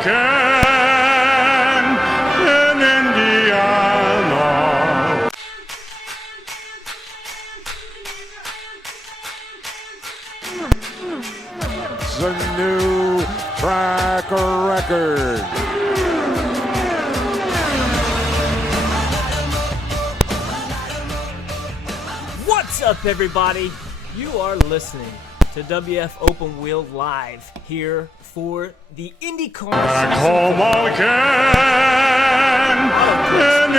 again in Indiana. It's a new track record. What's up, everybody? You are listening to WFOpenWheel live here for the IndyCar. Back home again in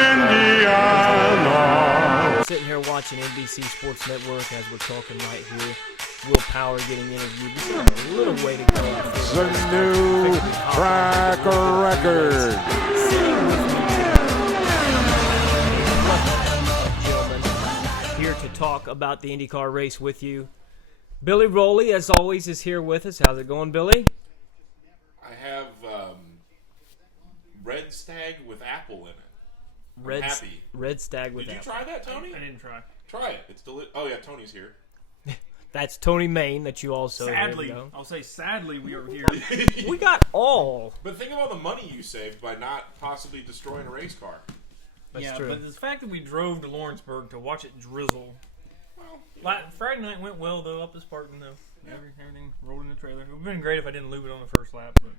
Indiana. Sitting here watching NBC Sports Network as we're talking right here. Will Power getting interviewed. We still have a little way to go. It's a new track record. Sitting with me gentlemen, here to talk about the IndyCar race with you. Billy Rowley, as always, is here with us. How's it going, Billy? I have Red Stag with apple in it. I'm happy. Red Stag with Did you apple. try that, Tony? I didn't try. Try it. It's delicious. Oh, yeah, Tony's here. That's Tony Main that you also Sadly, I'll say sadly we are here. We got all. But think about the money you saved by not possibly destroying a race car. That's yeah, true. but the fact that we drove to Lawrenceburg to watch it drizzle. Well, Friday night went well, though, up to Spartan, though. Yeah. Everything rolled in the trailer. It would have been great if I didn't lose it on the first lap, but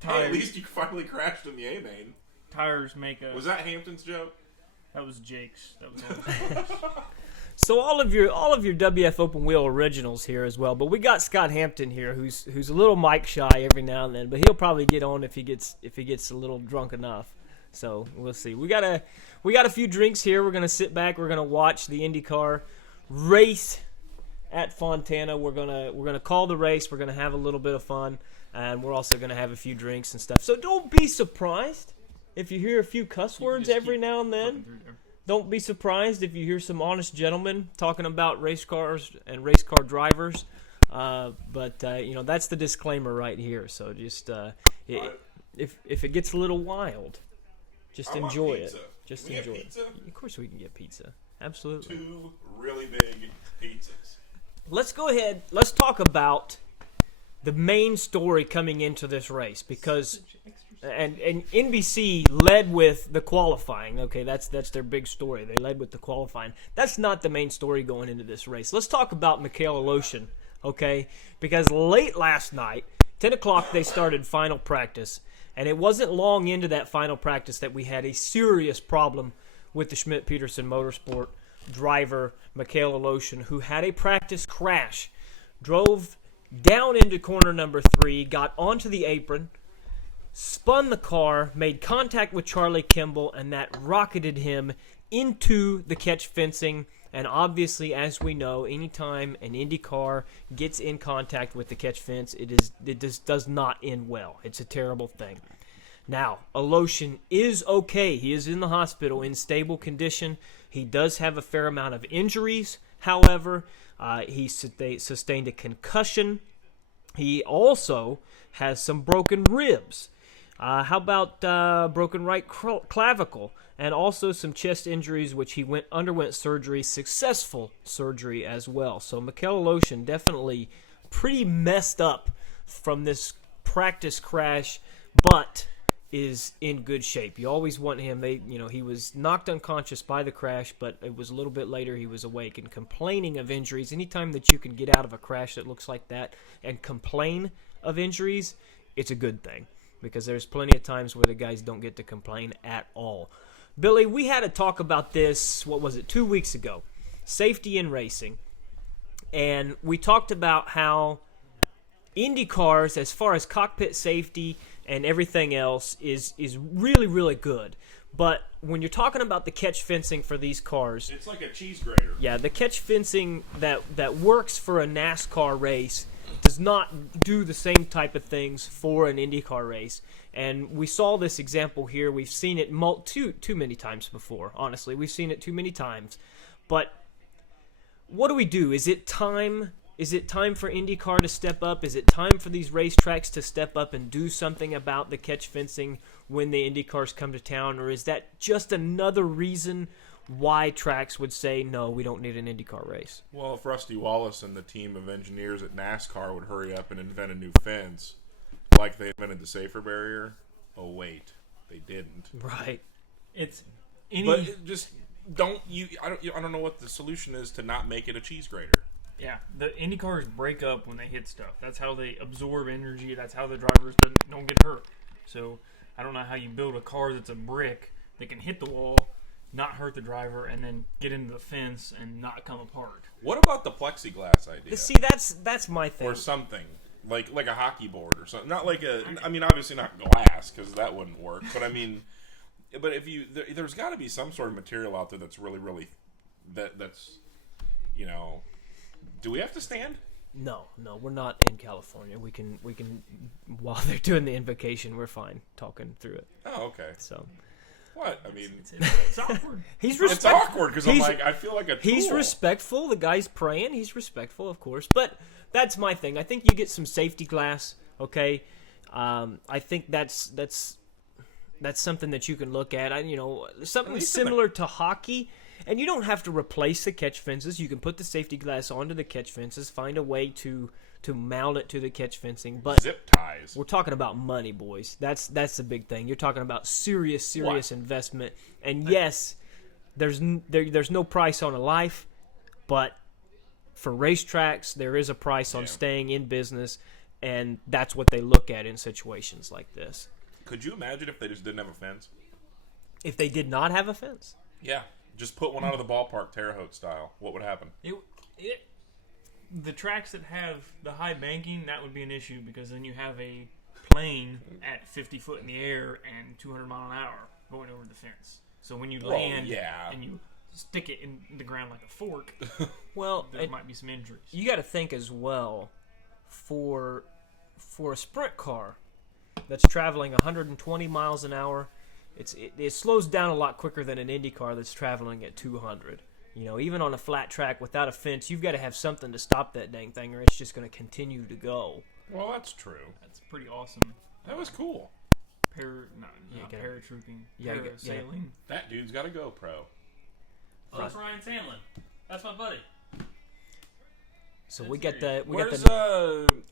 hey, at least you finally crashed in the A-main. tires make a... Was that Hampton's joke? That was Jake's. That was all. So all of your WFOpenWheel originals here as well, but we got Scott Hampton here, who's a little mic shy every now and then, but he'll probably get on if he gets a little drunk enough. So we'll see. We got a few drinks here. We're gonna sit back. We're gonna watch the IndyCar race at Fontana. We're gonna call the race. We're gonna have a little bit of fun, and we're also gonna have a few drinks and stuff. So don't be surprised if you hear a few cuss words every now and then. Don't be surprised if you hear some honest gentlemen talking about race cars and race car drivers. But that's the disclaimer right here. So just if it gets a little wild, just I want enjoy pizza. it. Just Can we enjoy get it. pizza? Of course we can get pizza. Absolutely. 2 really big pizzas. Let's go ahead. Let's talk about the main story coming into this race because. And NBC led with the qualifying. Okay, that's their big story. They led with the qualifying. That's not the main story going into this race. Let's talk about Michaela Lotion, okay? Because late last night, 10 o'clock, they started final practice. And it wasn't long into that final practice that we had a serious problem with the Schmidt-Peterson Motorsport driver, Michaela Lotion, who had a practice crash, drove down into corner number 3, got onto the apron, spun the car, made contact with Charlie Kimball, and that rocketed him into the catch fencing. And obviously, as we know, anytime an Indy car gets in contact with the catch fence, it just does not end well. It's a terrible thing. Now, Lotion is okay. He is in the hospital in stable condition. He does have a fair amount of injuries, however. He sustained a concussion. He also has some broken ribs. How about broken right clavicle, and also some chest injuries, which he underwent surgery, successful surgery as well. So Michaela Lotion definitely pretty messed up from this practice crash, but is in good shape. You always want him. He was knocked unconscious by the crash, but it was a little bit later he was awake and complaining of injuries. Anytime that you can get out of a crash that looks like that and complain of injuries, it's a good thing. Because there's plenty of times where the guys don't get to complain at all. Billy, we had a talk about this, 2 weeks ago, safety in racing. And we talked about how Indy cars, as far as cockpit safety and everything else, is really, really good. But when you're talking about the catch fencing for these cars... It's like a cheese grater. Yeah, the catch fencing that works for a NASCAR race does not do the same type of things for an IndyCar race. And we saw this example here. We've seen it too many times before, honestly. We've seen it too many times. But what do we do? Is it time Is it time for IndyCar to step up? Is it time for these racetracks to step up and do something about the catch fencing when the IndyCars come to town? Or is that just another reason why tracks would say, no, we don't need an IndyCar race? Well, if Rusty Wallace and the team of engineers at NASCAR would hurry up and invent a new fence, like they invented the safer barrier. Oh wait, they didn't. Right. It's But just don't you? I don't know what the solution is to not make it a cheese grater. Yeah, the Indy cars break up when they hit stuff. That's how they absorb energy. That's how the drivers don't get hurt. So I don't know how you build a car that's a brick that can hit the wall, not hurt the driver, and then get into the fence and not come apart. What about the plexiglass idea? See, that's my thing. Or something like a hockey board or something. Not like a. I mean, obviously not glass because that wouldn't work. But I mean, but if you there's got to be some sort of material out there that's really that's you know. Do we have to stand? No, we're not in California. We can while they're doing the invocation, we're fine talking through it. Oh, okay. So what? I mean, It's awkward. it's awkward because I'm like, I feel like a tool. He's respectful. The guy's praying. He's respectful, of course. But that's my thing. I think you get some safety glass. Okay, I think that's something that you can look at. Something similar to hockey. And you don't have to replace the catch fences. You can put the safety glass onto the catch fences. Find a way to mount it to the catch fencing. But zip ties. we're talking about money, boys. That's the big thing. You're talking about serious investment. And yes, there's no price on a life, but for racetracks, there is a price on staying in business, and that's what they look at in situations like this. Could you imagine if they just didn't have a fence? If they did not have a fence? Yeah. Just put one out of the ballpark, Terre Haute style. What would happen? The tracks that have the high banking, that would be an issue because then you have a plane at 50 foot in the air and 200 mile an hour going over the fence. So when you land and you stick it in the ground like a fork, well, there might be some injuries. You got to think as well for a sprint car that's traveling 120 miles an hour. It slows down a lot quicker than an Indy car that's traveling at 200. Even on a flat track without a fence, you've got to have something to stop that dang thing, or it's just going to continue to go. Well, that's true. That's pretty awesome. That was cool. Paratrooping. Parasailing. That dude's got a GoPro. Oh, that's Ryan Sandlin. That's my buddy. So we got the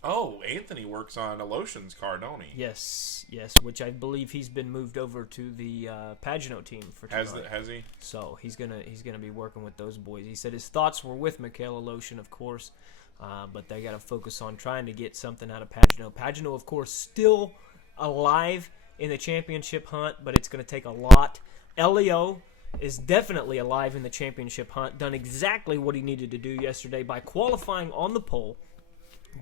Anthony works on Alotian's car, don't he? Yes, which I believe he's been moved over to the Pagano team for tonight. Has he? So he's gonna be working with those boys. He said his thoughts were with Michaela Lotion, of course, but they got to focus on trying to get something out of Pagano. Pagano, of course, still alive in the championship hunt, but it's going to take a lot. Elio is definitely alive in the championship hunt, done exactly what he needed to do yesterday by qualifying on the pole,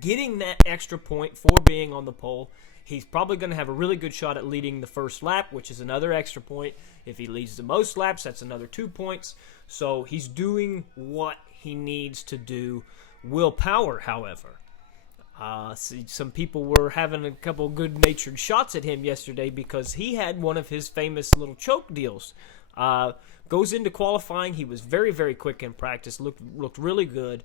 getting that extra point for being on the pole. He's probably going to have a really good shot at leading the first lap, which is another extra point. If he leads the most laps, that's another 2 points. So he's doing what he needs to do. Will Power, however, some people were having a couple good-natured shots at him yesterday because he had one of his famous little choke deals. Goes into qualifying. He was very, very quick in practice. Looked really good.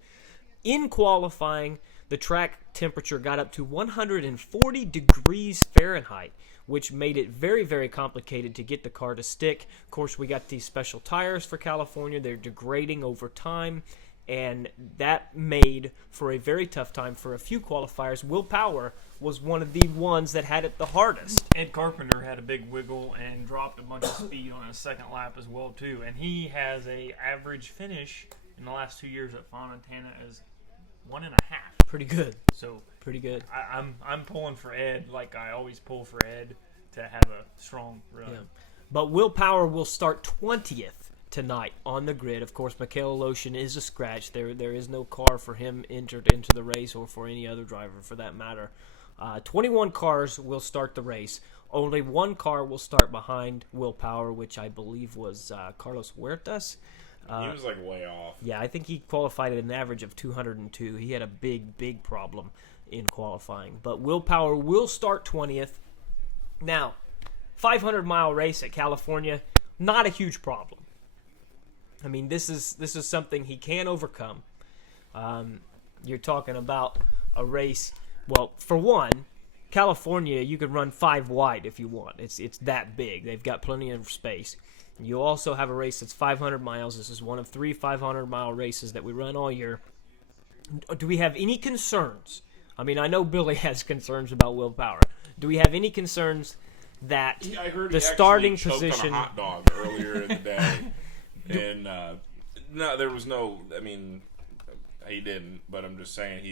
In qualifying, the track temperature got up to 140 degrees Fahrenheit, which made it very, very complicated to get the car to stick. Of course, we got these special tires for California. They're degrading over time, and that made for a very tough time for a few qualifiers. Will Power was one of the ones that had it the hardest. Ed Carpenter had a big wiggle and dropped a bunch of speed on his second lap as well too, and he has a average finish in the last 2 years at Fontana as 1.5. Pretty good. So pretty good. I'm pulling for Ed like I always pull for Ed to have a strong run. Yeah. But Will Power will start 20th tonight on the grid. Of course, Michaela Lotion is a scratch. There is no car for him entered into the race or for any other driver for that matter. 21 cars will start the race. Only one car will start behind Will Power, which I believe was Carlos Huertas. He was like way off. Yeah, I think he qualified at an average of 202. He had a big problem in qualifying. But Will Power will start 20th. Now, 500-mile race at California, not a huge problem. I mean, this is something he can overcome. You're talking about a race. Well, for one, California, you could run 5 wide if you want. It's that big. They've got plenty of space. You also have a race that's 500 miles. This is one of 3 500-mile races that we run all year. Do we have any concerns? I mean, I know Billy has concerns about Will Power. Do we have any concerns that I heard the he starting actually choked position? on a hot dog earlier in the day, and no, there was no. I mean, he didn't, but I'm just saying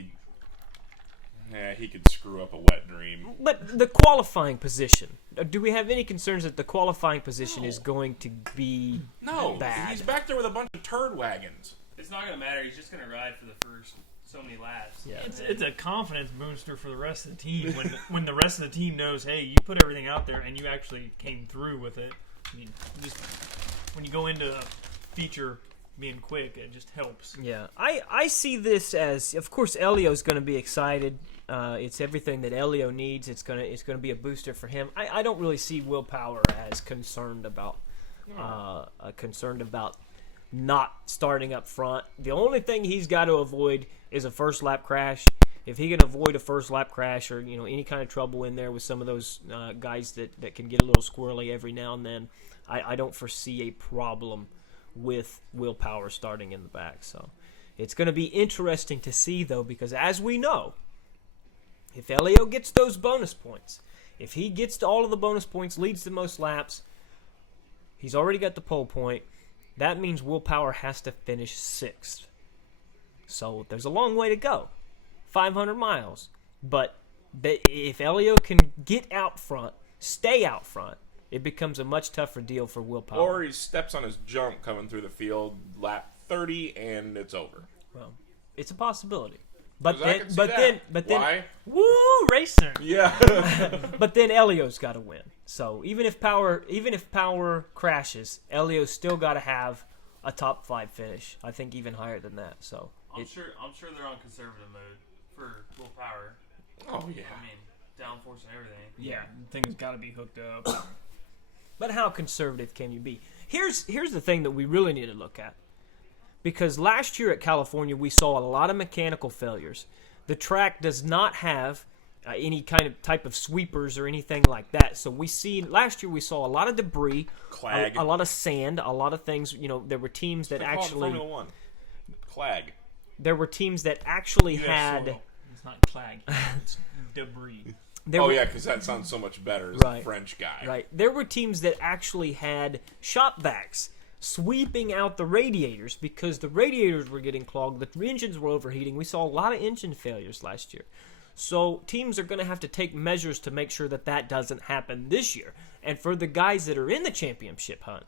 he could screw up a wet dream. But the qualifying position. Do we have any concerns that the qualifying position is going to be bad? He's back there with a bunch of turd wagons. It's not going to matter. He's just going to ride for the first so many laps. Yeah. It's a confidence booster for the rest of the team when the rest of the team knows, hey, you put everything out there and you actually came through with it. I mean, just when you go into a feature being quick, it just helps. Yeah, I see this as, of course, Elio's going to be excited. It's everything that Elio needs. It's gonna be a booster for him. I don't really see Will Power as concerned about not starting up front. The only thing he's got to avoid is a first lap crash. If he can avoid a first lap crash or any kind of trouble in there with some of those guys that can get a little squirrely every now and then, I don't foresee a problem with Will Power starting in the back. So it's going to be interesting to see, though, because as we know, if Elio gets those bonus points, if he gets to all of the bonus points, leads the most laps, he's already got the pole point. That means Will Power has to finish 6th. So there's a long way to go, 500 miles. But if Elio can get out front, stay out front, it becomes a much tougher deal for Will Power. Or he steps on his jump coming through the field, lap 30, and it's over. Well, it's a possibility. But I can see that. Why? Woo, racer. Yeah. But then Elio's got to win. So even if Power crashes, Elio's still got to have a top 5 finish. I think even higher than that. So I'm sure they're on conservative mode for Will Power. Oh yeah. I mean, downforce and everything. Yeah, things got to be hooked up. But how conservative can you be? Here's the thing that we really need to look at. Because last year at California, we saw a lot of mechanical failures. The track does not have any type of sweepers or anything like that. So last year we saw a lot of debris, Clag. a lot of sand, a lot of things. There were teams that They call it actually Formula One. Clag. there were teams that actually had. Soil. It's not clag. It's debris. Because that sounds so much better as a French guy. Right. There were teams that actually had shop vacs sweeping out the radiators because the radiators were getting clogged. The engines were overheating. We saw a lot of engine failures last year. So teams are going to have to take measures to make sure that doesn't happen this year. And for the guys that are in the championship hunt,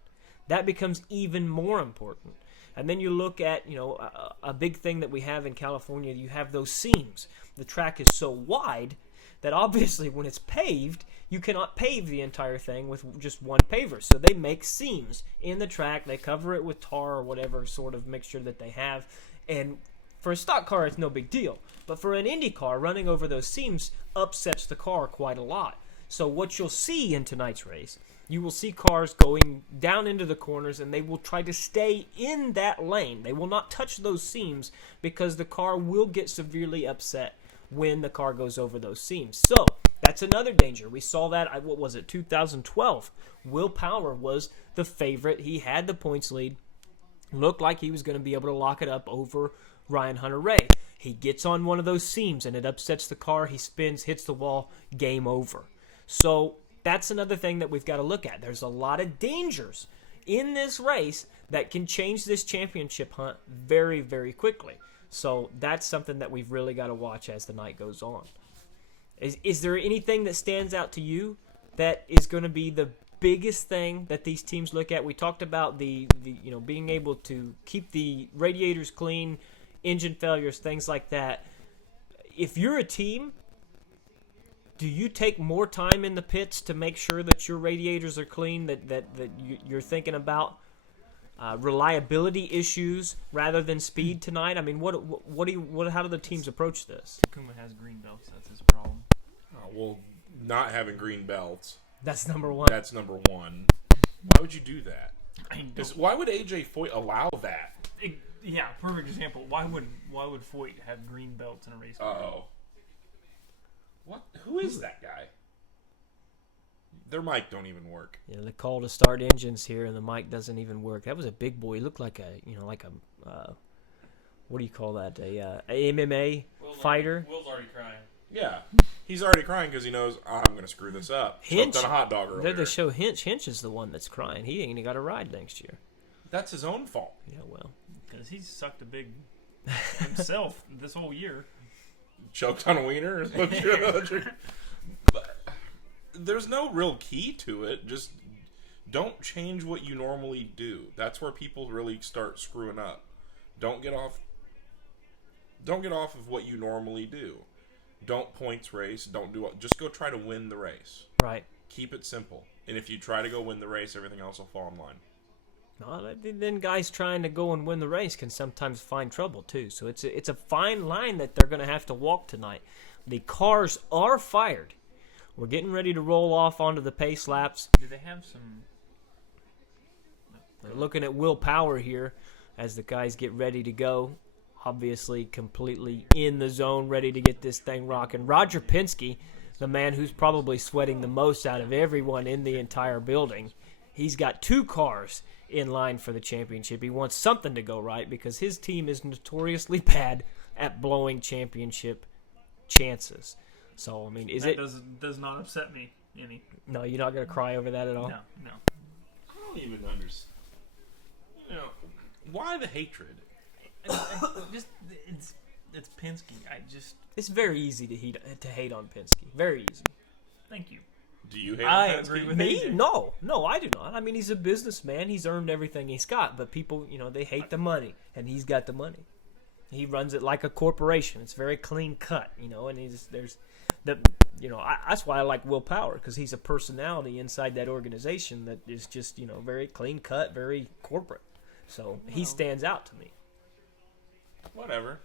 that becomes even more important. And then you look at, a big thing that we have in California, you have those seams. The track is so wide that obviously when it's paved, you cannot pave the entire thing with just one paver. So they make seams in the track. They cover it with tar or whatever sort of mixture that they have. And for a stock car, it's no big deal. But for an Indy car, running over those seams upsets the car quite a lot. So what you'll see in tonight's race, you will see cars going down into the corners, and they will try to stay in that lane. They will not touch those seams because the car will get severely upset when the car goes over those seams. So that's another danger. We saw that, 2012. Will Power was the favorite. He had the points lead. Looked like he was going to be able to lock it up over Ryan Hunter-Reay. He gets on one of those seams, and it upsets the car. He spins, hits the wall, game over. So that's another thing that we've got to look at. There's a lot of dangers in this race that can change this championship hunt very, very quickly. So that's something that we've really got to watch as the night goes on. Is there anything that stands out to you that is going to be the biggest thing that these teams look at? We talked about the being able to keep the radiators clean, engine failures, things like that. If you're a team, do you take more time in the pits to make sure that your radiators are clean, that you're thinking about reliability issues rather than speed tonight? I mean, how do the teams approach this? Kuma has green belts. That's his problem. Well, not having green belts. That's number one. That's number one. Why would you do that? Why would AJ Foyt allow that? Yeah, perfect example. Why would Foyt have green belts in a race car? Uh-oh. What? Who is that guy? Their mic don't even work. Yeah, the call to start engines here, and the mic doesn't even work. That was a big boy. He looked like a what do you call that? A MMA fighter. Will's already crying. Yeah. He's already crying because he knows I'm going to screw this up. Hinch, Choked on a hot dog earlier. they show Hinch. Hinch is the one that's crying. He ain't got a ride next year. That's his own fault. Yeah, well. Because he's sucked a big himself this whole year. Choked on a wiener? But there's no real key to it. Just don't change what you normally do. That's where people really start screwing up. Don't get off of what you normally do. Don't points race. Just go try to win the race. Right. Keep it simple. And if you try to go win the race, everything else will fall in line. No, then guys trying to go and win the race can sometimes find trouble too. So it's a fine line that they're going to have to walk tonight. The cars are fired. We're getting ready to roll off onto the pace laps. Do they have some? We're looking at Will Power here as the guys get ready to go. Obviously completely in the zone, ready to get this thing rocking. Roger Penske, the man who's probably sweating the most out of everyone in the entire building, he's got 2 cars in line for the championship. He wants something to go right because his team is notoriously bad at blowing championship chances. So, I mean, does not upset me any. No, you're not going to cry over that at all? No. I don't even understand. Why the hatred? Just it's Penske. It's very easy to hate on Penske. Very easy. Thank you. Do you hate I Penske? agree with Me? AJ. No, I do not. I mean, he's a businessman. He's earned everything he's got. But people, they hate the money, and he's got the money. He runs it like a corporation. It's very clean cut, and that's why I like Will Power, because he's a personality inside that organization that is just, very clean cut, very corporate. So he stands out to me. Whatever.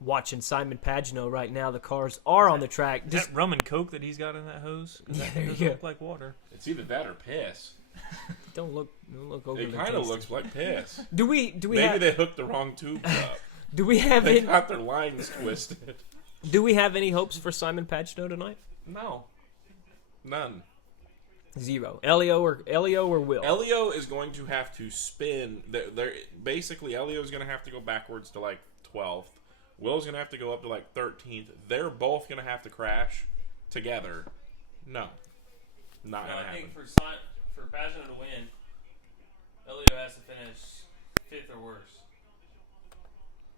Watching Simon Pagenaud right now, the cars are on the track. Is that rum and coke that he's got in that hose? 'Cause that there you doesn't go. look like water. It's either that or piss. Don't look over. It kind of looks like piss. Do we Maybe have they hooked the wrong tube up. do we have They any, got their lines twisted. do we have any hopes for Simon Pagenaud tonight? No. None. 0. Elio or Will? Elio is going to have to spin. Basically, Elio is going to have to go backwards to like 12th. Will's going to have to go up to like 13th. They're both going to have to crash together. No. Not going to I happen. think for Pagano to win, Elio has to finish 5th or worse.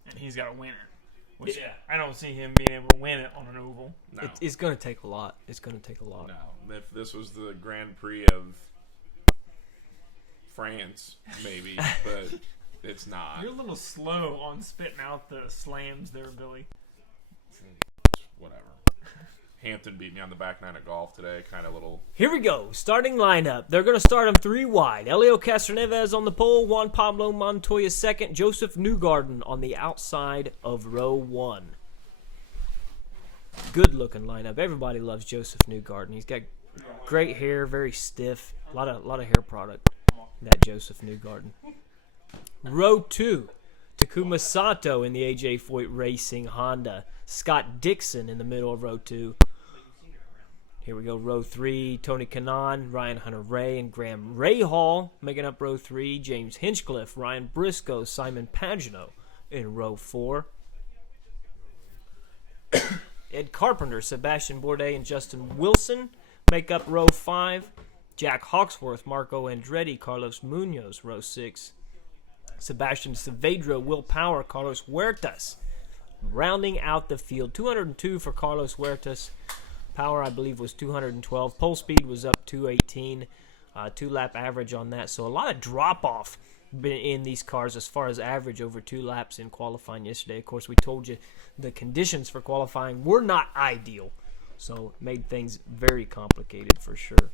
And he's got a winner. Which Yeah. I don't see him being able to win it on an oval. No. It's going to take a lot. It's going to take a lot. No. If this was the Grand Prix of France, maybe, but it's not. You're a little slow on spitting out the slams there, Billy. Whatever. Hampton beat me on the back nine of golf today. Kind of little. Here we go. Starting lineup. They're going to start them 3 wide. Elio Castroneves on the pole. Juan Pablo Montoya second. Joseph Newgarden on the outside of row 1. Good looking lineup. Everybody loves Joseph Newgarden. He's got great hair, very stiff. A lot of hair product. That Joseph Newgarden. Row 2. Takuma Sato in the AJ Foyt Racing Honda. Scott Dixon in the middle of row 2. Here we go, row 3. Tony Kanaan, Ryan Hunter-Ray, and Graham Rahal making up row 3. James Hinchcliffe, Ryan Briscoe, Simon Pagenaud in row 4. Ed Carpenter, Sebastian Bourdais, and Justin Wilson make up row 5. Jack Hawksworth, Marco Andretti, Carlos Munoz, row 6. Sebastian Saavedra, Will Power, Carlos Huertas rounding out the field. 202 for Carlos Huertas. Power, I believe, was 212. Pole speed was up 218. 2-lap average on that. So a lot of drop-off in these cars as far as average over 2 laps in qualifying yesterday. Of course, we told you the conditions for qualifying were not ideal. So it made things very complicated for sure.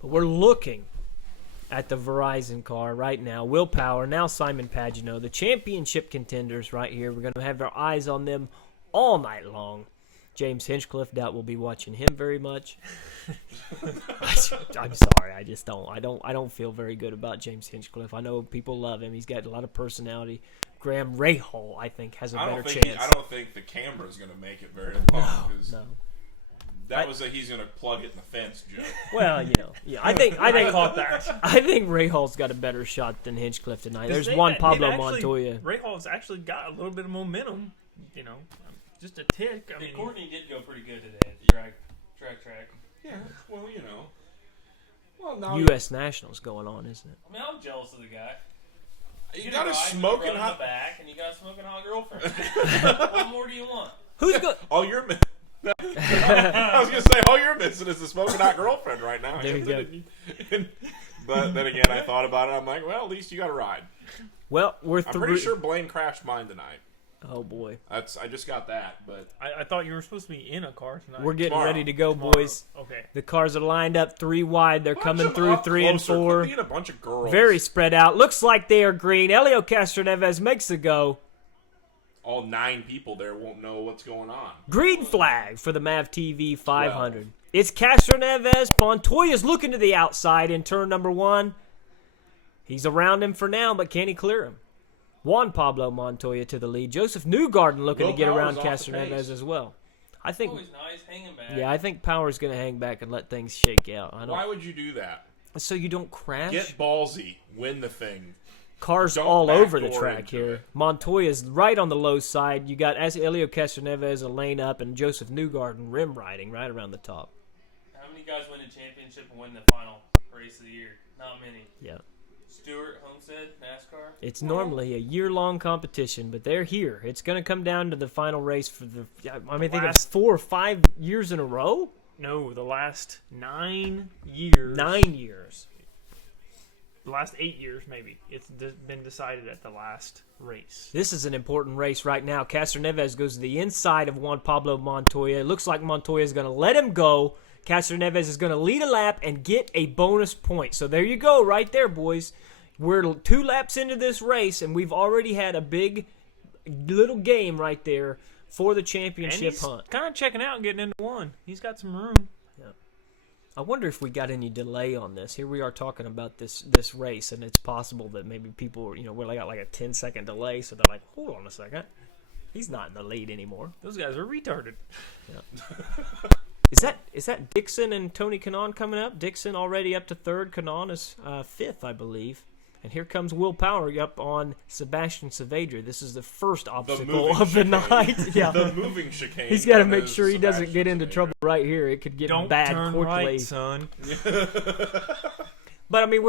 But we're looking at the Verizon car right now. Will Power, now Simon Pagenaud, the championship contenders right here. We're going to have our eyes on them all night long. James Hinchcliffe, doubt we'll be watching him very much. I'm sorry, I just don't. I don't feel very good about James Hinchcliffe. I know people love him. He's got a lot of personality. Graham Rahal, I think, has a better chance. I don't think the camera's going to make it very long. No. That was he's going to plug it in the fence joke. Well, yeah, I think caught that. I think Rahal's got a better shot than Hinchcliffe tonight. There's Juan Pablo Montoya. Rahal's actually got a little bit of momentum, just a tick. I mean, Courtney did go pretty good today at track. Yeah, well, you know. Well, now U.S. Nationals going on, isn't it? I mean, I'm jealous of the guy. you Get got a ride, smoking run in hot. the back, and you got a smoking hot girlfriend. What more do you want? Who's going? All you're I was gonna say all you're missing is the smoking hot girlfriend right now. There you go. But then again, I thought about it. I'm like, well, at least you got a ride. Well, we're I'm through. pretty sure Blaine crashed mine tonight. Oh boy, I just got that, but I thought you were supposed to be in a car tonight. we're getting Tomorrow. ready to go, Tomorrow. boys. Okay. The cars are lined up 3 wide. They're bunch coming them through up 3 and closer. 4. Quit being a bunch of girls. Very spread out. Looks like they are green. Elio Castroneves makes the go. All 9 people there won't know what's going on. Green flag for the MAVTV 500. It's Castroneves. Montoya's looking to the outside in turn number 1. He's around him for now, but can he clear him? Juan Pablo Montoya to the lead. Joseph Newgarden looking Will to get around Power's off the Castroneves pace. as well. I think, Always nice, hanging back. yeah, I think Power's going to hang back and let things shake out. I Why don't, would you do that? so you don't crash. Get ballsy. Win the thing. Cars Don't all over the backdoor track into here. it. Montoya's right on the low side. You got Elio Castroneves a lane up and Joseph Newgarden rim riding right around the top. How many guys win a championship and win the final race of the year? Not many. Yeah. Stewart, Homestead, NASCAR. It's normally a year-long competition, but they're here. It's going to come down to the final race for the. I mean, I think it's 4 or 5 years in a row. No, the last 9 years. 9 years. The last 8 years, maybe. It's been decided at the last race. This is an important race right now. Castroneves goes to the inside of Juan Pablo Montoya. It looks like Montoya is going to let him go. Castroneves is going to lead a lap and get a bonus point. So there you go, right there, boys. We're 2 laps into this race, and we've already had a big little game right there for the And championship he's hunt. kind of checking out and getting into one. He's got some room. I wonder if we got any delay on this. Here we are talking about this race, and it's possible that maybe people, we got like a 10-second delay, so they're like, hold on a second. He's not in the lead anymore. Those guys are retarded. Is that Dixon and Tony Kanaan coming up? Dixon already up to 3rd. Kanaan is 5th, I believe. And here comes Will Power up on Sebastian Saavedra. This is the first obstacle moving of the chicane. night. Yeah. The moving chicane. He's got to known make as sure he doesn't Sebastian get into Saavedra. trouble right here. It could get Don't bad turn quickly. right, son. But I mean,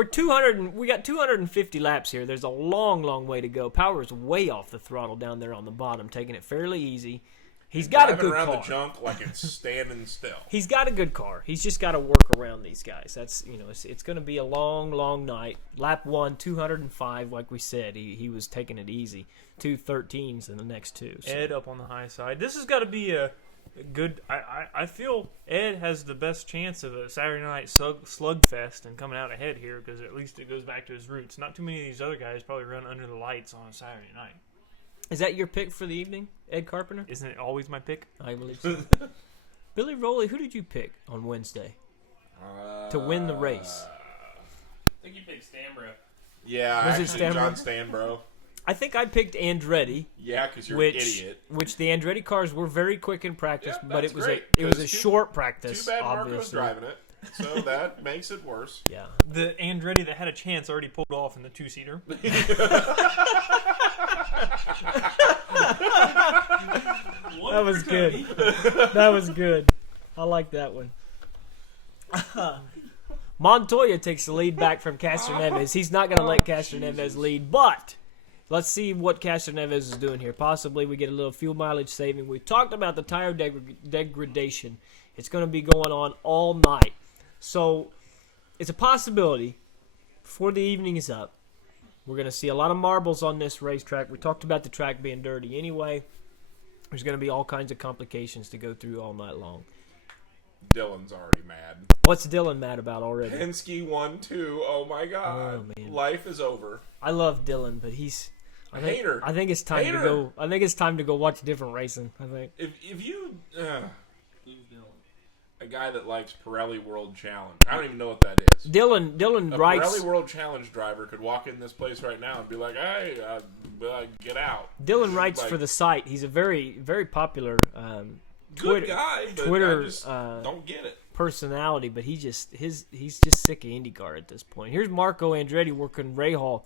we got 250 laps here. There's a long, long way to go. Power's way off the throttle down there on the bottom, taking it fairly easy. He's got a Driving good around car. the junk like it's standing still. He's got a good car. He's just got to work around these guys. That's it's going to be a long, long night. Lap 1, 205, like we said. He was taking it easy. 213s in the next 2. So. Ed up on the high side. This has got to be a good. I feel Ed has the best chance of a Saturday night slugfest and coming out ahead here because at least it goes back to his roots. Not too many of these other guys probably run under the lights on a Saturday night. Is that your pick for the evening, Ed Carpenter? Isn't it always my pick? I believe so. Billy Rowley, who did you pick on Wednesday to win the race? I think you picked Stambro. Yeah, Was it actually, Stammer? John Stanbro. I think I picked Andretti. Yeah, because you're Which, an idiot. which the Andretti cars were very quick in practice, Yeah, but that's it was great, a 'cause short practice. Too bad Marco's obviously. driving it, so that makes it worse. Yeah, The Andretti that had a chance already pulled off in the 2-seater. that was good. That was good. I like that one. Montoya takes the lead back from Castroneves. He's not going to let Castroneves lead, but let's see what Castroneves is doing here. Possibly we get a little fuel mileage saving. We talked about the tire degradation. It's going to be going on all night. So it's a possibility before the evening is up. We're going to see a lot of marbles on this racetrack. We talked about the track being dirty anyway. There's going to be all kinds of complications to go through all night long. Dylan's already mad. What's Dylan mad about already? Penske won too. Oh my God! Oh, man. Life is over. I love Dylan, but he's A hater. I think it's time Hater. to go. I think it's time to go watch different racing. I think. If you Who's Dylan? a guy that likes Pirelli World Challenge, I don't even know what that is. Dylan A writes. Pirelli World Challenge driver could walk in this place right now and be like, "Hey, get out." Dylan writes Like, for the site. He's a very very popular good guy, but Twitter, I just don't get it. personality, but he's just sick of IndyCar at this point. Here's Marco Andretti working Rahal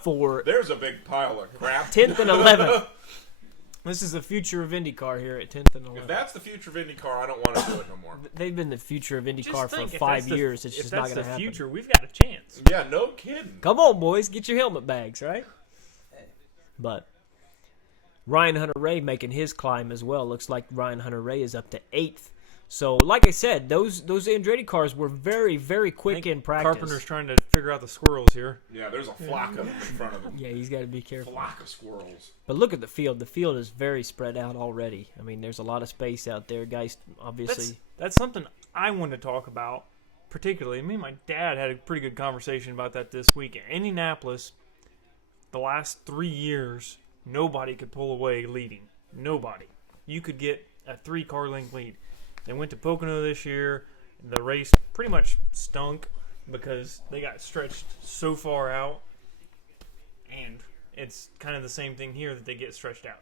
for There's a big pile of crap. 10th and 11th. This is the future of IndyCar here at 10th and 11th. If that's the future of IndyCar, I don't want to do it no more. They've been the future of IndyCar for If 5 that's years. It's just not going to happen. If that's the future, we've got a chance. Yeah, no kidding. Come on, boys. Get your helmet bags, right? But Ryan Hunter-Ray making his climb as well. Looks like Ryan Hunter-Ray is up to 8th. So, like I said, those Andretti cars were very, very quick in practice. Carpenter's trying to figure out the squirrels here. Yeah, there's a flock of them in front of him. Yeah, he's got to be careful. Flock of squirrels. But look at the field. The field is very spread out already. I mean, there's a lot of space out there. Guys, obviously. That's something I wanted to talk about, particularly. Me and my dad had a pretty good conversation about that this week. In Indianapolis, the last 3 years, nobody could pull away leading. Nobody. You could get a 3-car length lead. They went to Pocono this year. The race pretty much stunk because they got stretched so far out. And it's kind of the same thing here that they get stretched out.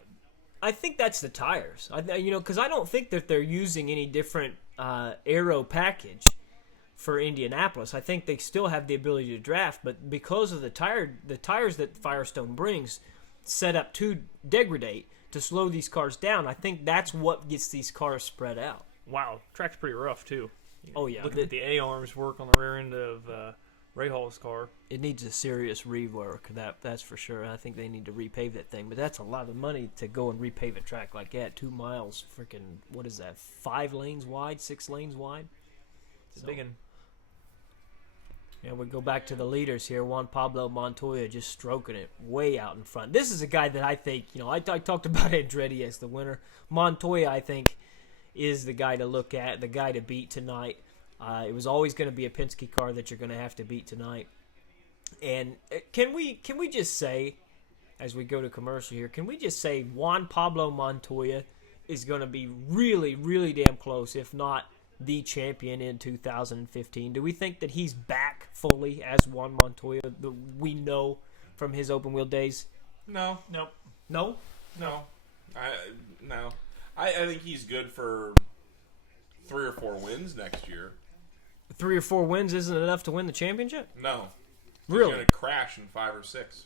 I think that's the tires. Because I don't think that they're using any different aero package for Indianapolis. I think they still have the ability to draft, but because of the tires that Firestone brings set up to degrade, to slow these cars down, I think that's what gets these cars spread out. Wow, track's pretty rough, too. Oh, yeah. Look at the A-arms work on the rear end of Ray Hall's car. It needs a serious rework, that's for sure. I think they need to repave that thing, but that's a lot of money to go and repave a track like that. 2 miles, freaking, what is that, 5 lanes wide, 6 lanes wide? It's a big one. Yeah, we go back to the leaders here. Juan Pablo Montoya just stroking it way out in front. This is a guy that I think, I talked about Andretti as the winner. Montoya, I think, is the guy to look at, the guy to beat tonight. It was always going to be a Penske car that you're going to have to beat tonight. And can we just say, as we go to commercial here, can we just say Juan Pablo Montoya is going to be really, really damn close, if not the champion in 2015? Do we think that he's back fully as Juan Montoya that we know from his open wheel days? No. Nope. No? No. No. I think he's good for 3 or 4 wins next year. 3 or 4 wins isn't enough to win the championship? No. Really? He's going to crash in 5 or 6.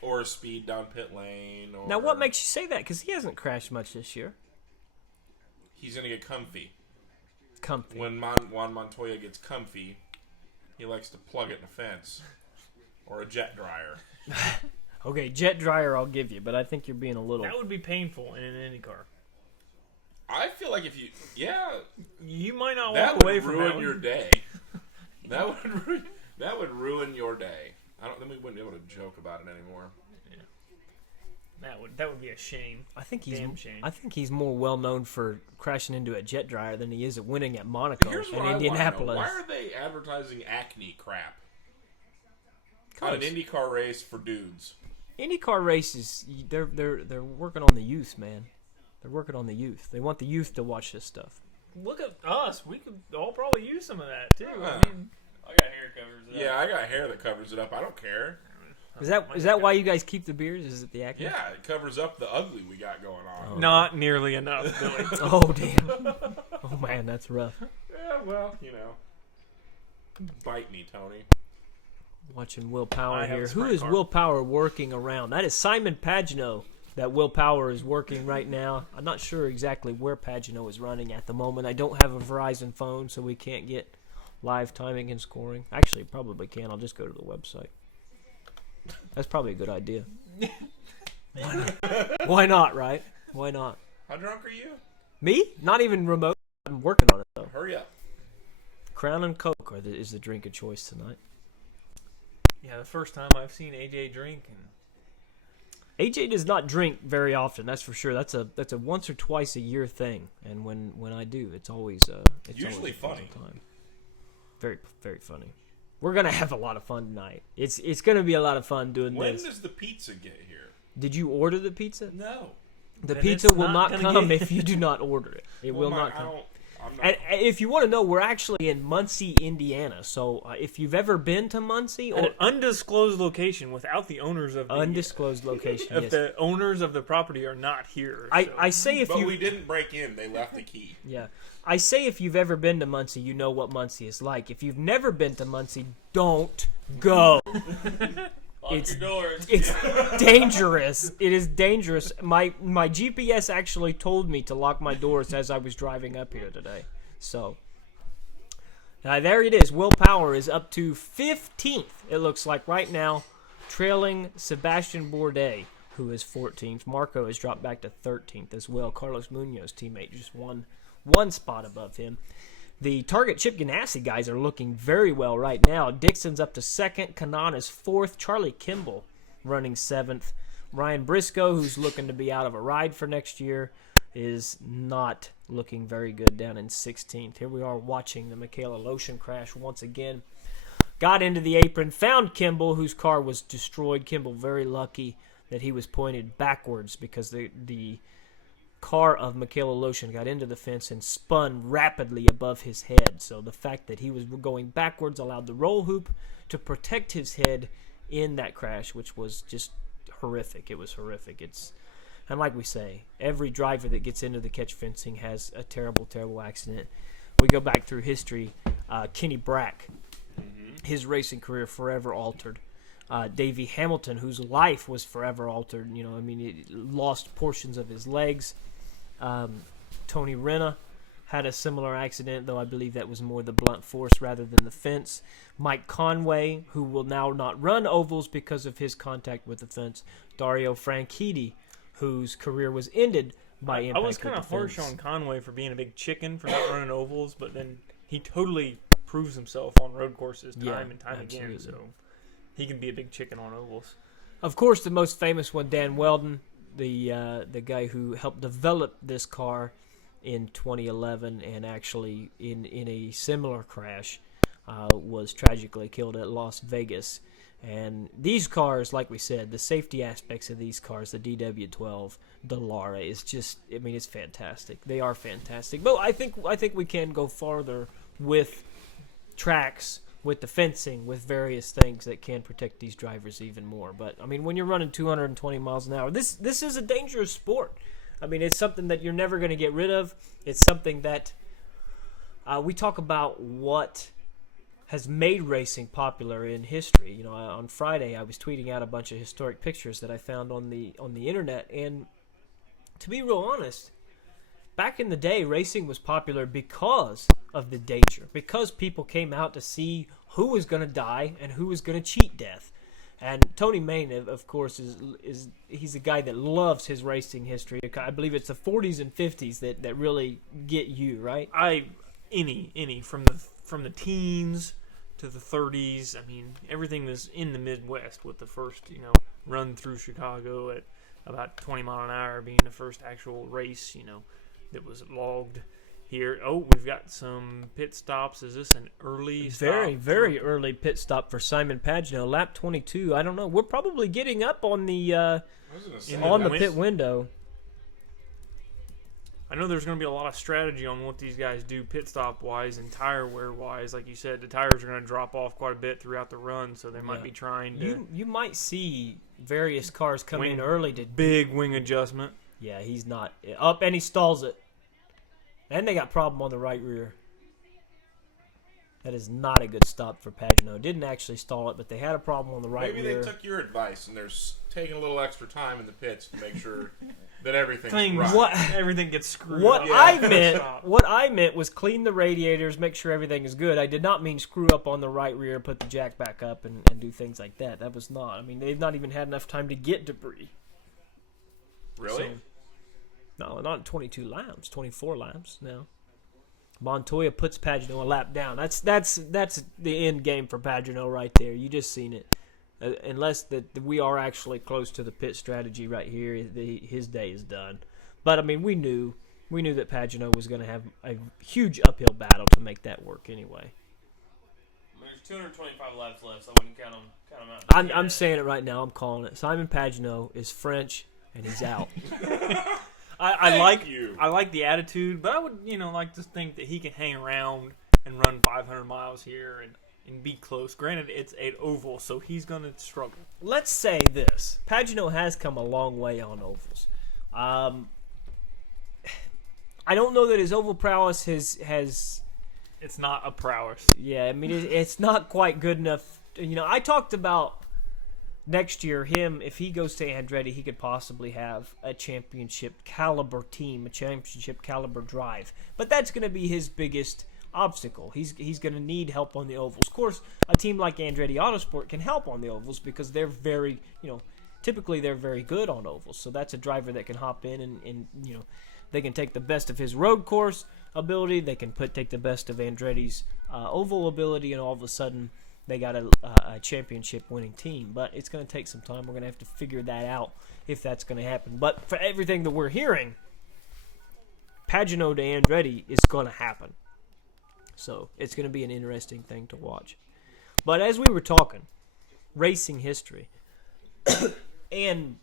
Or speed down pit lane. Or Now, what makes you say that? Because he hasn't crashed much this year. He's going to get comfy. Comfy. When Juan Montoya gets comfy, he likes to plug it in a fence. Or a jet dryer. Okay, jet dryer I'll give you, but I think you're being a little... That would be painful in an IndyCar. I feel like if you... Yeah. You might not That walk away would from ruin that your one. day. That would ruin your day. Then we wouldn't be able to joke about it anymore. That would be a shame. I think Damn shame. I think he's more well known for crashing into a jet dryer than he is at winning at Monaco Here's what and I Indianapolis. want to know. Why are they advertising acne crap on an IndyCar race for dudes? IndyCar races, they're working on the youth, man. They're working on the youth. They want the youth to watch this stuff. Look at us. We could all probably use some of that, too. Uh-huh. I mean, I got hair covers. Yeah, I got hair that covers it up. I don't care. Is that why you guys keep the beards? Is it the acne? Yeah, it covers up the ugly we got going on. not nearly enough, Billy. Oh, damn. Oh, man, that's rough. Yeah, well, Bite me, Tony. Watching Will Power I have here. a Who sprint is car. Will Power working around? That is Simon Pagenaud that Will Power is working right now. I'm not sure exactly where Pagenaud is running at the moment. I don't have a Verizon phone, so we can't get live timing and scoring. Actually, probably can. I'll just go to the website. That's probably a good idea. Why not, right? Why not? How drunk are you? Me? Not even remote. I'm working on it, though. Hurry up. Crown and Coke is the drink of choice tonight. Yeah, the first time I've seen AJ drink. AJ does not drink very often, that's for sure. That's a once or twice a year thing, and when I do, it's always Usually always a funny. Time. Very, very funny. We're gonna have a lot of fun tonight. It's gonna be a lot of fun doing When this. does the pizza get here? Did you order the pizza? No. The Then pizza it's will not not gonna come get- if you do not order it. It will not I come. don't. I'm not. And if you want to know, we're actually in Muncie, Indiana. So if you've ever been to Muncie At or an undisclosed location without the owners of the undisclosed location, if yes. the owners of the property are not here. so. I say if but you we didn't break in. They left the key. Yeah. I say if you've ever been to Muncie, you know what Muncie is like. If you've never been to Muncie, don't go. Lock your doors. It's dangerous. It is dangerous. My GPS actually told me to lock my doors as I was driving up here today. So there it is. Will Power is up to 15th. It looks like right now, trailing Sebastian Bourdais, who is 14th. Marco has dropped back to 13th as well. Carlos Munoz, teammate, just one spot above him. The Target Chip Ganassi guys are looking very well right now. Dixon's up to 2nd. Kanaan is 4th. Charlie Kimball running 7th. Ryan Briscoe, who's looking to be out of a ride for next year, is not looking very good down in 16th. Here we are watching the Michaela Lotion crash once again. Got into the apron, found Kimball, whose car was destroyed. Kimball very lucky that he was pointed backwards because the car of Michaela Lotion got into the fence and spun rapidly above his head. So the fact that he was going backwards allowed the roll hoop to protect his head in that crash, which was just horrific. It was horrific. And like we say, every driver that gets into the catch fencing has a terrible, terrible accident. We go back through history. Kenny Brack, his racing career forever altered. Davey Hamilton, whose life was forever altered. He lost portions of his legs. Tony Renna had a similar accident, though I believe that was more the blunt force rather than the fence. Mike Conway, who will now not run ovals because of his contact with the fence. Dario Franchitti, whose career was ended by impact. I was kind of harsh on Conway for being a big chicken for not running ovals, but then he totally proves himself on road courses time and time again. So he can be a big chicken on ovals. Of course, the most famous one, Dan Weldon, the guy who helped develop this car in 2011 and actually in a similar crash was tragically killed at Las Vegas. And these cars, like we said, the safety aspects of these cars, the DW12, the Lara, is just, it's fantastic. They are fantastic. But I think we can go farther with tracks, with the fencing, with various things that can protect these drivers even more. But, when you're running 220 miles an hour, this is a dangerous sport. It's something that you're never going to get rid of. It's something that we talk about what has made racing popular in history. On Friday I was tweeting out a bunch of historic pictures that I found on the internet, and to be real honest, back in the day, racing was popular because of the danger, because people came out to see who was going to die and who was going to cheat death. And Tony Main, of course, he's a guy that loves his racing history. I believe it's the 40s and 50s that really get you, right? Any from the teens to the 30s. Everything was in the Midwest, with the first run through Chicago at about 20 mile an hour being the first actual race that was logged here. Oh, we've got some pit stops. Is this an early stop? Very early pit stop for Simon Pagenaud, lap 22. I don't know. We're probably getting up on the pit window. I know there's going to be a lot of strategy on what these guys do pit stop wise and tire wear wise. Like you said, the tires are going to drop off quite a bit throughout the run, so they might be trying to. You might see various cars come in early to big wing adjustment. Yeah, he's not up, and he stalls it. And they got problem on the right rear. That is not a good stop for Pagenaud. Didn't actually stall it, but they had a problem on the right rear. Maybe they took your advice and they're taking a little extra time in the pits to make sure that everything's right. Everything gets screwed up. What I meant was clean the radiators, make sure everything is good. I did not mean screw up on the right rear, put the jack back up, and do things like that. That was not. They've not even had enough time to get debris. Really? No, not 22 laps, 24 laps now. Montoya puts Pagenaud a lap down. That's the end game for Pagenaud right there. You just seen it. Unless that we are actually close to the pit strategy right here, his day is done. But we knew that Pagenaud was going to have a huge uphill battle to make that work anyway. There's 225 laps left, so I wouldn't count them out. I'm saying it right now. I'm calling it. Simon Pagenaud is French, and he's out. I like the attitude, but I would like to think that he can hang around and run 500 miles here and be close. Granted, it's an oval, so he's going to struggle. Let's say this. Pagenaud has come a long way on ovals. I don't know that his oval prowess has... It's not a prowess. Yeah, it's not quite good enough. I talked about next year, if he goes to Andretti, he could possibly have a championship caliber team, a championship caliber drive. But that's going to be his biggest obstacle. He's going to need help on the ovals. Of course, a team like Andretti Autosport can help on the ovals because they're very, typically they're very good on ovals. So that's a driver that can hop in and they can take the best of his road course ability. They can take the best of Andretti's oval ability, and all of a sudden they got a championship winning team. But it's going to take some time. We're going to have to figure that out if that's going to happen. But for everything that we're hearing, Pagenaud to Andretti is going to happen. So it's going to be an interesting thing to watch. But as we were talking, racing history and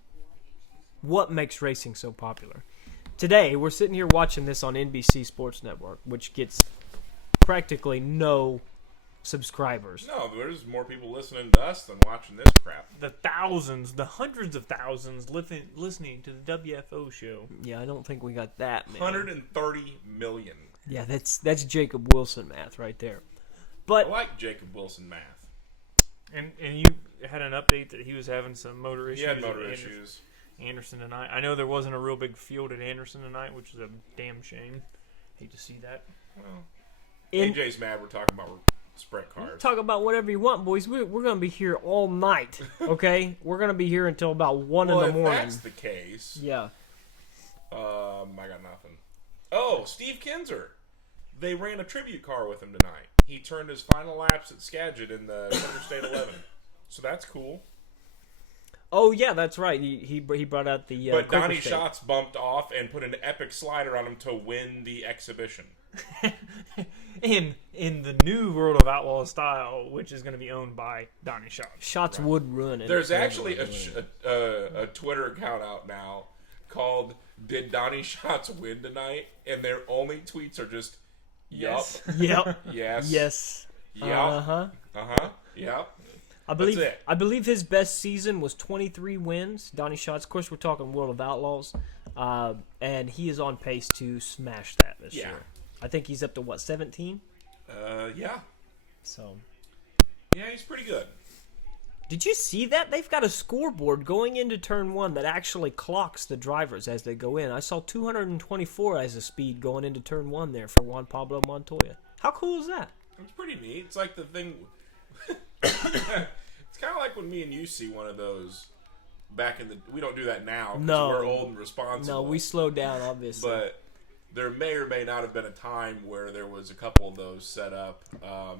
what makes racing so popular. Today, we're sitting here watching this on NBC Sports Network, which gets practically no subscribers. No, there's more people listening to us than watching this crap. The thousands, the hundreds of thousands listening to the WFO show. Yeah, I don't think we got that many. 130 million. Yeah, that's Jacob Wilson math right there. But I like Jacob Wilson math. And you had an update that he was having some motor issues. He had motor issues. Anderson tonight. I know there wasn't a real big field at Anderson tonight, which is a damn shame. Hate to see that. Well, AJ's mad. We're talking about sprint cars. Talk about whatever you want, boys. We're going to be here all night, okay? We're going to be here until about 1 in the morning. If that's the case, yeah. I got nothing. Oh, Steve Kinzer. They ran a tribute car with him tonight. He turned his final laps at Skagit in the Interstate 11. So that's cool. Oh, yeah, that's right. He brought out the but Donnie State. Schatz bumped off and put an epic slider on him to win the exhibition. in the new World of Outlaws style, which is going to be owned by Donnie Schatz. Schatz would ruin it. There's actually a Twitter account out now called "Did Donnie Schatz Win Tonight?" and their only tweets are just "Yup, Yep. yes, Yes. yup, yep." I believe his best season was 23 wins. Donnie Schatz. Of course, we're talking World of Outlaws, and he is on pace to smash that this year. I think he's up to 17. Yeah. So. Yeah, he's pretty good. Did you see that? They've got a scoreboard going into turn 1 that actually clocks the drivers as they go in. I saw 224 as a speed going into turn 1 there for Juan Pablo Montoya. How cool is that? It's pretty neat. It's like the thing. It's kind of like when me and you see one of those back in the. We don't do that now because we're old and responsible. No, we slowed down, obviously. But there may or may not have been a time where there was a couple of those set up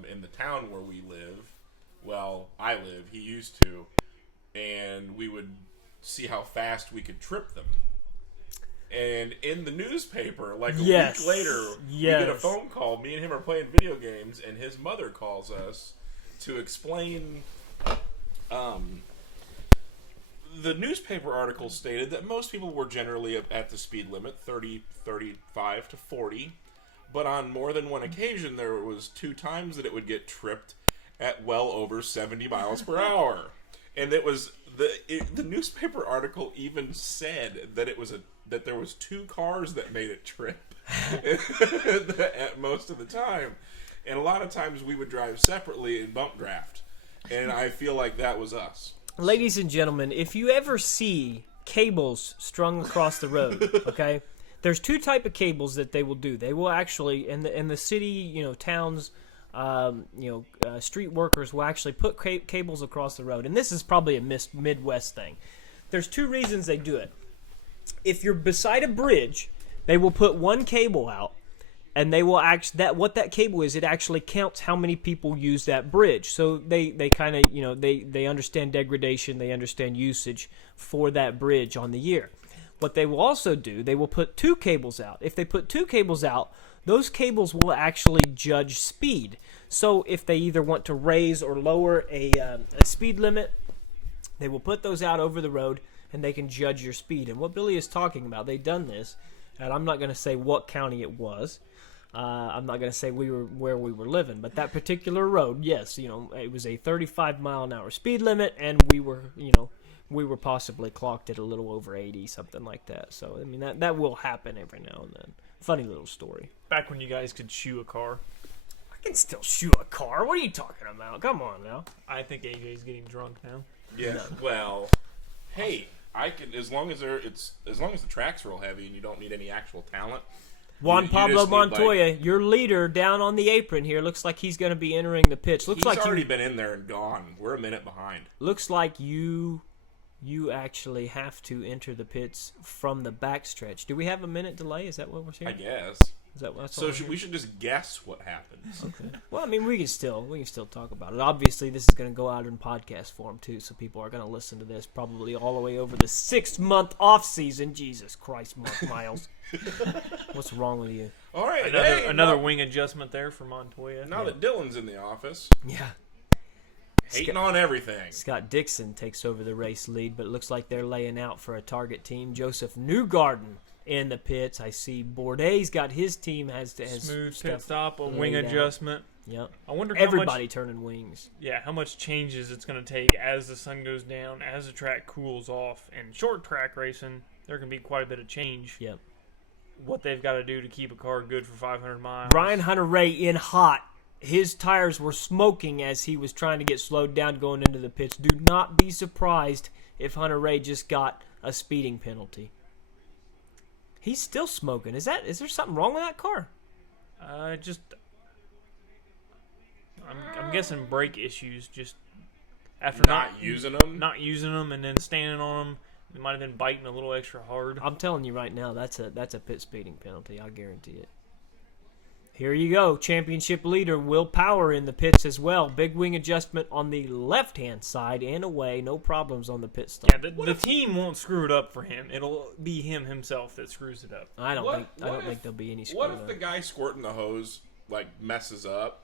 in the town where we live. Well, I live. He used to. And we would see how fast we could trip them. And in the newspaper, like a week later, we get a phone call. Me and him are playing video games, and his mother calls us to explain. The newspaper article stated that most people were generally at the speed limit, 30, 35 to 40. But on more than one occasion, there was 2 times that it would get tripped at well over 70 miles per hour. And it was the newspaper article even said that that there was 2 cars that made it trip at most of the time. And a lot of times we would drive separately in bump draft. And I feel like that was us. Ladies and gentlemen, if you ever see cables strung across the road, okay, there's 2 type of cables that they will do. They will actually, in the city, towns, street workers will actually put cables across the road. And this is probably a Midwest thing. There's 2 reasons they do it. If you're beside a bridge, they will put 1 cable out, and they will what that cable is, it actually counts how many people use that bridge. So they kind of, they understand degradation, they understand usage for that bridge on the year. What they will also do, they will put 2 cables out. If they put 2 cables out, those cables will actually judge speed. So if they either want to raise or lower a speed limit, they will put those out over the road, and they can judge your speed. And what Billy is talking about, they've done this, and I'm not going to say what county it was. I'm not going to say where we were living, but that particular road, yes, it was a 35 mile an hour speed limit, and we were possibly clocked at a little over 80, something like that. So I mean that will happen every now and then. Funny little story. Back when you guys could shoe a car. can still shoot a car. What are you talking about? Come on now. I think AJ's getting drunk now. Yeah. Well, hey, I can as long as the track's real heavy and you don't need any actual talent. Juan You Pablo just need, Montoya, your leader down on the apron here, looks like he's going to be entering the pits. Looks He's like already been in there and gone. We're a minute behind. Looks like you actually have to enter the pits from the backstretch. Do we have a minute delay? Is that what we're saying? I guess. Is that what's So we should just guess what happens. Okay. Well, I mean, we can still talk about it. Obviously, this is going to go out in podcast form too, so people are going to listen to this probably all the way over the 6-month off season. Jesus Christ, Mark Miles, what's wrong with you? All right, Another wing adjustment there for Montoya. Now that Dylan's in the office, Yeah. hating on everything. Scott Dixon takes over the race lead, but it looks like they're laying out for a target team. Joseph Newgarden in the pits. I see Bourdais got his team has Smooth stuff pit stop, a laid wing out. adjustment. Yep. I wonder how Everybody much, turning wings. how much changes it's going to take as the sun goes down, as the track cools off. And short track racing, there can be quite a bit of change. Yep. What they've got to do to keep a car good for 500 miles. Ryan Hunter-Ray in hot. His tires were smoking as he was trying to get slowed down going into the pits. Do not be surprised if Hunter-Ray just got a speeding penalty. He's still smoking. Is there something wrong with that car? I'm guessing brake issues. Just after Not using them. and then standing on them, they might have been biting a little extra hard. I'm telling you right now, that's a pit speeding penalty. I guarantee it. Here you go. Championship leader Will Power in the pits as well. Big wing adjustment on the left-hand side and away. No problems on the pit stop. Yeah, the team won't screw it up for him. It'll be him himself that screws it up. I don't What think there'll be any screw What if up. the guy squirting the hose messes up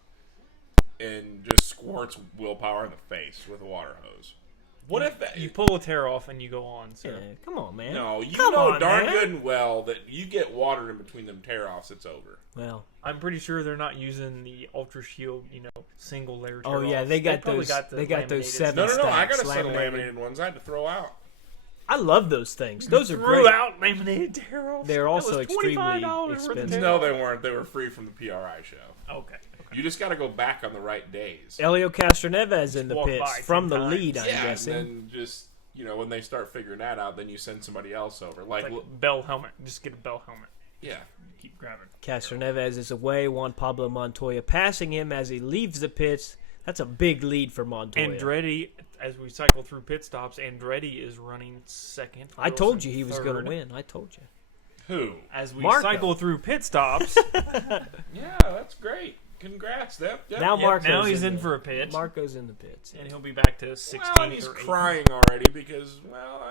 and just squirts Willpower in the face with a water hose? What if that? You pull a tear off and you go on, sir. Yeah, come on, man. No, you Come know on, darn man. good and well that you get water in between them tear-offs, it's over. Well, I'm pretty sure they're not using the Ultra Shield, single layer. oh yeah, they got those. They got those 7 No, I got a stacks set of laminated. laminated ones I had to throw out. I love those things. Those are Threw great. out laminated tear offs. They're also $25 extremely worth of expensive. tear No, offs. they weren't. They were free from the PRI show. Okay. You just got to go back on the right days. Elio Castroneves in the walk pits by from 10 the times. lead, I'm Yeah, guessing. and then just when they start figuring that out, then you send somebody else over. Like bell helmet. Just get a bell helmet. Yeah. Keep grabbing. Castroneves is away. Juan Pablo Montoya passing him as he leaves the pits. That's a big lead for Montoya. Andretti, as we cycle through pit stops, Andretti is running second. I told Wilson you he was third. going to win. I told you. Who? As we Marco. cycle through pit stops, Yeah, that's great. Congrats, Yep. Now Marco's now he's in there. for a pit, Marco's in the pits. and he'll be back to 16th Well, and he's or 18th. crying already because,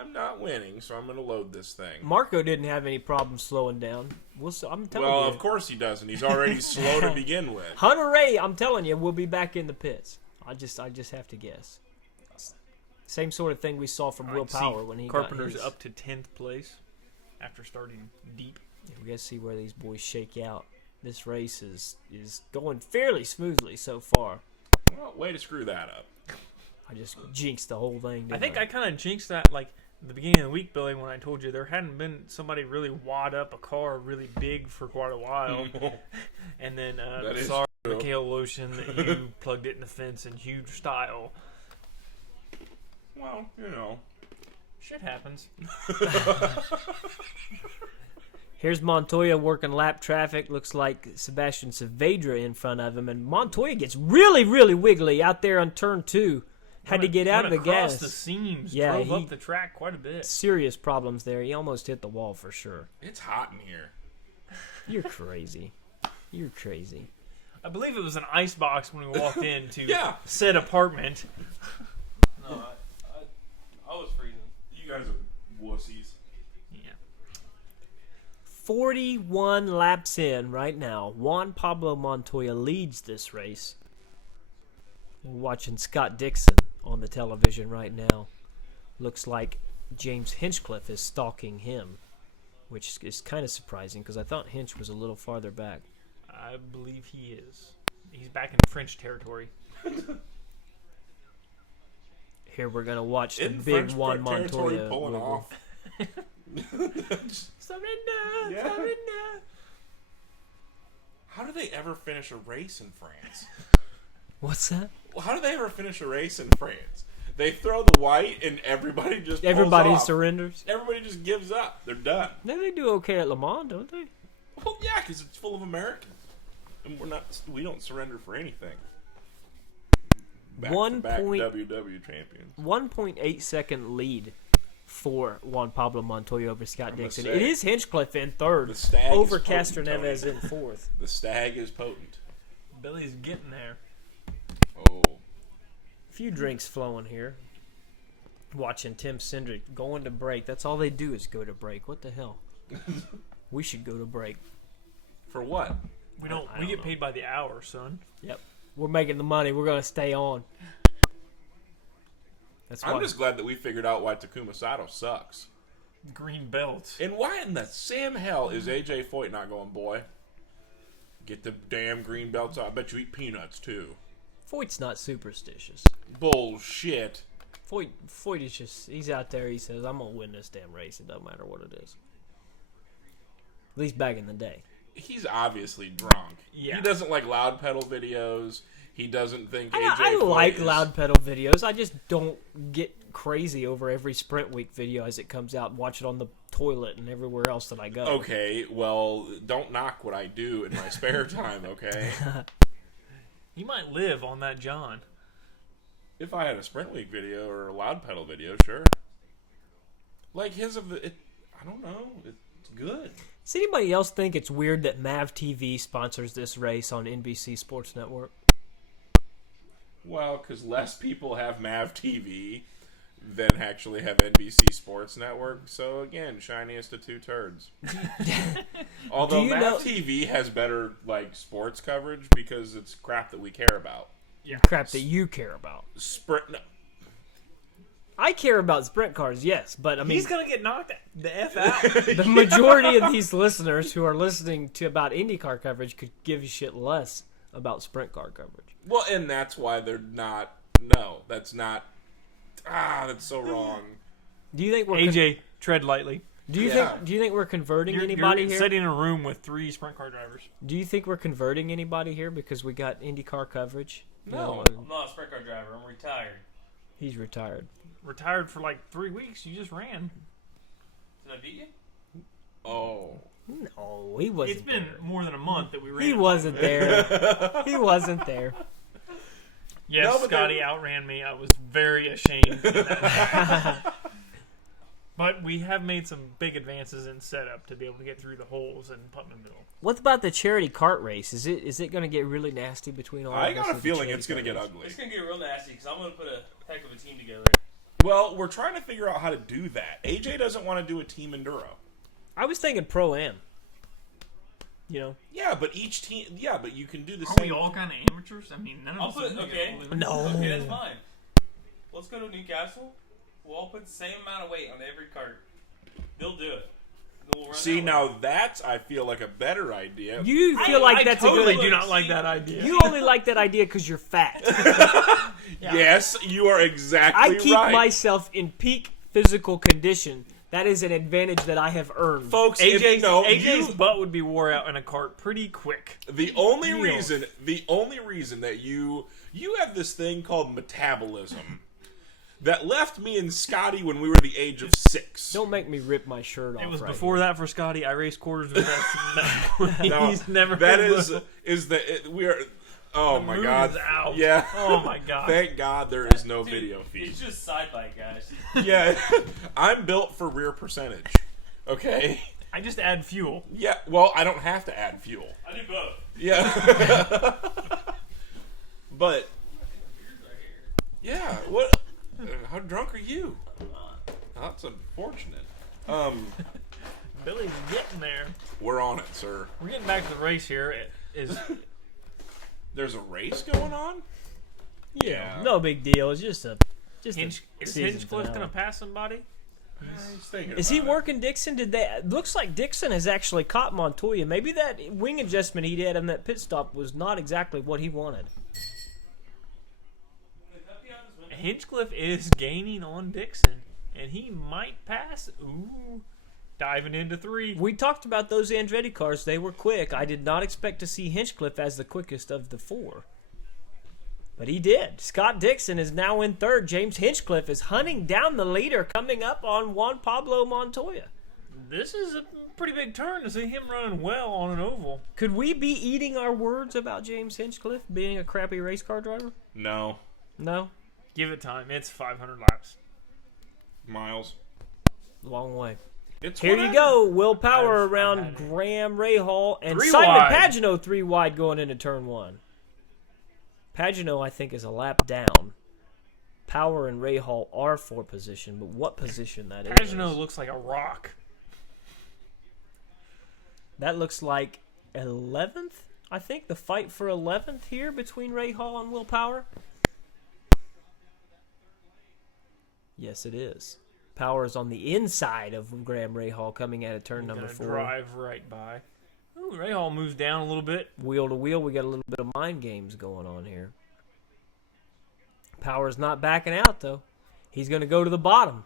I'm not winning, so I'm going to load this thing. Marco didn't have any problem slowing down. I'm telling Well, you. of course he doesn't. He's already slow to begin with. Hunter Ray, I'm telling you, will be back in the pits. I just have to guess. Same sort of thing we saw from Will I'd see Power when he Carpenter's got his. up to 10th place after starting deep. We gotta see where these boys shake out. This race is going fairly smoothly so far. Well, way to screw that up. I just jinxed the whole thing. I Didn't think I kind of jinxed that, at the beginning of the week, Billy, when I told you there hadn't been somebody really wad up a car really big for quite a while. And then, That is sorry, true. Mikhail Lotion, that you plugged it in the fence in huge style. Well, Shit happens. Here's Montoya working lap traffic. Looks like Sebastian Saavedra in front of him, and Montoya gets really, really wiggly out there on turn 2. Had to get out of the across gas. the seams, Yeah, drove he- up the track quite a bit. Serious problems there. He almost hit the wall for sure. it's hot in here. You're crazy. You're crazy. I believe it was an ice box when we walked into Yeah. said apartment. No, I was freezing. You guys are wussies. Yeah. 41 laps in right now. Juan Pablo Montoya leads this race. We're watching Scott Dixon on the television right now. Looks like James Hinchcliffe is stalking him, which is kind of surprising because I thought Hinch was a little farther back. I believe he is. He's back in French territory. Here we're going to watch the Isn't big French Juan territory Montoya. pulling wiggle. off? Surrender, Yeah. surrender. How do they ever finish a race in France? What's that? Well, how do they ever finish a race in France? They throw the white and everybody just pulls off. Surrenders. Everybody just gives up. They're done. Then they do okay at Le Mans, don't they? Well, yeah, because it's full of Americans, and we don't surrender for anything. Back to back WW champions. 1.8 second lead for Juan Pablo Montoya over Scott Dixon. say, It is Hinchcliffe in third, the stag over is potent, Castroneves Tony. in fourth. The stag is potent. Billy's getting there. Oh, Few drinks flowing here. Watching Tim Cindric going to break. That's all they do is go to break. What the hell? We should go to break. for what? We don't. I We don't get know. paid by the hour, son. Yep. We're making the money. We're going to stay on. That's I'm why. just glad that we figured out why Takuma Sato sucks. Green belt. And why in the Sam hell is AJ Foyt not going, boy? Get the damn green belts out. I bet you eat peanuts too. Foyt's not superstitious. Bullshit. Foyt is just, he's out there, he says, I'm going to win this damn race. It doesn't matter what it is. At least back in the day. He's obviously drunk. Yeah. He doesn't like loud pedal videos. He doesn't think AJ I Foyt like is... loud pedal videos. I just don't get crazy over every Sprint Week video as it comes out and watch it on the toilet and everywhere else that I go. Okay, well, don't knock what I do in my spare time, okay? He might live on that John. If I had a Sprint Week video or a loud pedal video, sure. Like his of the... I don't know. It's good. Does anybody else think it's weird that MAVTV sponsors this race on NBC Sports Network? Well, because less people have MAVTV than actually have NBC Sports Network. So, again, shiniest of two turds. Although Do you know- MAVTV has better, like, sports coverage because it's crap that we care about. Yeah. Crap that you care about. Sprint... No, I care about sprint cars, yes, but I mean, He's gonna get knocked the f out. the majority of these listeners who are listening to about IndyCar coverage could give a shit less about sprint car coverage. well, and that's why they're not... No, that's not... that's so wrong. Do you think we're AJ, tread lightly. Do you Yeah. think? Do you think we're converting You're anybody here? sitting in a room with 3 sprint car drivers. Do you think we're converting anybody here because we got IndyCar coverage? No. and I'm not a sprint car driver. I'm retired. he's retired. Retired for like 3 weeks. You just ran. Did I beat you? Oh. No, he wasn't. It's been there. more than a month that we ran. He wasn't there. He wasn't there. Yes, No, but Scotty they- outran me. I was very ashamed of that. But we have made some big advances in setup to be able to get through the holes in Putnamville. What about the charity kart race? Is it going to get really nasty between all I of us? got a with the feeling charity it's going kart to get race? ugly. It's gonna get real nasty because I'm gonna put a heck of a team together. Well, we're trying to figure out how to do that. AJ doesn't want to do a team enduro. I was thinking Pro-Am. You know? Yeah, but each team... Yeah, but you can do the Are we same... all kind of amateurs? I mean, none of I'll us put are okay. No. Okay, that's fine. Let's go to Newcastle. We'll all put the same amount of weight on every cart. They'll do it. Then we'll run See, that now way. that's, I feel like, a better idea. You feel like that's totally a good do idea. not like that idea. You only like that idea because you're fat. Yes, you are exactly I keep right. myself in peak physical condition. That is an advantage that I have earned. Folks, if you know, AJ's butt would be wore out in a cart pretty quick. the only reason that you have this thing called metabolism that left me and Scotty when we were the age of 6. Don't make me rip my shirt off. It was right before here. that for Scotty. I raced quarters with that. No, He's never. That we are. Oh my moon God! is out. Yeah. Oh my God. Thank God there is no Dude, video feed. It's just side bike, guys. Yeah, I'm built for rear percentage. Okay. I just add fuel. Yeah. Well, I don't have to add fuel. I do both. Yeah. But yeah, what? How drunk are you? That's unfortunate. Billy's getting there. We're on it, sir. We're getting back to the race here. There's a race going on. Yeah, no big deal. It's just a Is season Hinchcliffe finale. going to pass somebody? He's thinking Is he about it. working Dixon? Looks like Dixon has actually caught Montoya. Maybe that wing adjustment he did on that pit stop was not exactly what he wanted. Hinchcliffe is gaining on Dixon, and he might pass. Ooh. Diving into 3. We talked about those Andretti cars. They were quick. I did not expect to see Hinchcliffe as the quickest of the 4. But he did. Scott Dixon is now in 3rd. James Hinchcliffe is hunting down the leader, coming up on Juan Pablo Montoya. This is a pretty big turn to see him running well on an oval. Could we be eating our words about James Hinchcliffe being a crappy race car driver? No. No? Give it time. It's 500 laps. Miles. Long way. It's Here you whatever. go. Will Power I've around had it. Graham Rahal and 3 Simon wide. Pagenaud 3 wide going into turn 1. Pagenaud, I think, is a lap down. Power and Rahal are for position, but what position that is? Pagenaud looks like a rock. That looks like 11th, I think. The fight for 11th here between Rahal and Will Power. Yes, it is. Power is on the inside of Graham Rahal coming out of turn number Gonna 4. drive right by. Ooh, Rahal moves down a little bit. Wheel to wheel, we got a little bit of mind games going on here. Power's not backing out, though. He's going to go to the bottom.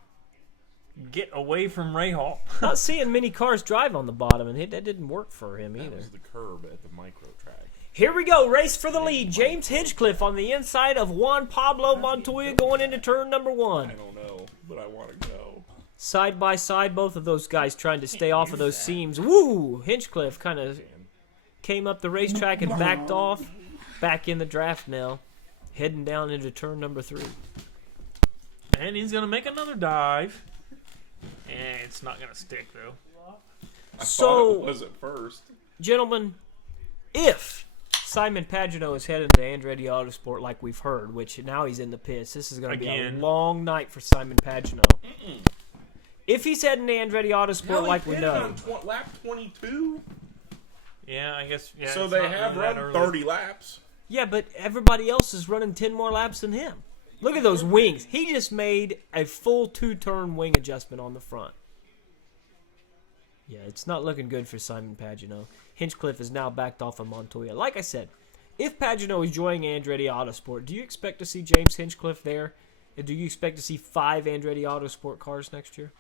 Get away from Rahal. Not seeing many cars drive on the bottom, and that didn't work for him That either. was the curb at the micro track. Here we go, race for the lead. James Hinchcliffe on the inside of Juan Pablo Montoya going into turn number 1. I don't know, but I want to go. Side by side, both of those guys trying to stay off of those seams. Woo! Hinchcliffe kind of came up the racetrack and backed off. Back in the draft now. Heading down into turn number 3. And he's going to make another dive. And it's not going to stick, though. I So- thought it was at first. Gentlemen, if Simon Pagenaud is heading to Andretti Autosport like we've heard, which now he's in the pits, this is going to be a Again. long night for Simon Pagenaud. If he's heading to Andretti Autosport like we know, On lap 22, Yeah, I guess. Yeah, so it's they not have really that run early. 30 laps. yeah, but everybody else is running 10 more laps than him. Look at those wings. He just made a full 2-turn wing adjustment on the front. Yeah, it's not looking good for Simon Pagenaud. Hinchcliffe is now backed off of Montoya. Like I said, if Pagenaud is joining Andretti Autosport, do you expect to see James Hinchcliffe there? And do you expect to see 5 Andretti Autosport cars next year?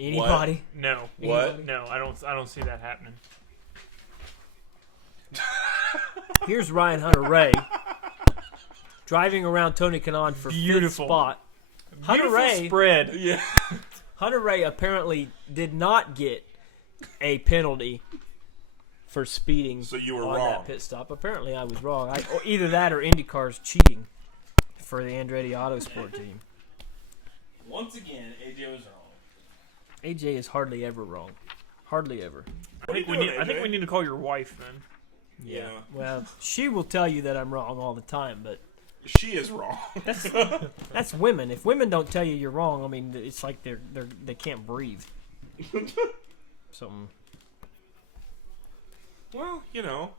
Anybody? No. What? No, I don't see that happening. Here's Ryan Hunter-Ray driving around Tony Kanaan for 5th Beautiful. spot. Beautiful Hunter-Ray, spread. Yeah. Hunter-Ray apparently did not get a penalty for speeding So you were on wrong. that pit stop. Apparently I was wrong. Or either that or IndyCar's cheating for the Andretti Autosport team. Once again, AJ was wrong. AJ is hardly ever wrong. Hardly ever. I think we need to call your wife then. Yeah. Well, she will tell you that I'm wrong all the time, but She is wrong. that's women. If women don't tell you you're wrong, I mean, it's like they can't breathe. Something. Well, you know,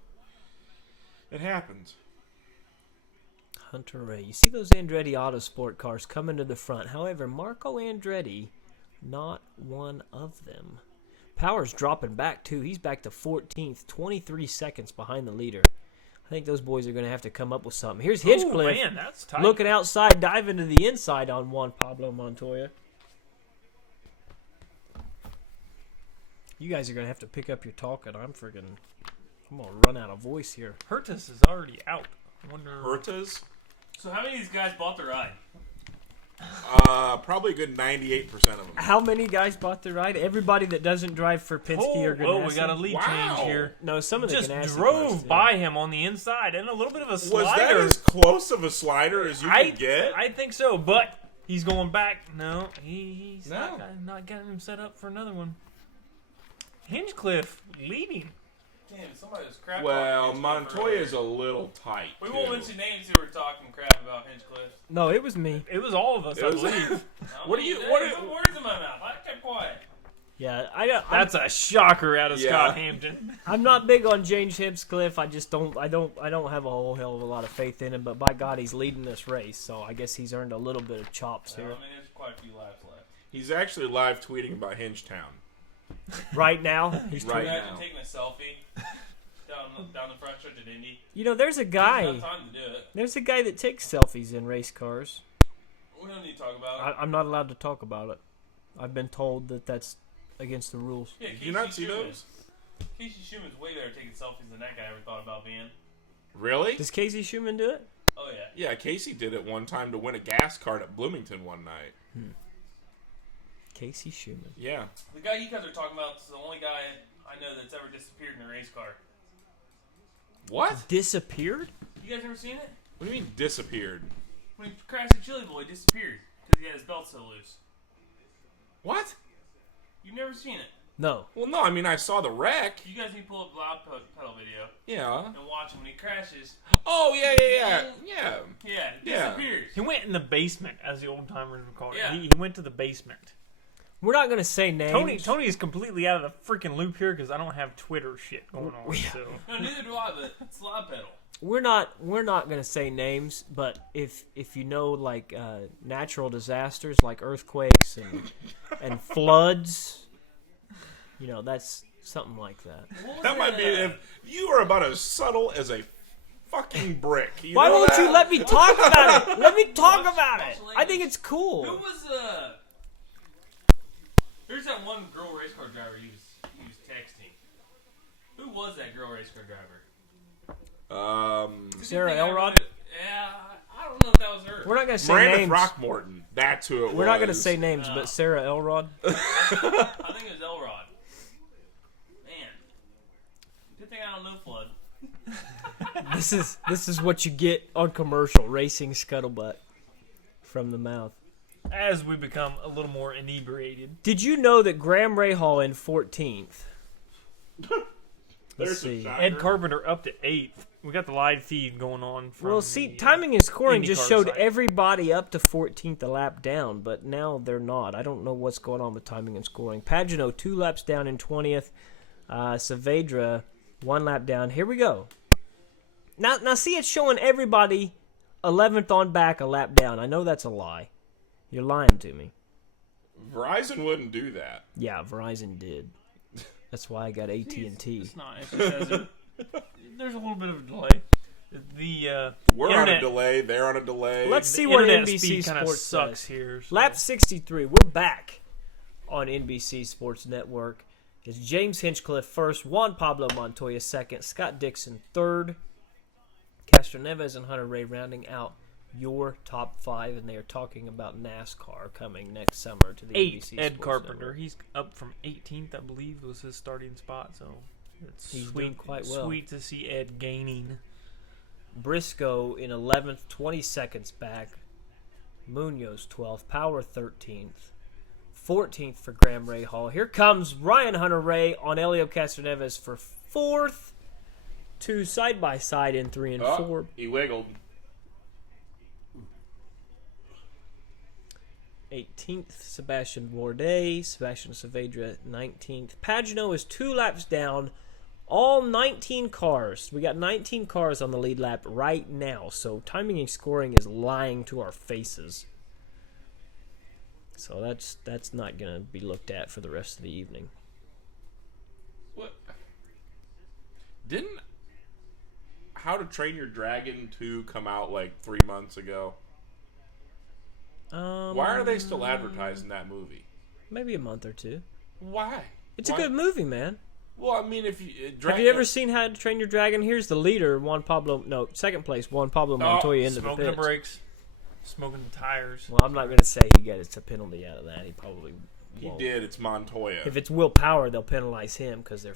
it happens. Hunter Ray. You see those Andretti Autosport cars coming to the front. However, Marco Andretti, not one of them. Power's dropping back, too. He's back to 14th, 23 seconds behind the leader. I think those boys are going to have to come up with something. Here's Hinchcliffe Oh, man, that's tight. looking outside, diving to the inside on Juan Pablo Montoya. You guys are going to have to pick up your talking. I'm going to run out of voice here. Hertus is already out. I wonder. Hertas? So how many of these guys bought the ride? Probably a good 98% of them. How many guys bought the ride? Everybody that doesn't drive for Penske or Ganassi. Whoa, we got a lead Wow. change here. No, some of the Just Ganassi cars drove did. by him on the inside and a little bit of a Was slider. that as close of a slider as you could get? I think so, but he's going back. No, he's No. not getting him set up for another one. Hinchcliffe leading. Damn, somebody was crap. Well, talking Hinchcliffe Montoya earlier. is a little tight. We too. won't mention names who were talking crap about Hinchcliffe. No, it was me. It was all of us, It I was- believe. What do you- Hey, what do- put words in my mouth. I kept quiet. Yeah, That's a shocker out of Yeah. Scott Hampton. I'm not big on James Hinchcliffe. I don't have a whole hell of a lot of faith in him. But by God, he's leading this race, so I guess he's earned a little bit of chops I here. mean, there's quite a few laps left. He's actually live tweeting about Hingetown. Right now, he's Right Imagine now. taking a selfie down the front stretch at Indy. You know, there's a There's guy. not time to do it. There's a guy that takes selfies in race cars. We don't need to talk about it. I'm not allowed to talk about it. I've been told that that's against the rules. Yeah, Did you not see those? Casey Schumann's way better taking selfies than that guy ever thought about being. Really? Does Casey Schumann do it? Oh, yeah. Yeah, Casey did it one time to win a gas card at Bloomington one night. Casey Schumann. Yeah. The guy you guys are talking about is the only guy I know that's ever disappeared in a race car. What? Disappeared? You guys ever seen it? What do you mean disappeared? When he crashed at Chili Boy, he disappeared because he had his belt so loose. What? You've never seen it. No. Well, no, I mean, I saw the wreck. You guys need to pull up Loud Pedal video Yeah. and watch him when he crashes. Oh, yeah. Yeah, Yeah. disappears. He went in the basement, as the old timers would call it. Yeah. He went to the basement. We're not going to say names. Tony is completely out of the freaking loop here because I don't have Twitter shit going on. Yeah. So. No, neither do I, but it's Loud Pedal. We're not going to say names, but if you know like natural disasters like earthquakes and floods, you know, that's something like that. That might be if you are about as subtle as a fucking brick. You Why know won't that? you let me talk about it? Let me talk about it. I think it's cool. Who was There's that one girl race car driver he was texting. Who was that girl race car driver? Sarah Yeah, Elrod? I don't know if that was her. We're not going to say Miranda names. Throckmorton. That's who it was. We're not going to say names, but Sarah Elrod. I think it was Elrod. Man, good thing I don't know flood. This is what you get on commercial racing scuttlebutt from the mouth. As we become a little more inebriated. Did you know that Graham Rahal in 14th? Let's There's some see. shocker. Ed Carpenter up to 8th. We got the live feed going on. From Well, see, the, timing and scoring just IndyCar showed site. everybody up to 14th a lap down, but now they're not. I don't know what's going on with timing and scoring. Pagano 2 laps down in 20th. Saavedra 1 lap down. Here we go. Now see, it's showing everybody 11th on back, a lap down. I know that's a lie. You're lying to me. Verizon wouldn't do that. Yeah, Verizon did. That's why I got AT&T. It's not. It just says it. There's a little bit of a delay. The We're internet, on a delay. They're on a delay. Let's the see what internet NBC speed kind of Sports sucks says. here. So. Lap 63. We're back on NBC Sports Network. It's James Hinchcliffe first, Juan Pablo Montoya second, Scott Dixon third, Castro Neves and Hunter Ray rounding out your top 5, and they are talking about NASCAR coming next summer to the 8. NBC Ed Sports Carpenter. Network. He's up from 18th, I believe, was his starting spot. So it's He's sweet, doing quite well. Sweet to see Ed gaining. Briscoe in 11th, 20 seconds back. Munoz 12th, Power 13th. 14th for Graham Rahal. Here comes Ryan Hunter-Ray on Helio Castroneves for 4th. 2 side-by-side in 3 and 4. He wiggled. 18th, Sebastian Bourdais. Sebastian Saavedra 19th. Pagano is 2 laps down. All 19 cars. We got 19 cars on the lead lap right now. So timing and scoring is lying to our faces. So that's not going to be looked at for the rest of the evening. What? Didn't How to Train Your Dragon 2 come out like 3 months ago? Why are they still advertising that movie? Maybe a month or 2. Why? It's Why? a good movie, man. Well, I mean, if you Have you ever seen How to Train Your Dragon? Here's the leader, second place, Juan Pablo Montoya into the Smoking the pits. brakes, smoking the tires. Well, I'm not going to say he gets a penalty out of that. He probably He won't. did. It's Montoya. If it's Will Power, they'll penalize him because they're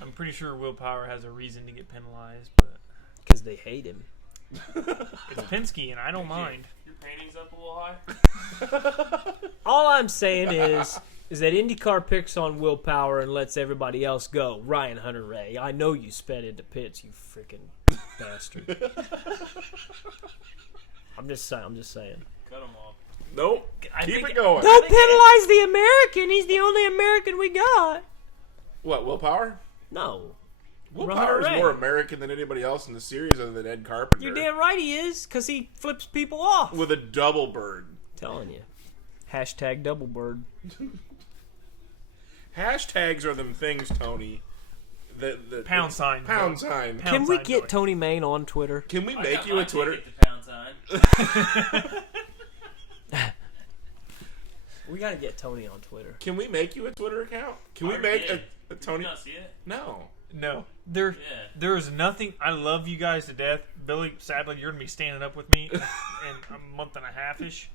I'm pretty sure Will Power has a reason to get penalized, but because they hate him. it's Penske, and I don't mind. Your painting's up a little high. All I'm saying is that IndyCar picks on Will Power and lets everybody else go. Ryan Hunter-Ray, I know you sped into pits, you freaking bastard. I'm just saying. Cut him off. Nope. I Keep think- it going. Don't penalize the American. He's the only American we got. What, Will Power? No. Will Ryan Power is Hunter-Ray. more American than anybody else in the series other than Ed Carpenter. You're damn right he is, because he flips people off. With a double bird. Telling you. Hashtag double bird. Hashtags are them things, Tony. The Pound sign. Pound sign. Pound Can we sign get Joey. Tony Main on Twitter? Can we I make got you my a Twitter? ticket to pound sign. We got to get Tony on Twitter. Can we make you a Twitter account? Can we I make did. a Did Tony? you not see it? No. No, Yeah. there is nothing. I love you guys to death, Billy. Sadly, you're gonna be standing up with me in a month and a half ish.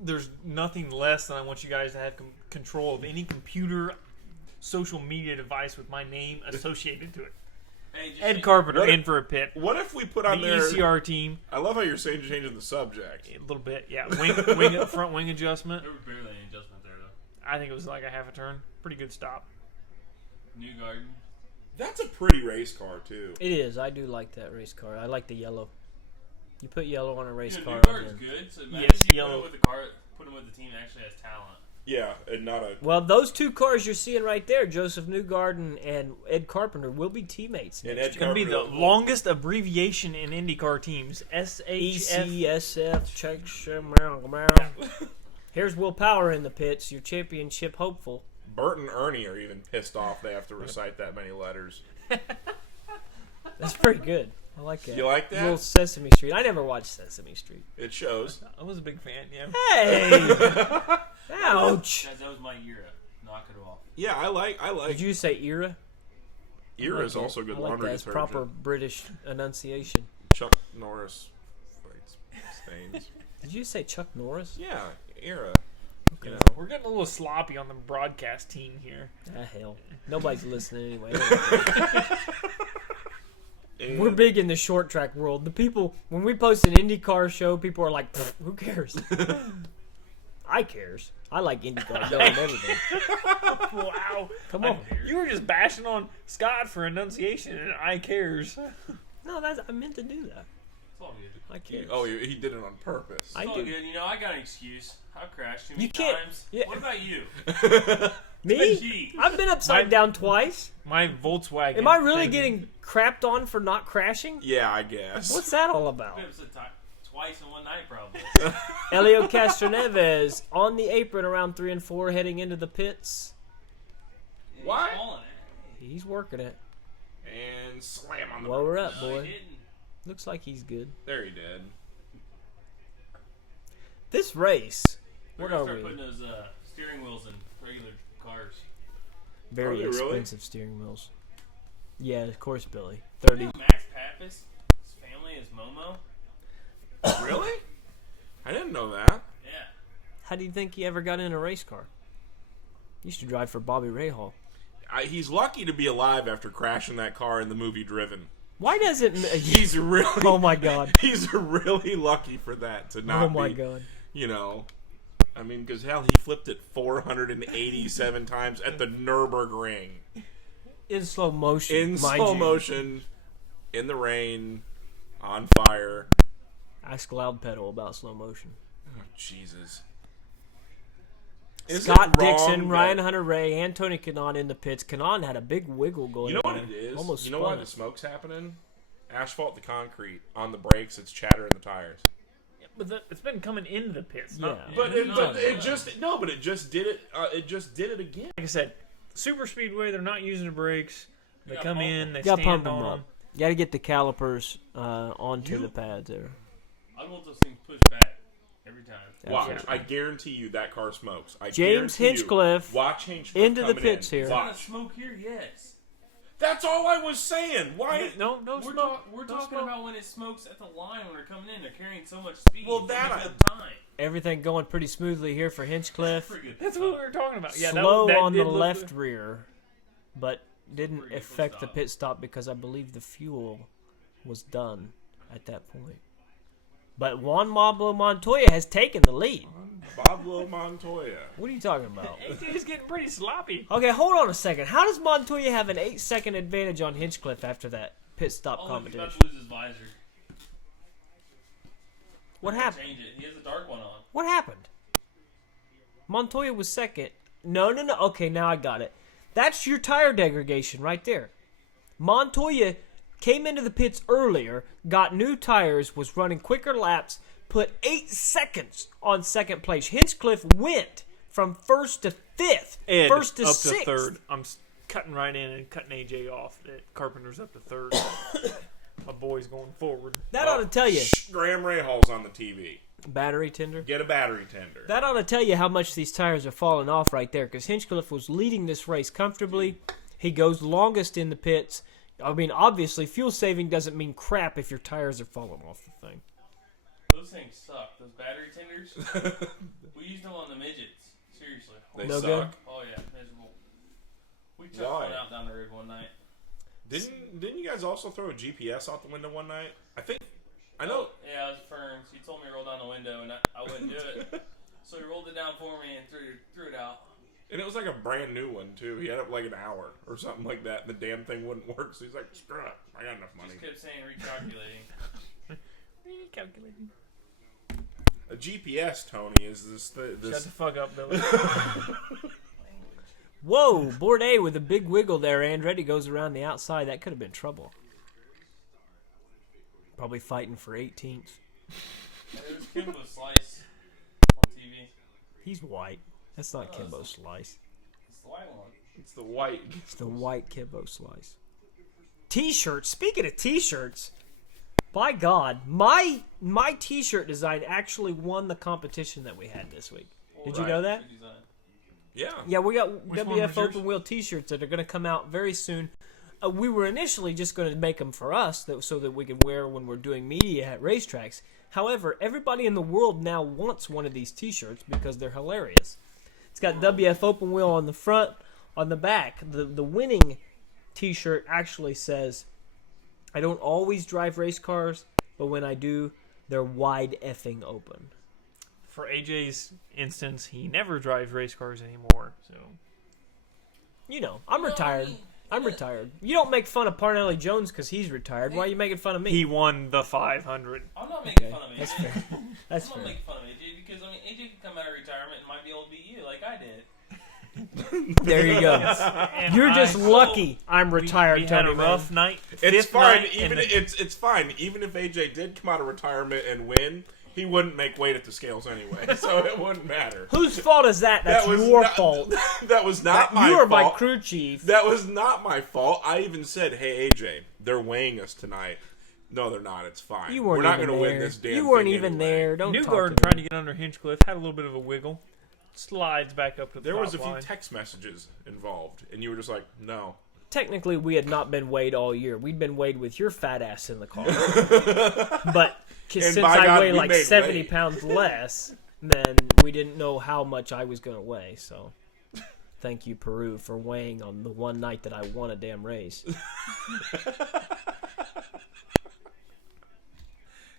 There's nothing less than I want you guys to have control of any computer, social media device with my name associated to it. Hey, just Ed Carpenter What in if- for a pit. What if we put The on there? ECR team, I love how you're saying changing the subject. a little bit, yeah. Front wing adjustment. There was barely any adjustment there, though. I think it was like a half a turn. Pretty good stop. New Garden. That's a pretty race car too. It is. I do like that race car. I like the yellow. You put yellow on a race New car. Garden's then- good. So imagine Yes, you yellow. put him with the car, put him with the team that actually has talent. Yeah, and not a. Well, those two cars you're seeing right there, Joseph Newgarden and Ed Carpenter, will be teammates. And next Ed year. It's gonna be the Carpenter- longest abbreviation in IndyCar teams. E SHF. ECSF. Check. Here's Will Power in the pits. Your championship hopeful. Bert and Ernie are even pissed off they have to recite that many letters. That's pretty good. I like that. You like that? Little Sesame Street. I never watched Sesame Street. It shows. I was a big fan, yeah. Hey! Ouch! That was my era. Knock it off. Yeah, I like. Did you say era? Era is also good I like laundry that. It's detergent. proper British enunciation. Chuck Norris fights stains. Did you say Chuck Norris? Yeah, era. You know. We're getting a little sloppy on the broadcast team here. Ah, hell. Nobody's listening anyway. And We're big in the short track world. The people, when we post an IndyCar show, people are like, "Pfft, who cares? I cares. I like IndyCar going and everything. Wow. Come on. You were just bashing on Scott for enunciation and I cares. No, I meant to do that. It's all good. I care. Oh, he did it on purpose. I It's all do. good. You know, I got an excuse. I crashed too many You can't- times. yeah. What about you? Me? Gee. I've been upside down twice. My Volkswagen. Am I really thing- getting crapped on for not crashing? Yeah, I guess. What's that all about? I've been twice in one night, probably. Elio Castroneves on the apron around 3 and 4 heading into the pits. He's Why? falling at it. He's working it. And slam on the. Blow her up, No, boy. he didn't. Looks like he's good. There he did. This race, We're what gonna are start we? putting those steering wheels in regular cars. Very Are they really? expensive steering wheels. Yeah, of course, Billy. You 30. know Max Pappas, his family is Momo. Really? I didn't know that. Yeah. How do you think he ever got in a race car? Used to drive for Bobby Rahal. He's lucky to be alive after crashing that car in the movie Driven. Why does it? He's really. Oh my God. He's really lucky for that to not Oh my be. God. You know. I mean, because hell, he flipped it 487 times at the Nürburgring. In slow motion. In mind slow you. motion, in the rain, on fire. Ask Loud Pedal about slow motion. Oh, Jesus. Scott it wrong Dixon, that- Ryan Hunter-Ray, Anthony Kanaan in the pits. Kanaan had a big wiggle going You know on. what it is? Almost You know why spun the it. smoke's happening? Asphalt to concrete. On the brakes, it's chatter in the tires. But it's been coming into the pits. Not, Yeah. But it, No, but no, it no. just no, but it just did it. It just did it again. Like I said, super speedway. They're not using the brakes. They Yeah, come pump in. They You gotta stand pump them on up. them. You gotta get the calipers onto the pads there. I want those things pushed back every time. Watch, Absolutely. I guarantee you that car smokes. I James guarantee you. Hinchcliffe Watch Hinchcliffe into the coming pits in. here. Not a Watch. smoke here, yes. That's all I was saying. Why? No smoke. We're No talking smoke. about when it smokes at the line when they're coming in. They're carrying so much speed. Well, that It I- gives them time. Everything going pretty smoothly here for Hinchcliffe. Pretty good. That's what we were talking about. Yeah, Slow that on the did look left good. rear, but didn't Pretty good affect the stop. pit stop because I believe the fuel was done at that point. But Juan Pablo Montoya has taken the lead. Pablo Montoya. What are you talking about? He's getting pretty sloppy. Okay, hold on a second. How does Montoya have an 8-second advantage on Hinchcliffe after that pit stop Oh, look, he's about competition? to lose his visor. What happened? Change it. He has a dark one on. What happened? Montoya was second. No. Okay, now I got it. That's your tire degradation right there. Montoya came into the pits earlier, got new tires, was running quicker laps, put 8 seconds on second place. Hinchcliffe went from first to fifth, Ed first to up sixth. to third. I'm cutting right in and cutting AJ off. Carpenter's up to third. My boy's going forward. That ought to tell you. Graham Rahal's on the TV. Battery tender. Get a battery tender. That ought to tell you how much these tires are falling off right there, because Hinchcliffe was leading this race comfortably. He goes longest in the pits. I mean, obviously, fuel saving doesn't mean crap if your tires are falling off the thing. Those things suck. Those battery tenders. We used them on the midgets. Seriously. They No suck. good? Oh yeah, miserable. We took Why? one out down the road one night. Didn't you guys also throw a GPS out the window one night? I know. Yeah, it was Ferns. He told me to roll down the window, and I wouldn't do it. So he rolled it down for me and threw it out. And it was like a brand new one too. He had it like an hour or something like that, and the damn thing wouldn't work. So he's like, "Screw it, I got enough money." Just kept saying recalculating. Calculating. A GPS, Tony, is this Shut the fuck up, Billy. Whoa, Bourdais with a big wiggle there. Andretti goes around the outside. That could have been trouble. Probably fighting for 18th. It was Kimbo Slice on TV. He's white. That's not Kimbo Slice. It's the white one. It's the white. It's the white Kimbo Slice. T-shirts. Speaking of T-shirts, by God, my T-shirt design actually won the competition that we had this week. Did you know that? Good design. Yeah. Yeah, we got Which one was yours? WFOpenWheel T-shirts that are going to come out very soon. We were initially just going to make them for us so that we can wear when we're doing media at racetracks. However, everybody in the world now wants one of these T-shirts because they're hilarious. It's got WFOpenWheel on the front, on the back. The winning T-shirt actually says, "I don't always drive race cars, but when I do, they're wide effing open." For AJ's instance, he never drives race cars anymore. So You know, I'm retired. I'm retired. You don't make fun of Parnelli Jones because he's retired. Why are you making fun of me? he won the 500. I'm not making Okay, fun of AJ. that's fair. That's I'm not fair. making fun of AJ because AJ could come out of retirement and might be able to beat you like I did. There you go. And You're just I- lucky I'm retired, We had Tony. a rough night. It's fifth fine. night, Even and it's fine. Even if AJ did come out of retirement and win, he wouldn't make weight at the scales anyway, so it wouldn't matter. Whose fault is that? That's your not, fault. That was not my You are fault. my crew chief. That was not my fault. I even said, "Hey AJ, they're weighing us tonight." No, they're not. It's fine. You weren't We're not even going to there. win this damn You weren't thing even anyway. there. Don't talk Newgarden to tried me. to get under Hinchcliffe, had a little bit of a wiggle, slides back up to the There top was a few line. text messages involved, and you were just like, "No." Technically, we had not been weighed all year. We'd been weighed with your fat ass in the car. But since by I God, weigh we like made 70 weight. pounds less, then we didn't know how much I was going to weigh. So thank you, Peru, for weighing on the one night that I won a damn race.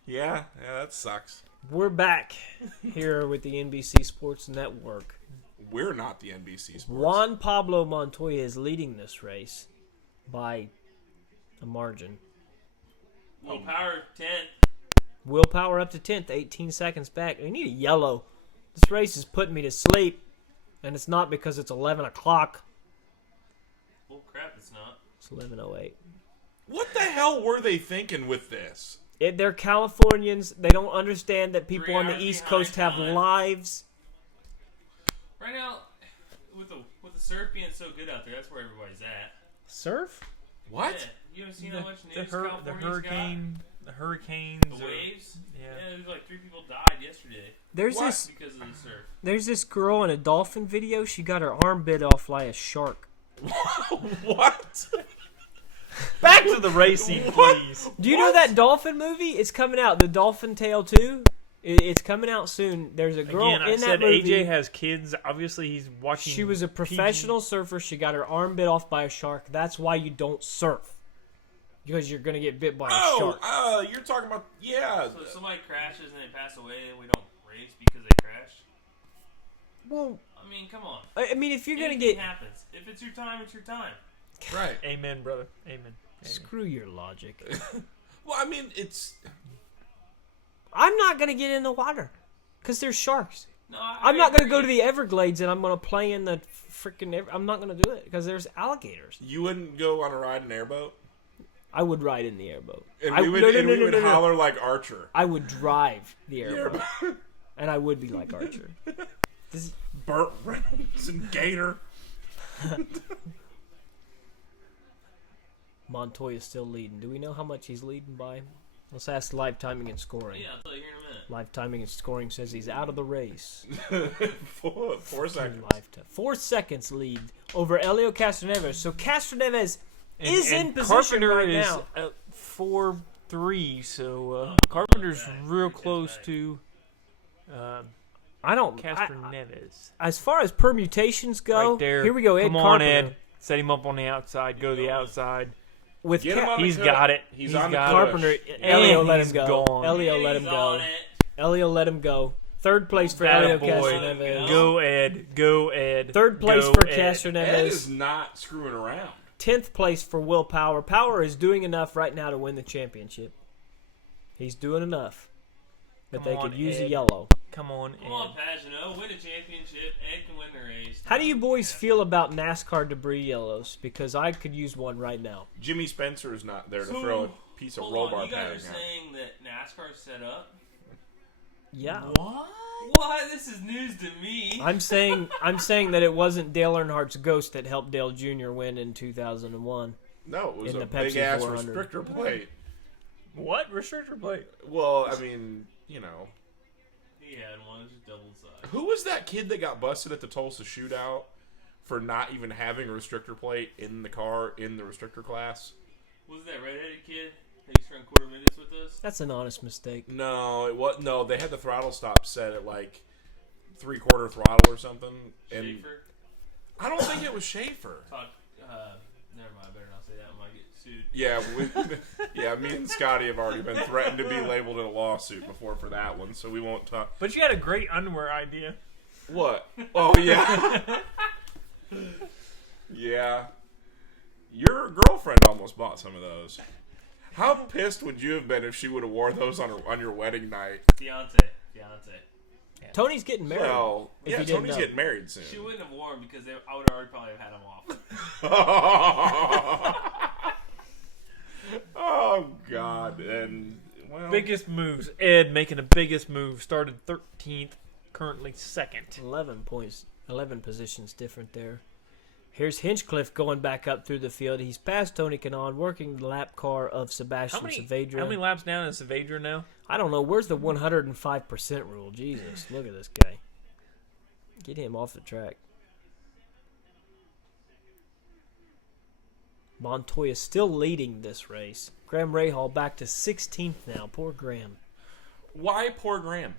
Yeah, that sucks. We're back here with the NBC Sports Network. We're not the NBC Sports. Juan Pablo Montoya is leading this race by a margin. Willpower 10. Willpower up to 10th, 18 seconds back. We need a yellow. This race is putting me to sleep, and it's not because it's 11 o'clock. Oh crap, it's not. It's 11:08. What the hell were they thinking with this? They're Californians. They don't understand that people 3 on the hours East behind Coast have time. lives. Right now, with the surf being so good out there, that's where everybody's at. Surf? What? Yeah, you haven't seen how much The news California's hurricanes. got? The waves. Yeah. There's like 3 people died yesterday There's What? this because of the surf. there's this girl in a dolphin video. She got her arm bit off by a shark. What? Back to the racing, please. Do you know that dolphin movie? It's coming out. The Dolphin Tale 2. It's coming out soon. There's a girl Again, I in said that movie. AJ has kids. Obviously, he's watching. She was a professional surfer. She got her arm bit off by a shark. That's why you don't surf. Because you're going to get bit by a shark. Oh, you're talking about, yeah. So if somebody crashes and they pass away, then we don't race because they crashed. Well, I mean, come on. I mean, if you're going to Anything get... happens. If it's your time, it's your time. Right. Amen, brother. Amen. Screw your logic. Well, I mean, it's... I'm not going to get in the water. Because there's sharks. No, I'm not going to go to the Everglades and I'm going to play in the freaking... I'm not going to do it because there's alligators. You wouldn't go on a ride in an airboat? I would ride in the airboat. And I, we would, no, no, and no, we no, would no, no. holler like Archer. I would drive the airboat. And I would be like Archer. This is, Burt Reynolds and Gator. Montoya's still leading. Do we know how much he's leading by? Let's ask live timing and scoring. Yeah, I'll tell you here in a minute. Live timing and scoring says he's out of the race. 4 seconds. 4 seconds lead over Elio Castroneves. So Castroneves is in position Carpenter right is now. at 4-3, so Carpenter's real close to Castroneves. As far as permutations go, Right there. here we go. Ed Come on, Carpenter. Ed. Set him up on the outside. Go to the outside. With Get him on the He's cup. got it. He's He's on the got push. Carpenter, And Elio let he's him go. gone. Elio let him He's go. on it. Elio let him go. Third place for Elio Attaboy. Castroneves. Go, Ed. Go, Ed. Third place Go, for Ed. Ed Castroneves. is not screwing around. 10th place for Will Power. Power is doing enough right now to win the championship. He's doing enough. But Come they on, could use a Ed. yellow. Come on, Come on, Ed. Pagano, win a championship. Ed can win the race. How do you boys feel about NASCAR debris yellows? Because I could use one right now. Jimmy Spencer is not there to throw a piece of Hold roll on, bar you guys pattern are out. saying that NASCAR's set up? Yeah. What? What? This is news to me. I'm saying that it wasn't Dale Earnhardt's ghost that helped Dale Jr. win in 2001. No, it was In a the Pepsi big ass 400. restrictor plate. What? Restrictor plate. Well, I mean, you know. He had one. It was just double size. Who was that kid that got busted at the Tulsa shootout for not even having a restrictor plate in the car in the restrictor class? Was that redheaded kid that used to run quarter minutes with us? That's an honest mistake. No, it was no. They had the throttle stop set at like 3/4 throttle or something. And Schaefer? I don't think it was Schaefer. Talk, never mind. I better not say that when I get sued. Yeah, me and Scotty have already been threatened to be labeled in a lawsuit before for that one, so we won't talk. But you had a great underwear idea. What? Oh yeah, yeah. Your girlfriend almost bought some of those. How pissed would you have been if she would have wore those on your wedding night? Fiance. Tony's getting married. Well, if yeah, you didn't Tony's know. getting married soon. She wouldn't have worn them because I would already probably have had them off. Oh God! And well, Biggest moves. Ed making the biggest move. Started 13th, currently 2nd. 11 points, 11 positions different there. Here's Hinchcliffe going back up through the field. He's past Tony Kanaan, working the lap car of Sebastian Saavedra. How many laps down is Saavedra now? I don't know. Where's the 105% rule? Jesus, look at this guy. Get him off the track. Montoya still leading this race. Graham Rahal back to 16th now. Poor Graham. why poor Graham?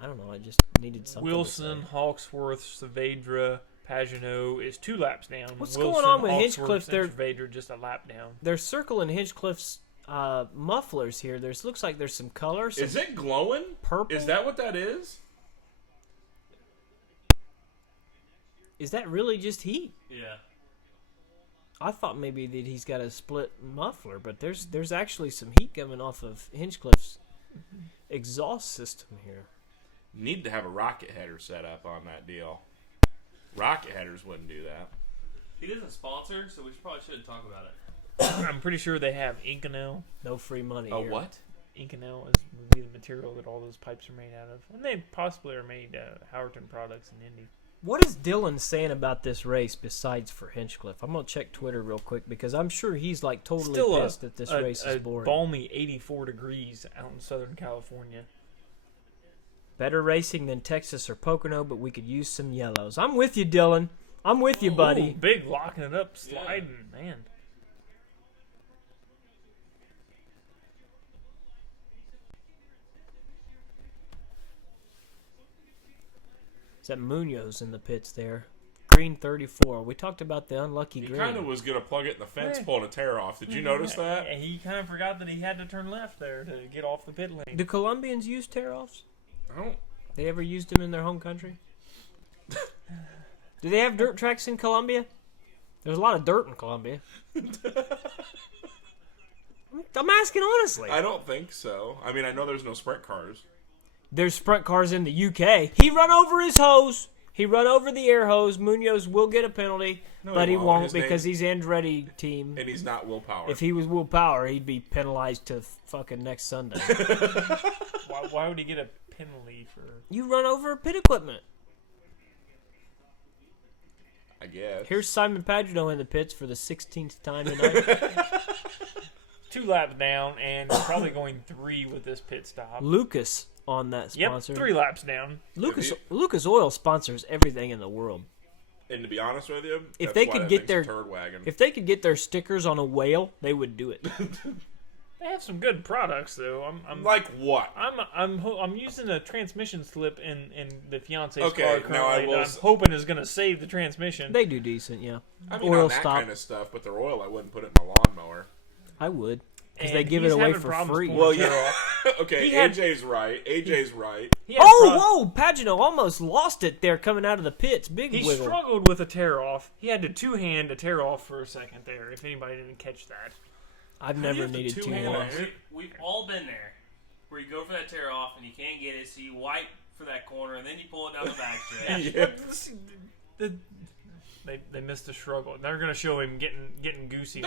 I don't know. I just needed something Wilson, to say. Hawksworth, Saavedra, Pagano is 2 laps down. What's Wilson, going on with Hawksworth, Hinchcliffe? and Saavedra just a lap down. They're circling Hinchcliffe's mufflers here. Looks like there's some color. Some Is it glowing? purple? Is that what that is? Is that really just heat? Yeah. I thought maybe that he's got a split muffler, but there's actually some heat coming off of Hinchcliffe's exhaust system here. Need to have a rocket header set up on that deal. Rocket headers wouldn't do that. He doesn't sponsor, so we probably shouldn't talk about it. I'm pretty sure they have Inconel. No free money Oh, here. what? Inconel is the material that all those pipes are made out of. And they possibly are made Howerton products in Indy. What is Dylan saying about this race besides for Hinchcliffe? I'm going to check Twitter real quick because I'm sure he's like totally Still pissed that this race is boring. Balmy 84 degrees out in Southern California. Better racing than Texas or Pocono, but we could use some yellows. I'm with you, Dylan. I'm with you, buddy. Ooh, big locking it up, sliding, man. Is that Munoz in the pits there? Green 34. We talked about the unlucky He green. kind of was going to plug it in the fence, Yeah. pulling a tear off. Did you notice that? And he kind of forgot that he had to turn left there to get off the pit lane. Do Colombians use tear-offs? I don't. They ever used them in their home country? Do they have dirt tracks in Colombia? There's a lot of dirt in Colombia. I'm asking honestly. I don't think so. I mean, I know there's no sprint cars. There's sprint cars in the UK. He run over his hose. He run over the air hose. Munoz will get a penalty, No, but he he won't. won't His because name- he's Andretti team. And he's not willpower. If he was Will Power, he'd be penalized to fucking next Sunday. Why would he get a penalty for... You run over pit equipment. I guess. Here's Simon Pagano in the pits for the 16th time tonight. 2 laps down and probably going 3 with this pit stop. Lucas on that Yep, sponsor. 3 laps down. Lucas Oil sponsors everything in the world. And to be honest with you, If that's they why could that get thing's their a turd wagon. if they could get their stickers on a whale, they would do it. They have some good products though. I'm Like what? I'm using a transmission slip in the fiance's Okay, car now currently. I will that I'm hoping is going to save the transmission. They do decent, yeah. I mean, Oil on that stop. kind of stuff, but their oil, I wouldn't put it in my lawnmower. I would, because And they give it he's away having for problems free. pulling the tail off. Okay, He had- AJ's right. AJ's right. He had Oh, whoa! Pagano almost lost it there coming out of the pits. Big He wiggle. struggled with a tear off. He had to two-hand a tear off for a second there. If anybody didn't catch that. I've do you never have to needed two two-hand hands. it? We've all been there, where you go for that tear off and you can't get it, so you wipe for that corner and then you pull it down the back stretch. Yeah. But they missed the struggle. They're going to show him getting goosey.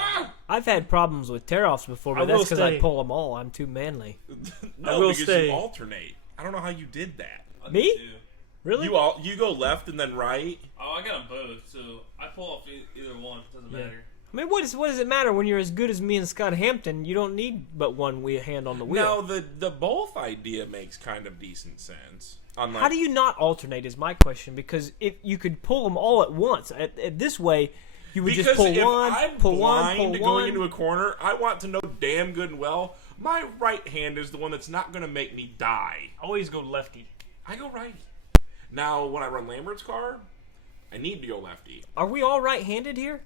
I've had problems with tear-offs before, I but that's will because I stay. pull them all. I'm too manly. No, will because stay. you alternate. I don't know how you did that. Me? Too. Really? You go left and then right. Oh, I got them both, so I pull off either one. Doesn't matter. I mean, what does it matter when you're as good as me and Scott Hampton? You don't need but one hand on the wheel. Now the both idea makes kind of decent sense. Unlike, How do you not alternate is my question, because if you could pull them all at once. At this way, you would because just pull if one, I'm pull one, blind pull going one. into a corner, I want to know damn good and well my right hand is the one that's not going to make me die. Always go lefty. I go righty. Now, when I run Lambert's car, I need to go lefty. Are we all right-handed here?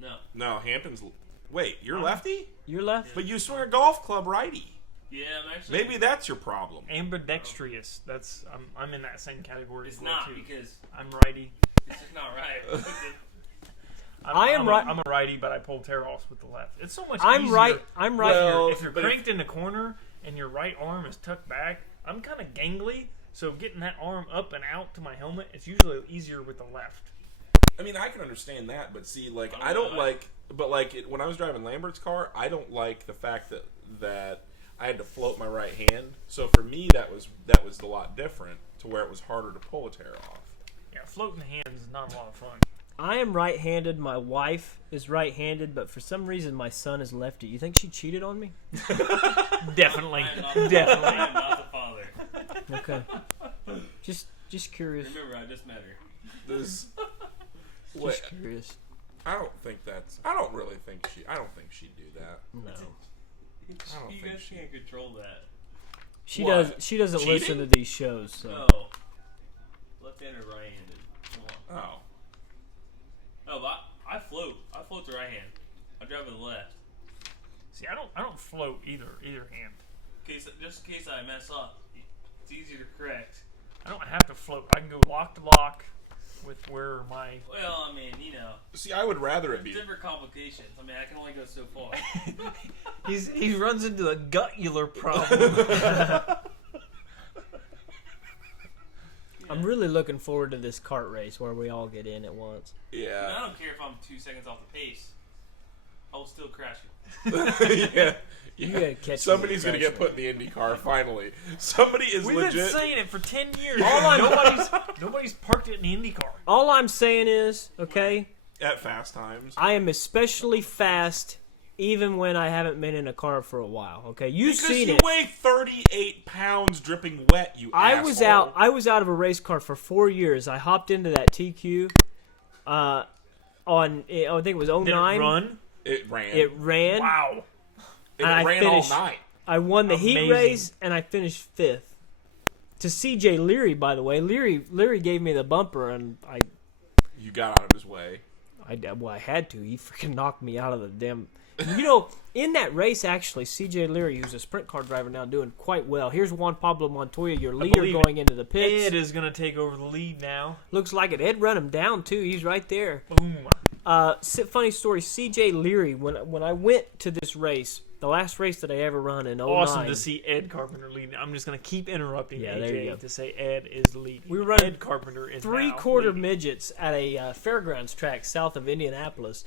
No. No, Hampton's. Wait, you're lefty? You're left? But you swing a golf club righty. Yeah, I'm actually. Maybe that's your problem. Ambidextrous. That's I'm in that same category. It's as well, not too. because I'm righty. it's just not right. I'm a righty, but I pull tear offs with the left. It's so much I'm easier. right. I'm right. Well, If you're but cranked in the corner and your right arm is tucked back, I'm kind of gangly, so getting that arm up and out to my helmet, it's usually easier with the left. I mean, I can understand that, but see, like, I don't like. But like, when I was driving Lambert's car, I don't like the fact that I had to float my right hand. So for me, that was a lot different, to where it was harder to pull a tear off. Yeah, floating hands is not a lot of fun. I am right-handed. My wife is right-handed, but for some reason my son is lefty. You think she cheated on me? Definitely. I am not the Definitely. I am not the father. Okay. Just curious. Remember, I just met her. This. Wait, Just curious. I don't think that's. I don't really think she. I don't think she'd do that. No. You think guys she- can't control that. She What? does. She doesn't Cheating? listen to these shows. So. No. Left-handed or right-handed? Come on. Oh. No, but I float. I float the right hand. I drive with the left. See, I don't float either hand. Just in case I mess up, it's easier to correct. I don't have to float. I can go lock to lock with where my Well, I mean, you know, See, I would rather it be. different complications. I mean, I can only go so far. He runs into a gutular problem. I'm really looking forward to this kart race where we all get in at once. I Yeah. don't care if I'm 2 seconds off the pace. I will still crash it. Yeah. You gotta catch me Somebody's gonna get crashing. put in the IndyCar finally. Somebody is We've legit. been saying it for 10 years. All nobody's parked it in the IndyCar. All I'm saying is, okay, At fast times. I am especially fast even when I haven't been in a car for a while. Okay, you've Because seen you it. weigh 38 pounds dripping wet, you I asshole. was out of a race car for 4 years. I hopped into that TQ on I think it was 09. Did it run? It ran. It ran. Wow. and and it I ran finished- all night. I won the heat Amazing. race and I finished 5th. To CJ Leary, by the way. Leary gave me the bumper and You got out of his way. I had to. He freaking knocked me out of the damn. You know, in that race, actually, CJ Leary, who's a sprint car driver now, doing quite well. Here's Juan Pablo Montoya, your leader, believe going into the pits. Ed is going to take over the lead now. Looks like it. Ed run him down too. He's right there. Boom. Funny story. CJ Leary, when I went to this race, the last race that I ever run in 09. Awesome to see Ed Carpenter leading. I'm just going to keep interrupting Yeah, there you go. AJ to say Ed is leading. We run Ed Carpenter is now 3/4 leading. midgets at a fairgrounds track south of Indianapolis.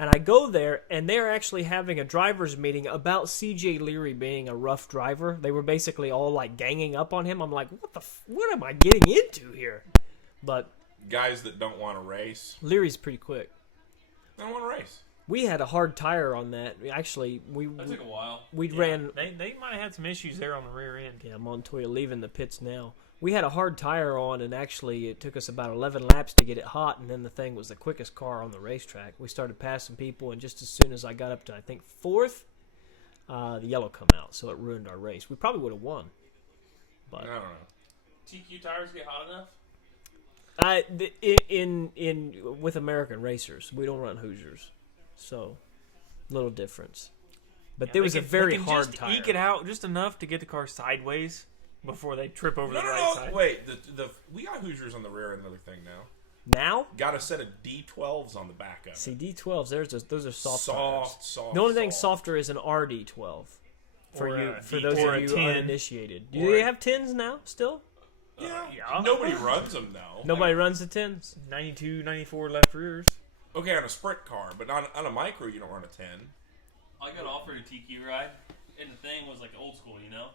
And I go there, and they're actually having a driver's meeting about CJ Leary being a rough driver. They were basically all, like, ganging up on him. I'm like, what am I getting into here? But Guys that don't want to race. Leary's pretty quick. They don't want to race. We had a hard tire on that. Actually, That took a while. we Yeah, ran. They might have had some issues there on the rear end. Yeah, Montoya leaving the pits now. We had a hard tire on, and actually it took us about 11 laps to get it hot, and then the thing was the quickest car on the racetrack. We started passing people, and just as soon as I got up to, I think, 4th, the yellow come out, so it ruined our race. We probably would have won. I But don't know. TQ tires get hot enough? with American racers, we don't run Hoosiers, so little difference. But there was a very hard just tire. Eke it out just enough to get the car sideways before they trip over No, the no, right no. side. Wait, we got Hoosiers on the rear end of the thing now. Now, Got a set of D12s on the back of it. see D12s. Those are soft tires. Soft. The only thing softer is an RD12 for Or you, a for D- those or of a you 10. uninitiated. Do Or they a- have 10s now still? Yeah. Nobody runs them now. Nobody runs the 10s. 92, 94 left rears. Okay, on a sprint car, but on a micro, you don't run a 10. I got offered a TQ ride, and the thing was like old school, you know?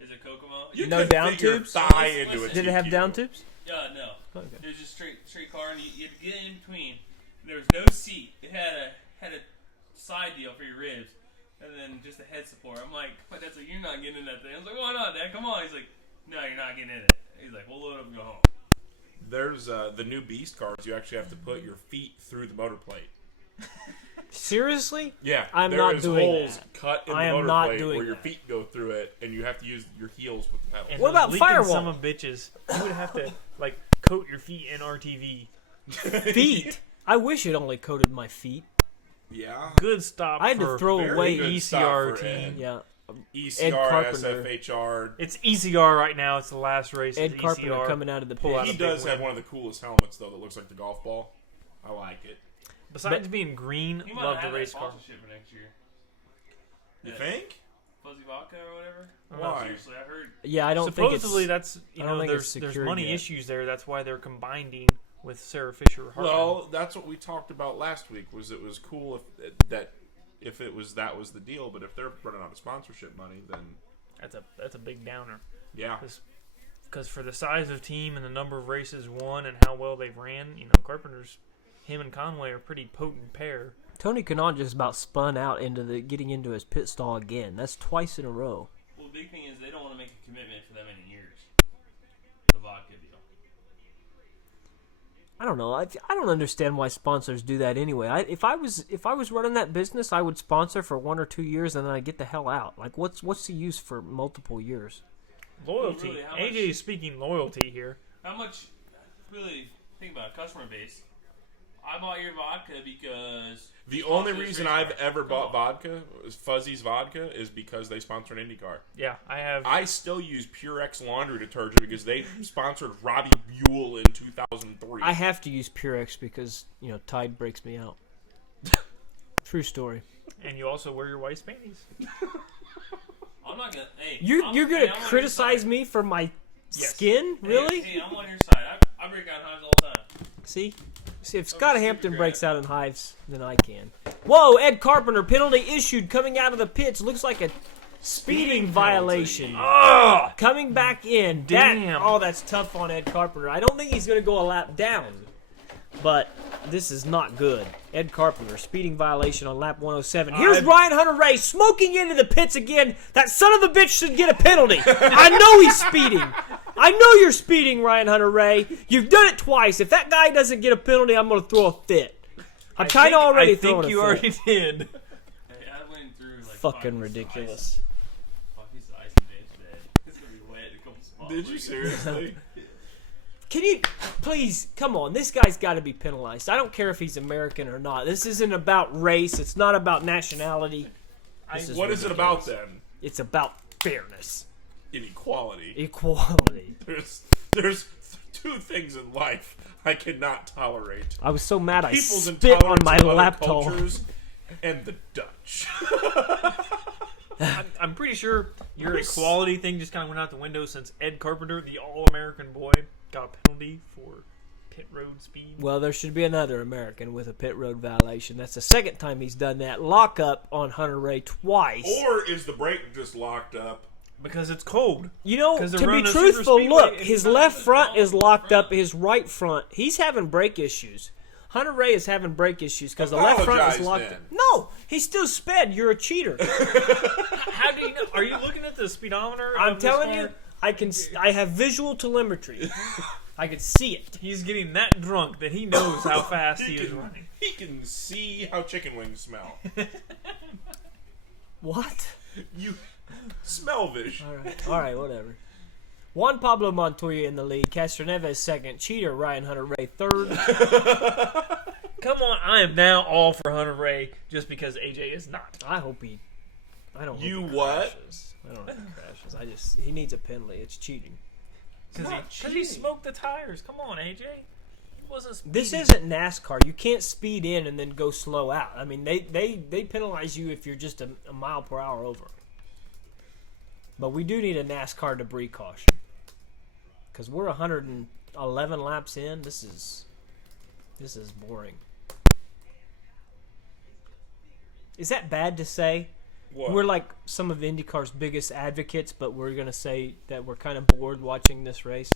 Is it Kokomo? You No could down fit your tubes? thigh into a Listen. Did it have TQ. down tubes? Yeah, no. Okay. It was just straight car, and you had to get in between. There was no seat. It had a side deal for your ribs, and then just a head support. I'm like, my dad's like, you're not getting in that thing. I was like, why not, Dad? Come on. He's like, no, you're not getting in it. He's like, we'll load up and go home. There's the new Beast cars. You actually have to put your feet through the motor plate. Seriously? Yeah, I'm there not is doing holes that. cut in I the am motor not plate doing where your that. feet go through it, and you have to use your heels with the pedal. And What those about leaking firewall? Some of bitches. You would have to like coat your feet in RTV. Feet? I wish it only coated my feet. Yeah, Good stop. I had to for throw very away good ECR stop for team. Ed. Yeah. ECR, Carpenter. SFHR. It's ECR right now. It's the last race. Ed of Carpenter ECR. coming out of the Pull out pit. He a big does have win. one of the coolest helmets though that looks like the golf ball. I like it. Besides But- being green, He might love not the have race that car. sponsorship for next year. You Yeah. think? Fuzzy vodka or whatever? Why? Seriously, I heard. Yeah, I don't think Supposedly, it's... that's I don't think it's there's secured money yet. issues there. That's why they're combining with Sarah Fisher. Hartman. Well, that's what we talked about last week. Was it was cool if it was that was the deal, but if they're running out of sponsorship money, then that's a big downer. yeah. Because for the size of team and the number of races won and how well they've ran, him and Conway are a pretty potent pair. Tony Kanaan just about spun out into getting into his pit stall again. That's twice in a row. Well, the big thing is they don't want to make a commitment for that many years. The vodka deal. I don't know. I don't understand why sponsors do that anyway. If I was running that business, I would sponsor for 1 or 2 years and then I get the hell out. Like, what's the use for multiple years? Loyalty. Really, how AJ much- is speaking loyalty here. How much? Really think about it, customer base. I bought your vodka because The only sponsor this reason race I've car. ever Come bought on. vodka, Fuzzy's vodka, is because they sponsor an IndyCar. Yeah, I have. I still use Purex laundry detergent because they sponsored Robbie Buell in 2003. I have to use Purex because, Tide breaks me out. True story. And you also wear your white panties. I'm not gonna. Hey, You're I'm going on to your criticize side. me for my Yes. skin? Really? Hey, I'm on your side. I break out hives all the time. See, if Scott Hampton breaks out in hives, then I can. Whoa, Ed Carpenter, penalty issued coming out of the pits. Looks like a speeding violation. Ugh! Coming back in. Damn. That's tough on Ed Carpenter. I don't think he's going to go a lap down, but this is not good. Ed Carpenter, speeding violation on lap 107. Here's Ryan Hunter-Ray smoking into the pits again. That son of a bitch should get a penalty. I know he's speeding. I know you're speeding, Ryan Hunter-Ray. You've done it twice. If that guy doesn't get a penalty, I'm going to throw a fit. I'm kind of already throwing a fit. I think you already did. Hey, I went through like Fucking 5 pieces of ridiculous. Ice. 5 pieces of ice in Dave's bed. It's gonna be wet in a couple spots. Did you seriously? Can you please come on? This guy's got to be penalized. I don't care if he's American or not. This isn't about race. It's not about nationality. This What is it about ridiculous. then? It's about fairness, Inequality. equality. There's two things in life I cannot tolerate: I was so mad I people's spit on intolerance my of other laptop. cultures and the Dutch. I'm pretty sure your equality thing just kind of went out the window since Ed Carpenter, the all-American boy, got a penalty for pit road speed. Well, there should be another American with a pit road violation. That's the second time he's done that. Lockup on Hunter-Ray twice. Or is the brake just locked up? Because it's cold. You know, 'Cause to they're be running a super truthful, speedway look, and his it's not left even front long is in the locked front. up, his right front. He's having brake issues. Hunter Ray is having brake issues because the left front is Apologize, locked. then. No, he still sped. You're a cheater. How do you know? Are you looking at the speedometer? I'm of this telling car? you, I have visual telemetry. I could see it. He's getting that drunk that he knows how fast he is running. He can see how chicken wings smell. What? You smell vision. All right, whatever. Juan Pablo Montoya in the lead, Castroneves second, cheater Ryan Hunter Ray third. Come on, I am now all for Hunter Ray just because AJ is not. I hope he. I don't. You hope he what? crashes. I don't hope he crashes. He needs a penalty. It's cheating. Because he smoked the tires. Come on, AJ. He wasn't speeding. This isn't NASCAR. You can't speed in and then go slow out. I mean, they penalize you if you're just a mile per hour over. But we do need a NASCAR debris caution. Because we're 111 laps in. This is boring. Is that bad to say? What? We're like some of IndyCar's biggest advocates, but we're going to say that we're kind of bored watching this race.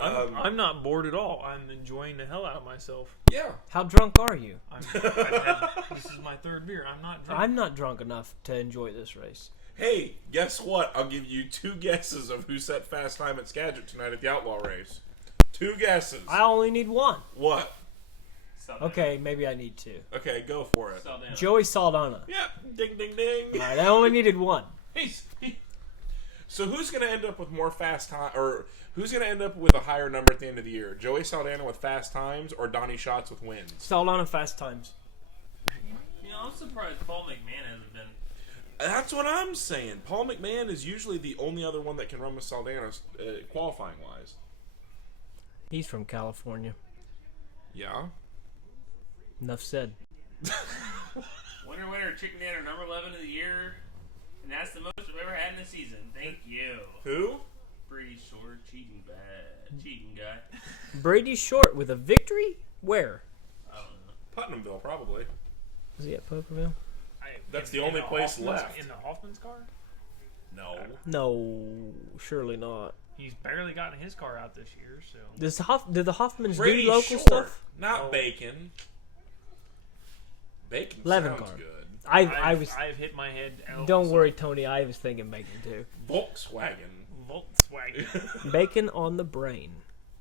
I'm not bored at all. I'm enjoying the hell out of myself. Yeah. How drunk are you? This is my third beer. I'm not drunk. I'm not drunk enough to enjoy this race. Hey, guess what? I'll give you 2 guesses of who set fast time at Skagit tonight at the Outlaw race. 2 guesses. I only need one. What? Saldana. Okay, maybe I need 2. Okay, go for it. Saldana. Joey Saldana. Yeah. Ding, ding, ding. All right, I only needed one. So who's going to end up with more fast time, or who's going to end up with a higher number at the end of the year? Joey Saldana with fast times or Donnie Schatz with wins? Saldana fast times. You know, I'm surprised Paul McMahon hasn't been. That's what I'm saying. Paul McMahon is usually the only other one that can run with Saldana qualifying wise. He's from California. Yeah. Enough said. Winner, chicken dinner, number 11 of the year. And that's the most we've ever had in the season. Thank you. Who? Pretty short, cheating guy. Brady Short with a victory? Where? I don't know. Putnamville, probably. Is he at Pokerville? That's the only place left. In the Hoffman's car? No. No, surely not. He's barely gotten his car out this year, so. Did the Hoffmans Brady do local Short, stuff? not Bacon. Bacon Levencar. sounds good. I've hit my head. Don't worry, Tony. I was thinking bacon too. Volkswagen. Volkswagen. Bacon on the brain.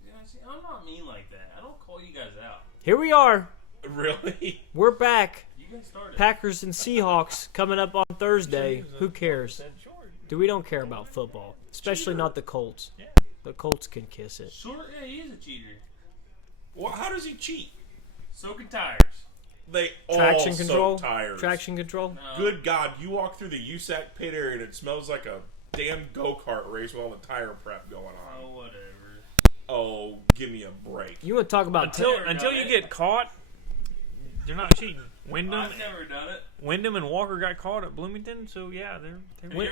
Yeah, see, I'm not mean like that. I don't call you guys out. Here we are. Really? We're back. You guys started. Packers and Seahawks coming up on Thursday. Who cares? We don't care about football, especially not the Colts. Yeah. The Colts can kiss it. Short, yeah, he is a cheater. Well, how does he cheat? Soaking tires. They Traction all control. soak tires. Traction control. No. Good God, you walk through the USAC pit area and it smells like a damn go-kart race with all the tire prep going on. Oh, whatever. Oh, give me a break. You want to talk about Until you get caught, you're not cheating. Wyndham I've never done it. and Walker got caught at Bloomington, so yeah, they're Wait,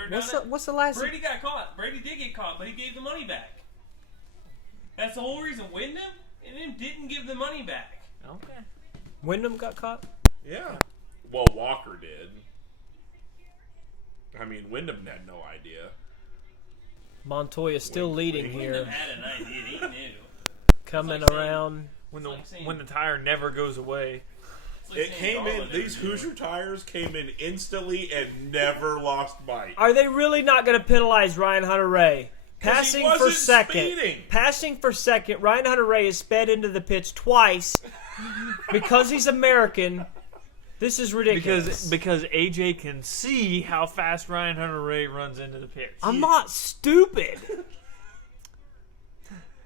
what's the last? Brady got caught. Brady did get caught, but he gave the money back. That's the whole reason. Wyndham and him didn't give the money back. okay. Wyndham got caught. Yeah. Well, Walker did. I mean, Wyndham had no idea. Montoya still leading here, Wyndham had an idea. He knew. coming It's like saying- around. When the tire never goes away. It's like It saying came Darla in, never these knew. Hoosier tires came in instantly and never lost bite. Are they really not going to penalize Ryan Hunter Ray? 'Cause he Passing for wasn't second. speeding. Passing for second. Ryan Hunter Ray is sped into the pits twice because he's American. This is ridiculous. Because AJ can see how fast Ryan Hunter Ray runs into the pits. I'm not stupid.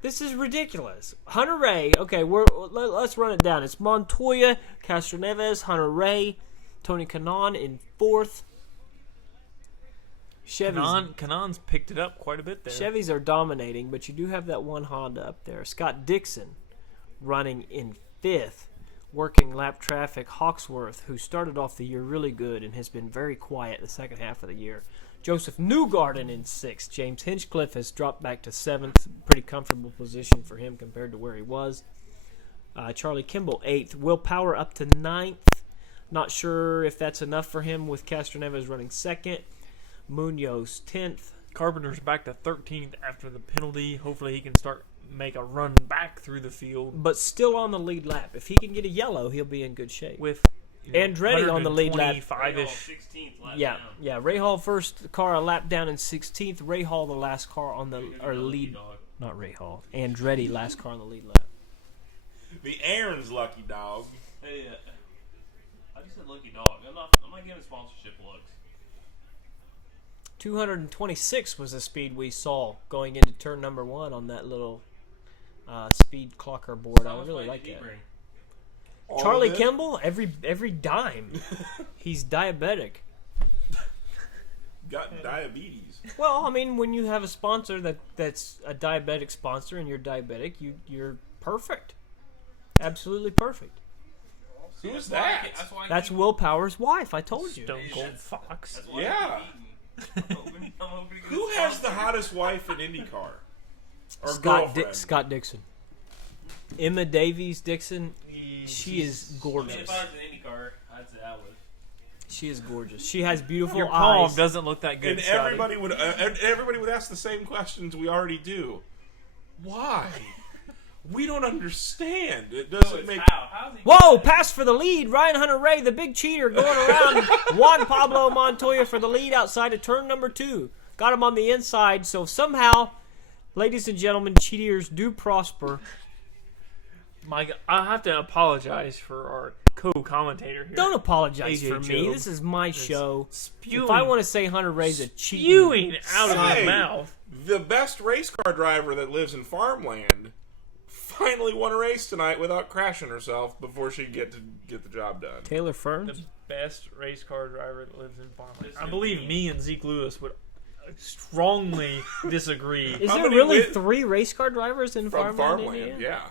This is ridiculous. Hunter Ray. Okay, let's run it down. It's Montoya, Castroneves, Hunter Ray, Tony Kanaan in fourth. Kanan's picked it up quite a bit there. Chevys are dominating, but you do have that one Honda up there. Scott Dixon running in fifth, working lap traffic. Hawksworth, who started off the year really good and has been very quiet the second half of the year. Joseph Newgarden in sixth. James Hinchcliffe has dropped back to seventh. Pretty comfortable position for him compared to where he was. Charlie Kimball, eighth. Will Power up to ninth. Not sure if that's enough for him with Castroneves running second. Munoz, 10th. Carpenter's back to 13th after the penalty. Hopefully he can start make a run back through the field but still on the lead lap. If he can get a yellow, he'll be in good shape. with Andretti on the lead lap. 125-ish. 16th lap Yeah, down. yeah. Ray Hall first car a lap down in 16th. Ray Hall the last car on the lead. Dog. Not Ray Hall. Andretti last car on the lead lap. The Aaron's lucky dog. Hey, I just said lucky dog. I'm not giving sponsorship looks. 226 was the speed we saw going into turn number 1 on that little speed clocker board. How I much really weight like did he it. bring? All Charlie of it? Kimball, every dime. He's diabetic. Got diabetes. Well, I mean, when you have a sponsor that's a diabetic sponsor and you're diabetic, you're perfect. Absolutely perfect. See, Who's that's why I that? keep- That's why I That's keep- Willpower's wife. I told you. Stone Cold That's- Fox. That's why Yeah. I keep eating. I'm hoping to get Who a has the sponsor. hottest wife in IndyCar? Or Scott girlfriend? Dixon. Emma Davies Dixon. She is I mean, gorgeous. if I was an IndyCar, I'd say I would. She is gorgeous. She has beautiful Your palm eyes. doesn't look that good, And Scotty. everybody would ask the same questions we already do. Why? We don't understand. It No, doesn't it's make. how. How's he Whoa! do that? Pass for the lead. Ryan Hunter-Reay, the big cheater, going around Juan Pablo Montoya for the lead outside of turn number 2. Got him on the inside. So somehow, ladies and gentlemen, cheaters do prosper. Mike, I have to apologize for our co-commentator here. Don't apologize AJ for me. Job This is my show. spewing, If I want to say Hunter-Reay's a cheating, spewing out of Hey, his mouth. The best race car driver that lives in farmland finally won a race tonight without crashing herself before she could get the job done. Taylor The Ferns. best race car driver that lives in farmland. This I is believe me. me and Zeke Lewis would strongly disagree. Is How there many really win- 3 race car drivers in From farmland? farmland, Indiana? yeah.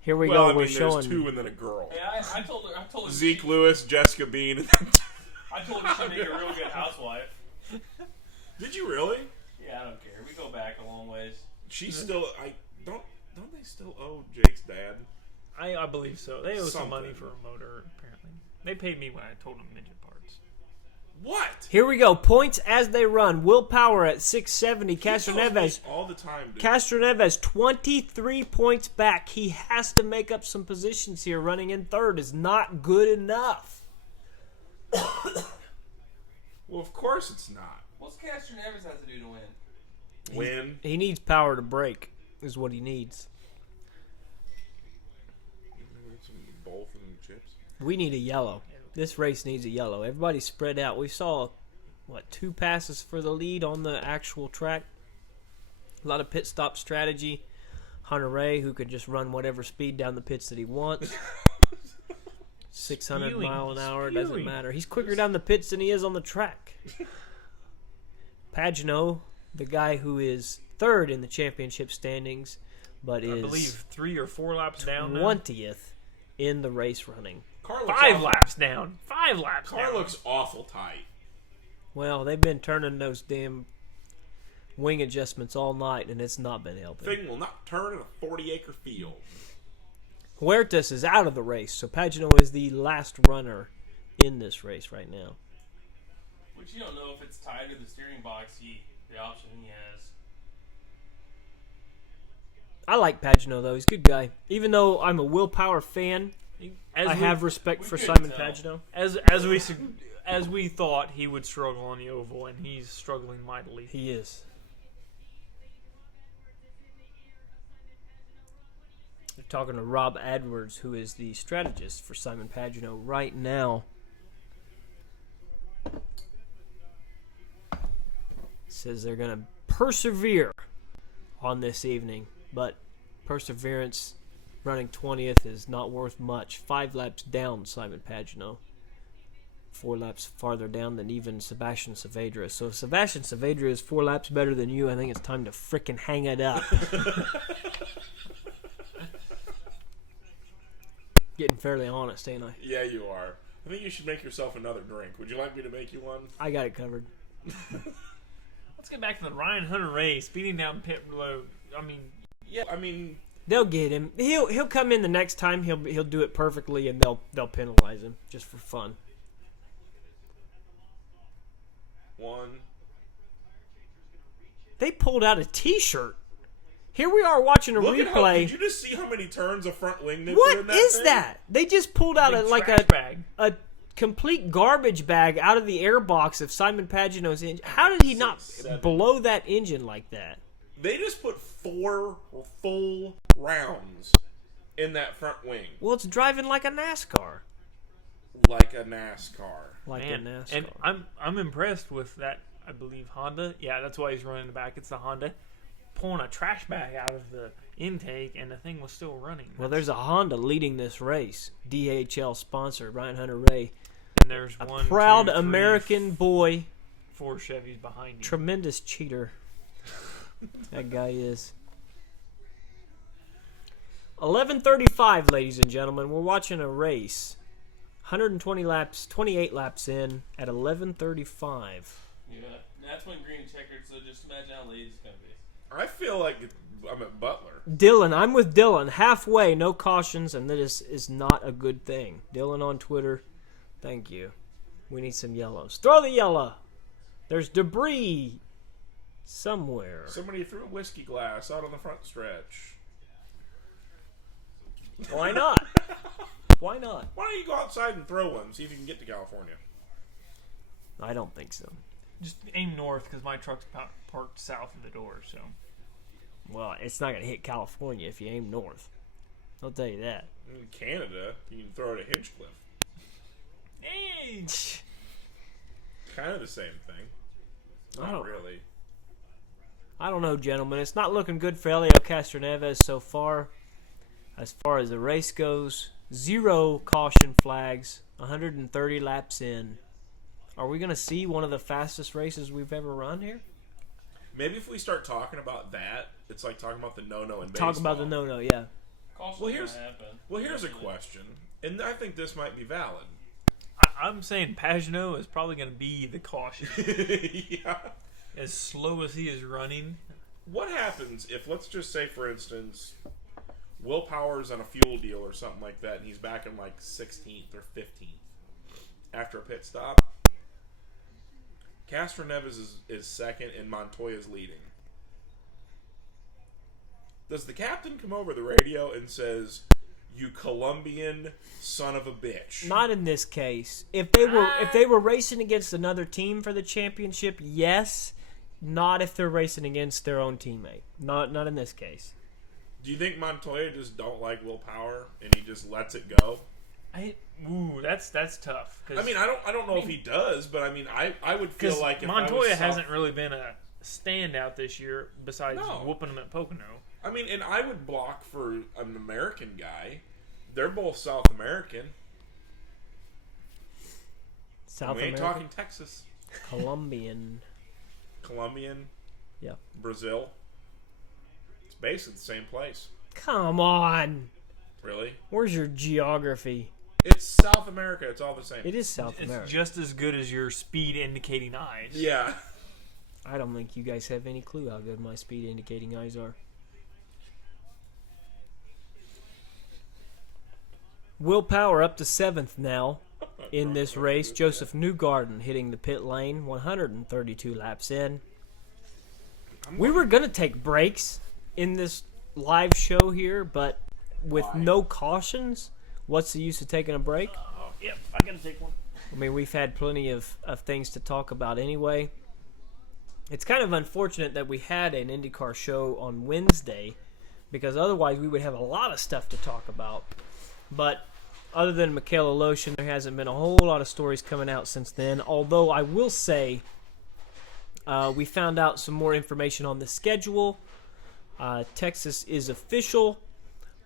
Here we Well, go. I We're mean, showing. there's 2 and then a girl. Yeah, I told her. I told her. Zeke Lewis, Jessica Biel. I told her she'd make a real good housewife. Did you really? Yeah, I don't care. We go back a long ways. She's still. Don't they still owe Jake's dad? I believe so. They owe some money Something. for a motor, apparently. They paid me when I told them midget parts. What? Here we go. Points as they run. Will Power at 670. Castro He tells me Neves. all the time. Dude. Castro Neves 23 points back. He has to make up some positions here. Running in third is not good enough. Well, of course it's not. What's Castro Neves have to do to win? Win. He needs power to break. Is what he needs. Some bowl from the chips. We need a yellow. This race needs a yellow. Everybody's spread out. We saw, 2 passes for the lead on the actual track. A lot of pit stop strategy. Hunter-Reay, who could just run whatever speed down the pits that he wants. 600 Spewing, mile an hour, doesn't spewing. matter. He's quicker down the pits than he is on the track. Pagano, the guy who is third in the championship standings, but I is believe 3 or 4 laps down now. 20th in the race running. Car looks 5 awful. laps down. 5 laps Car down. looks awful tight. Well, they've been turning those damn wing adjustments all night, and it's not been helping. Thing will not turn in a 40-acre field. Huertas is out of the race, so Pagano is the last runner in this race right now. Which you don't know if it's tied to the steering box. The option he has. I like Pagano, though. He's a good guy. Even though I'm a Will Power fan, I have respect for couldn't Simon tell. Pagano. As we thought he would struggle on the oval, and he's struggling mightily. He is. They're talking to Rob Edwards, who is the strategist for Simon Pagano right now. Says they're going to persevere on this evening, but perseverance running 20th is not worth much. 5 laps down Simon Pagano. 4 laps farther down than even Sebastian Saavedra. So if Sebastian Saavedra is 4 laps better than you, I think it's time to frickin' hang it up. Getting fairly honest, ain't I? Yeah, you are. I think you should make yourself another drink. Would you like me to make you one? I got it covered. Let's get back to the Ryan Hunter-Reay speeding down pit road. I mean, Yeah, I mean, They'll get him. He'll come in the next time. He'll do it perfectly, and they'll penalize him just for fun. one. They pulled out a T-shirt. Here we are watching a Look at how, replay. did you just see how many turns of front wing they put What in that is thing? that? They just pulled out Big like trash bag. a complete garbage bag out of the airbox of Simon Pagino's engine. How did he not 7. blow that engine like that? They just put 4 full rounds in that front wing. Well, it's driving like a NASCAR. Like a NASCAR. Like Man, a NASCAR. and I'm impressed with that. I believe Honda. Yeah, that's why he's running the back. It's the Honda pulling a trash bag out of the intake, and the thing was still running. Well, there's a Honda leading this race. DHL sponsor, Ryan Hunter Ray. And there's A one proud 2, 3, American boy. 4 Chevys behind you. Tremendous cheater. That guy is. 11:35, ladies and gentlemen. We're watching a race. 120 laps, 28 laps in at 11:35. Yeah, that's when green checkered. So just imagine how late it's gonna be. I feel like I'm at Butler. Dylan, I'm with Dylan. Halfway, no cautions, and this is not a good thing. Dylan on Twitter, thank you. We need some yellows. Throw the yellow. There's debris somewhere. Somebody threw a whiskey glass out on the front stretch. Why not? Why not? Why don't you go outside and throw one, see if you can get to California? I don't think so. Just aim north because my truck's parked south of the door. So Well, it's not going to hit California if you aim north. I'll tell you that. In Canada, you can throw it at Hinchcliffe. hey, Kind of the same thing. I Not don't, really. I don't know, gentlemen. It's not looking good for Helio Castroneves so far. As far as the race goes, 0 caution flags, 130 laps in. Are we going to see one of the fastest races we've ever run here? Maybe if we start talking about that, it's like talking about the no-no in baseball. Talk about the no-no, yeah. Caution's Well, here's- gonna happen. Well, here's a Eventually. question, and I think this might be valid. I'm saying Pagano is probably going to be the caution. Yeah. As slow as he is running, What happens if, let's just say, for instance, Will Power's on a fuel deal or something like that, and he's back in like 16th or 15th after a pit stop? Castroneves is second, and Montoya's leading. Does the captain come over the radio and says, "You Colombian son of a bitch"? Not in this case. If they were racing against another team for the championship, yes. Not if they're racing against their own teammate. Not in this case. Do you think Montoya just don't like Will Power and he just lets it go? that's tough. 'Cause, I mean, I don't know if he does, but I mean, I would feel 'cause like if Montoya I was hasn't really been a standout this year besides No. whooping him at Pocono. I mean, and I would block for an American guy. They're both South American. South We ain't America, talking Texas, Colombian. Colombian, Yeah. Brazil. It's based at the same place. Come on. Really? Where's your geography? It's South America. It's all the same. It is South It's America. just as good as your speed indicating eyes. Yeah. I don't think you guys have any clue how good my speed indicating eyes are. Will Power up to 7th now in this race. Joseph Newgarden hitting the pit lane, 132 laps in. We were going to take breaks in this live show here, but with no cautions, what's the use of taking a break? Oh, yep, I gotta take one. I mean, we've had plenty of things to talk about anyway. It's kind of unfortunate that we had an IndyCar show on Wednesday, because otherwise we would have a lot of stuff to talk about. But other than Michaela Lotion, there hasn't been a whole lot of stories coming out since then. Although I will say we found out some more information on the schedule. Texas is official.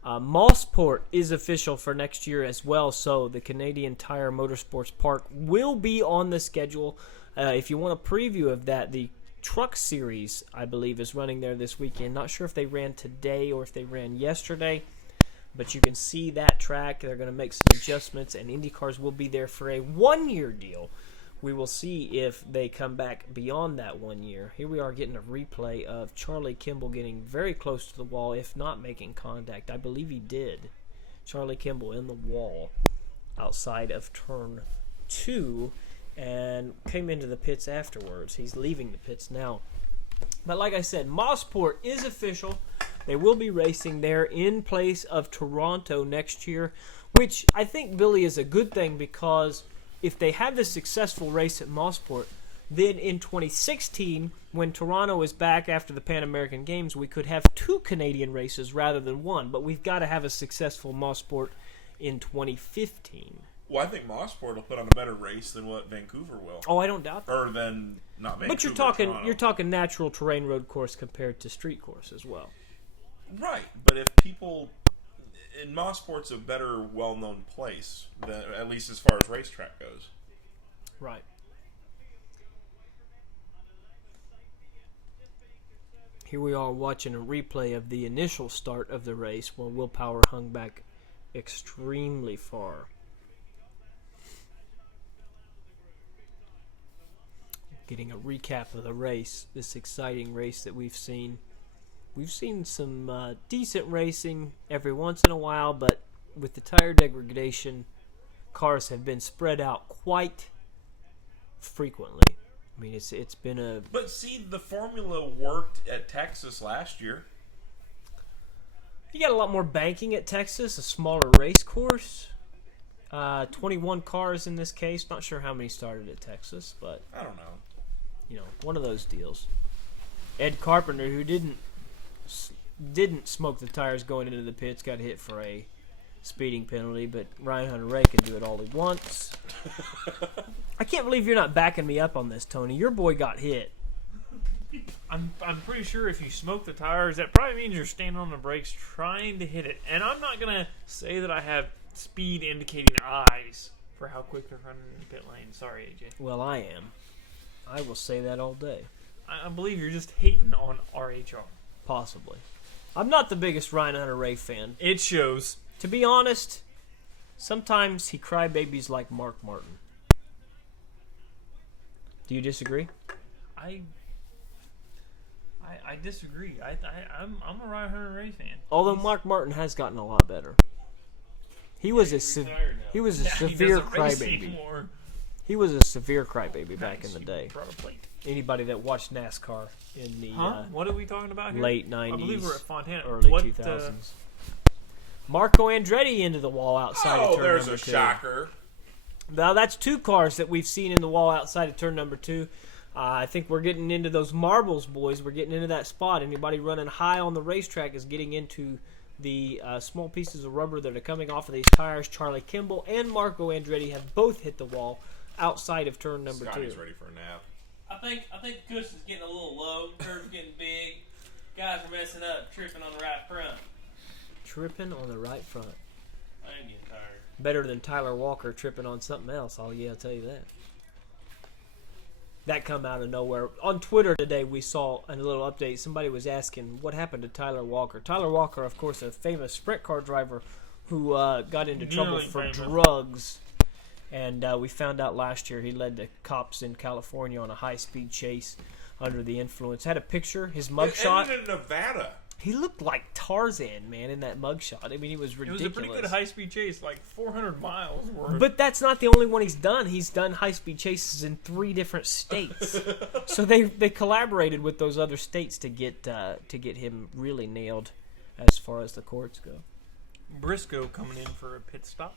Mossport is official for next year as well, so the Canadian Tire Motorsports Park will be on the schedule. If you want a preview of that, the Truck Series, I believe, is running there this weekend. Not sure if they ran today or if they ran yesterday, but you can see that track. They're going to make some adjustments, and IndyCars will be there for a one-year deal. We will see if they come back beyond that 1 year. Here we are getting a replay of Charlie Kimball getting very close to the wall, if not making contact. I believe he did. Charlie Kimball in the wall outside of turn 2 and came into the pits afterwards. He's leaving the pits now. But like I said, Mossport is official. They will be racing there in place of Toronto next year, which I think, Billy, is a good thing because if they have this successful race at Mosport, then in 2016, when Toronto is back after the Pan American Games, we could have 2 Canadian races rather than 1. But we've got to have a successful Mosport in 2015. Well, I think Mosport will put on a better race than what Vancouver will. Oh, I don't doubt that. Or than, not Vancouver, But Toronto. you're talking natural terrain road course compared to street course as well. Right, but if people... And Mosport's a better, well-known place, than, at least as far as racetrack goes. Right. Here we are watching a replay of the initial start of the race where Will Power hung back extremely far. Getting a recap of the race, this exciting race that we've seen. We've seen some decent racing every once in a while, but with the tire degradation, cars have been spread out quite frequently. I mean, it's been a... But see, the formula worked at Texas last year. You got a lot more banking at Texas, a smaller race course. 21 cars in this case. Not sure how many started at Texas, but... I don't know. You know, one of those deals. Ed Carpenter, who didn't smoke the tires going into the pits, got hit for a speeding penalty, but Ryan Hunter-Reay can do it all he wants. I can't believe you're not backing me up on this, Tony. Your boy got hit. I'm pretty sure if you smoke the tires, that probably means you're standing on the brakes trying to hit it. And I'm not going to say that I have speed indicating eyes for how quick they're running in the pit lane. Sorry, AJ. Well, I am. I will say that all day. I believe you're just hating on RHR. Possibly. I'm not the biggest Ryan Hunter-Reay fan. It shows. To be honest, sometimes he crybabies like Mark Martin. Do you disagree? I disagree. I'm a Ryan Hunter-Reay fan. Although Mark Martin has gotten a lot better. He was a severe He doesn't race crybaby. anymore. He was a severe crybaby back in the day. Brought a plate. Anybody that watched NASCAR in the What are we talking about here? late 90s, I believe we're at Fontana. early What, 2000s. Marco Andretti into the wall outside of turn there's number a 2. shocker. Now, that's 2 cars that we've seen in the wall outside of turn number 2. I think we're getting into those marbles, boys. We're getting into that spot. Anybody running high on the racetrack is getting into the small pieces of rubber that are coming off of these tires. Charlie Kimball and Marco Andretti have both hit the wall outside of turn number 2. Scotty's ready for a nap. I think the cushion's getting a little low. The curve's getting big. Guys are messing up, tripping on the right front. Tripping on the right front. I am getting tired. Better than Tyler Walker tripping on something else. I'll tell you that. That come out of nowhere. On Twitter today, we saw a little update. Somebody was asking what happened to Tyler Walker. Tyler Walker, of course, a famous sprint car driver who got into trouble for drugs. And we found out last year he led the cops in California on a high-speed chase under the influence. Had a picture, his mugshot. It ended in Nevada. He looked like Tarzan, man, in that mugshot. I mean, he was ridiculous. It was a pretty good high-speed chase, like 400 miles worth. But that's not the only one he's done. He's done high-speed chases in 3 different states. So they collaborated with those other states to get him really nailed as far as the courts go. Briscoe coming in for a pit stop.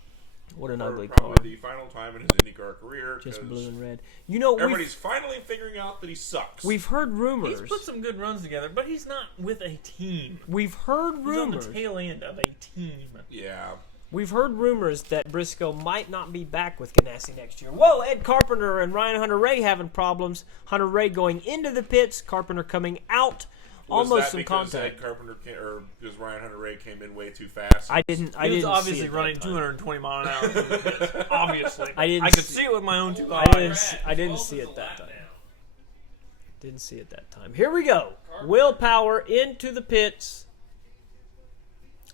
What an ugly car. Probably the final time in his IndyCar career. Just 'cause blue and red. You know, everybody's finally figuring out that he sucks. we've heard rumors. He's put some good runs together, but he's not with a team. We've heard He's rumors. on the tail end of a team. Yeah. We've heard rumors that Briscoe might not be back with Ganassi next year. Whoa, Ed Carpenter and Ryan Hunter-Reay having problems. Hunter-Reay going into the pits, Carpenter coming out. Was Almost that some because contact. Ed Carpenter or because Ryan Hunter-Reay came in way too fast? I didn't He was see obviously it that running time. 220 mile an hour. Obviously. I could see it with my own 2 eyes. I didn't see it that time. Didn't see it that time. Here we go. Will Power into the pits.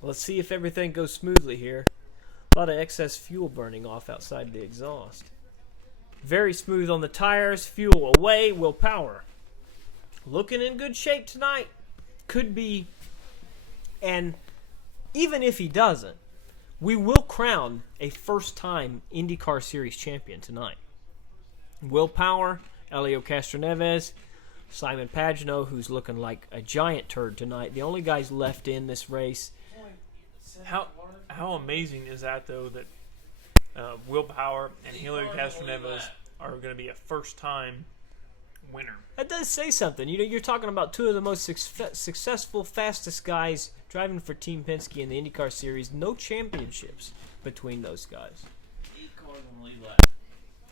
Let's see if everything goes smoothly here. A lot of excess fuel burning off outside the exhaust. Very smooth on the tires. Fuel away. Will Power looking in good shape tonight. Could be, and even if he doesn't, we will crown a first-time IndyCar Series champion tonight. Will Power, Elio Castroneves, Simon Pagenaud, who's looking like a giant turd tonight. The only guys left in this race. How amazing is that, though, that Will Power and Helio Castroneves are going to be a first-time winner? That does say something. You know, you're talking about two of the most successful, fastest guys driving for Team Penske in the IndyCar Series. No championships between those guys. 8 cars on the lead lap.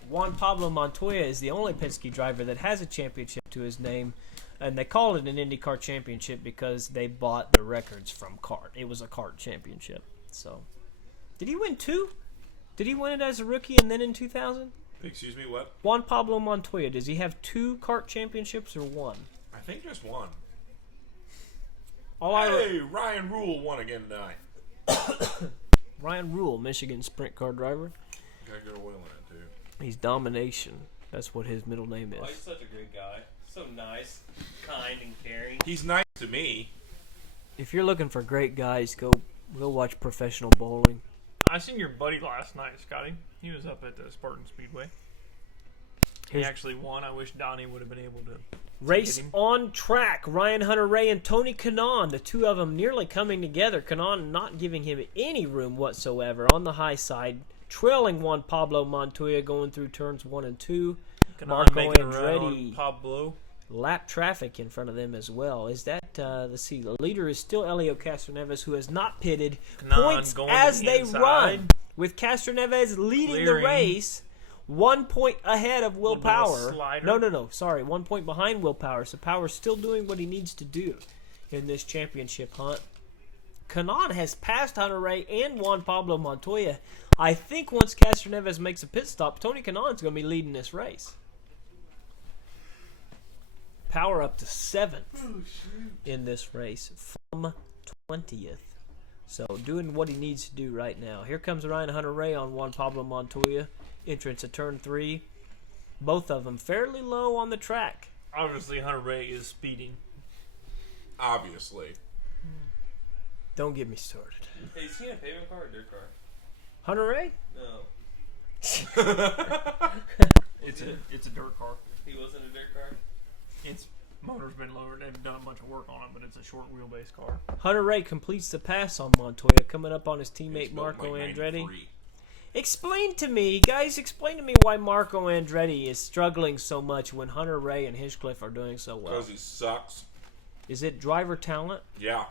Juan Pablo Montoya is the only Penske driver that has a championship to his name, and they call it an IndyCar championship because they bought the records from CART. It was a CART championship. So, did he win 2? Did he win it as a rookie and then in 2000? Excuse me, what? Juan Pablo Montoya, does he have 2 CART championships or 1? I think just one. All Hey, Ryan Rule won again tonight. Ryan Rule, Michigan sprint car driver. Got good oil in it, too. He's Domination. That's what his middle name Oh, is. he's such a great guy. So nice, kind, and caring. He's nice to me. If you're looking for great guys, go watch professional bowling. I seen your buddy last night, Scotty. He was up at the Spartan Speedway. He His- actually won. I wish Donnie would have been able to. Race Get him. on track. Ryan Hunter-Reay and Tony Kanaan, the two of them nearly coming together. Kanaan not giving him any room whatsoever on the high side, trailing Juan Pablo Montoya going through turns 1 and 2. Marco Making a run Andretti. on Pablo. Lap traffic in front of them as well. Is that, let's see, the leader is still Helio Castroneves, who has not pitted. Kanaan Points going as to they inside. run, with Castroneves leading Clearing. the race. 1 point ahead of Will Little bit of a Power. slider. No. Sorry, 1 point behind Will Power. So Power's still doing what he needs to do in this championship hunt. Kanaan has passed Hunter-Reay and Juan Pablo Montoya. I think once Castroneves makes a pit stop, Tony Kanaan's going to be leading this race. Power up to 7th in this race from 20th. So doing what he needs to do right now. Here comes Ryan Hunter-Reay on Juan Pablo Montoya. Entrance at turn 3. Both of them fairly low on the track. Obviously, Hunter-Reay is speeding. Obviously. Don't get me started. Hey, is he in a pavement car or dirt car? Hunter-Reay? No. It's a dirt car. He wasn't a dirt car? Its motor's been lowered. They've done a bunch of work on it, but it's a short wheelbase car. Hunter-Reay completes the pass on Montoya, coming up on his teammate He's built Marco like Andretti. 93. Explain to me why Marco Andretti is struggling so much when Hunter-Reay and Hinchcliffe are doing so well. Because he sucks. Is it driver talent? Yeah.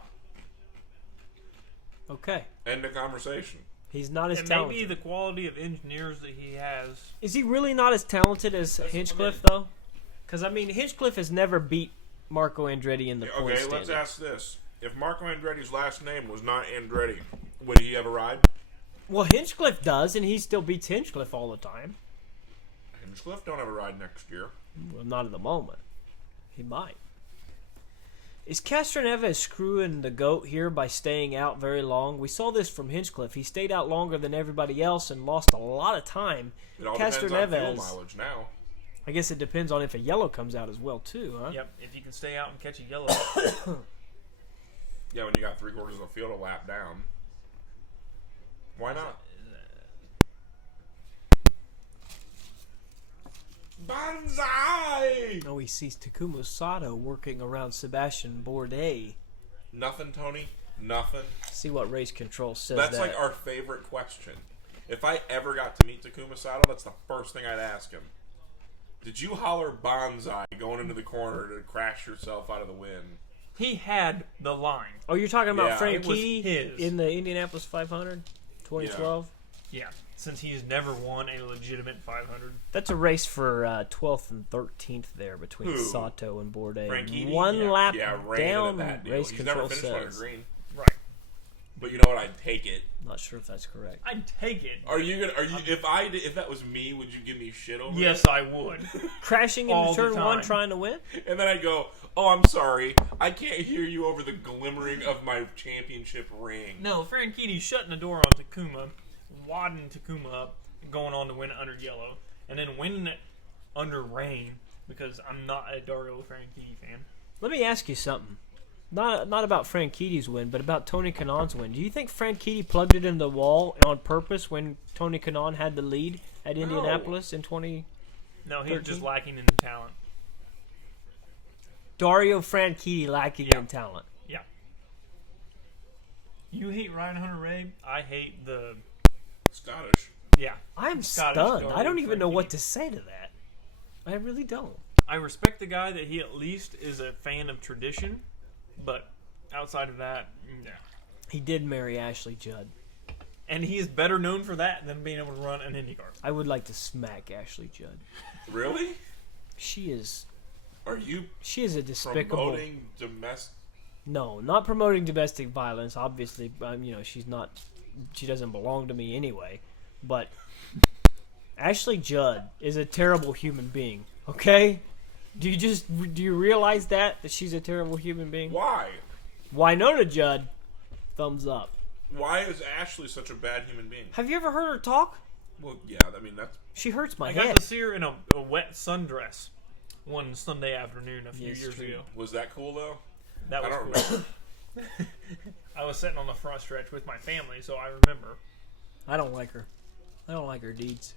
Okay. End of conversation. He's not as And talented. maybe the quality of engineers that he has. Is he really not as talented as Hinchcliffe, though? Because, I mean, Hinchcliffe has never beat Marco Andretti in the point Okay, standings. let's ask this. If Marco Andretti's last name was not Andretti, would he ever ride? Well, Hinchcliffe does, and he still beats Hinchcliffe all the time. Hinchcliffe don't ever ride next year. Well, not at the moment. He might. Is Castroneves screwing the GOAT here by staying out very long? We saw this from Hinchcliffe. He stayed out longer than everybody else and lost a lot of time. It all depends on fuel Castroneves, mileage now. I guess it depends on if a yellow comes out as well, too, huh? Yep, if you can stay out and catch a yellow. Yeah, when you got 3/4 of the field a lap down. Why not? Banzai! Oh, he sees Takuma Sato working around Sebastian Bourdais. Nothing, Tony. Nothing. See what race control says That's that. like our favorite question. If I ever got to meet Takuma Sato, that's the first thing I'd ask him. Did you holler Banzai going into the corner to crash yourself out of the wind? He had the line. Oh, you're talking about Yeah. Frank It was Keedy his. in the Indianapolis 500, 2012? Yeah, since he's never won a legitimate 500. That's a race for 12th and 13th there between Who? Sato and Bourdais. Frank Keedy? One lap Yeah, ran down, into that deal. race He's never control finished on a says. green. Right. But you know what? I'd take it. Not sure if that's correct. I'd take it. Are you gonna? Are you? If that was me, would you give me shit over Yes, it? I would. Crashing All into the turn 1 time. trying to win? And then I go, "Oh, I'm sorry. I can't hear you over the glimmering of my championship ring." No, Franchidi's shutting the door on Takuma, wadding Takuma up, and going on to win under yellow, and then winning it under rain because I'm not a Dario Franchitti fan. Let me ask you something. Not about Frank Keedy's win, but about Tony Kanaan's win. Do you think Frank Keedy plugged it into the wall on purpose when Tony Kanaan had the lead at Indianapolis in 20? No, he's 13? just lacking in the talent. Dario Franchitti lacking in talent. Yeah. You hate Ryan Hunter-Reay. I hate the... Scottish. Yeah. I'm Scottish stunned. Dario I don't even know what Franchitti. to say to that. I really don't. I respect the guy that he at least is a fan of tradition, but outside of that, yeah. He did marry Ashley Judd. And he is better known for that than being able to run an IndyCar. I would like to smack Ashley Judd. Really? She is Are you a despicable. promoting domestic? No, not promoting domestic violence. Obviously, she's not. She doesn't belong to me anyway. But Ashley Judd is a terrible human being. Okay, do you realize that she's a terrible human being? Why? Winona Judd, thumbs up. Why is Ashley such a bad human being? Have you ever heard her talk? Well, yeah, I mean that's She hurts my I head. got to see her in a wet sundress one Sunday afternoon a few Yes, years true. ago. was that cool though? That I was don't cool. remember. I was sitting on the front stretch with my family, so I remember. I don't like her. I don't like her deeds.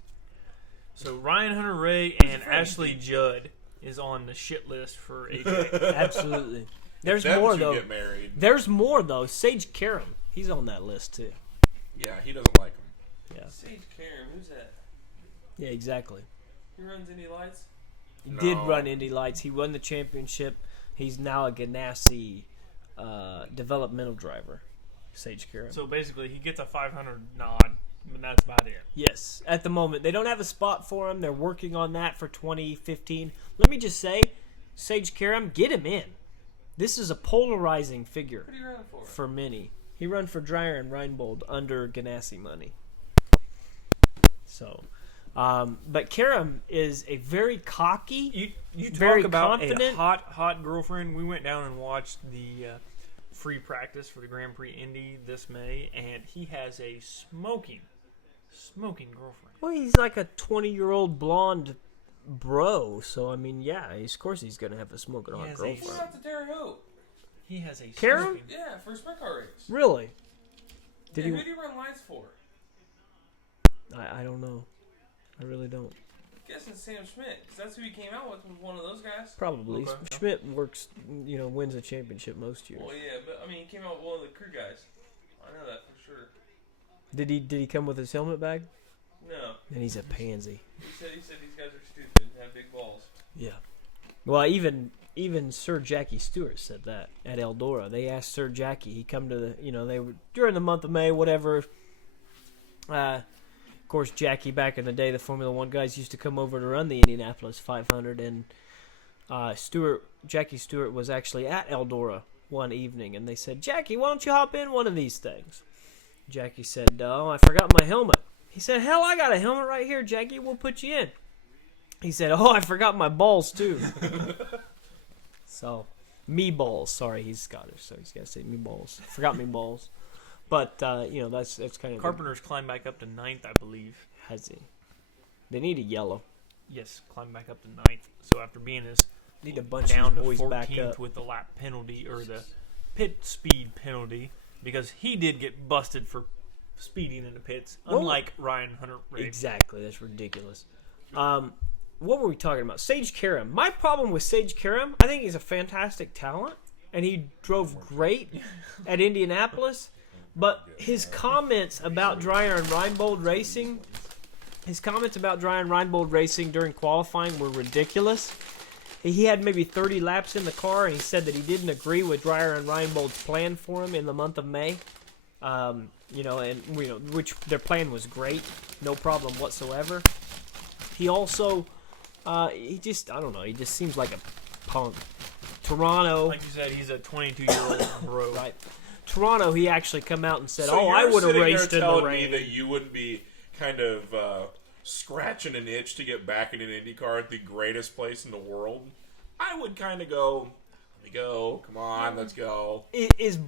So Ryan Hunter-Reay and Ashley Judd is on the shit list for AJ. Absolutely. There's Them more two though. Get married. There's more though. Sage Karam, he's on that list too. Yeah, he doesn't like him. Yeah. Sage Karam, who's that? Yeah, exactly. He runs Indy Lights? He did No. run Indy Lights. He won the championship. He's now a Ganassi developmental driver. Sage Karam. So basically, he gets a 500 nod, but that's about it. Yes, at the moment they don't have a spot for him. They're working on that for 2015. Let me just say, Sage Karam, get him in. This is a polarizing figure What are you running for? for many. He run for Dreyer and Reinbold under Ganassi money. So, but Karam is a very cocky, You talk very about confident. a hot girlfriend. We went down and watched the free practice for the Grand Prix Indy this May, and he has a smoking girlfriend. Well, he's like a 20-year-old blonde bro. So I mean, yeah, of course he's gonna have a smoking hot has a- What girlfriend. about the Terre Haute? He has a Karam? smoking- Yeah, for a sprint car race. Really? Did Who he? do you run lights for? I don't know. I really don't. Guessing Sam Schmidt, because that's who he came out with, was one of those guys. Probably. Okay. Schmidt works, wins a championship most years. Well, yeah, but I mean, he came out with one of the crew guys. I know that for sure. Did he come with his helmet bag? No, And he's a pansy. he said these guys are stupid and have big balls. Yeah. Well, even Sir Jackie Stewart said that at Eldora. They asked Sir Jackie. He come to the, they were during the month of May, whatever. Of course, Jackie back in the day, the Formula One guys used to come over to run the Indianapolis 500, and Jackie Stewart was actually at Eldora one evening, and they said, "Jackie, why don't you hop in one of these things?" Jackie said, "Oh, I forgot my helmet." He said, "Hell, I got a helmet right here, Jackie. We'll put you in." He said, "Oh, I forgot my balls too." So, me balls. Sorry, he's Scottish, so he's got to say me balls. Forgot me balls. But that's kind of Carpenter's climbed back up to 9th, I believe. has he. They need a yellow. Yes, climbed back up to 9th. So after being his Need a bunch down of to these boys back 14th up. with the lap penalty or the pit speed penalty, because he did get busted for speeding in the pits, Well, unlike Ryan Hunter-Reay. Exactly, that's ridiculous. What were we talking about? Sage Karam. My problem with Sage Karam, I think he's a fantastic talent, and he drove great at Indianapolis. But his comments about Dreyer and Reinbold racing, during qualifying were ridiculous. He had maybe 30 laps in the car, and he said that he didn't agree with Dreyer and Reinbold's plan for him in the month of May. Which their plan was great, no problem whatsoever. He also, I don't know, he just seems like a punk. Toronto, Like you said, he's a 22-year-old bro. right? Toronto, he actually come out and said, So I you're would have sitting there raced in the telling rain. me that you wouldn't be kind of scratching an itch to get back in an IndyCar at the greatest place in the world? I would kind of go, let me go, come on, let's go. Is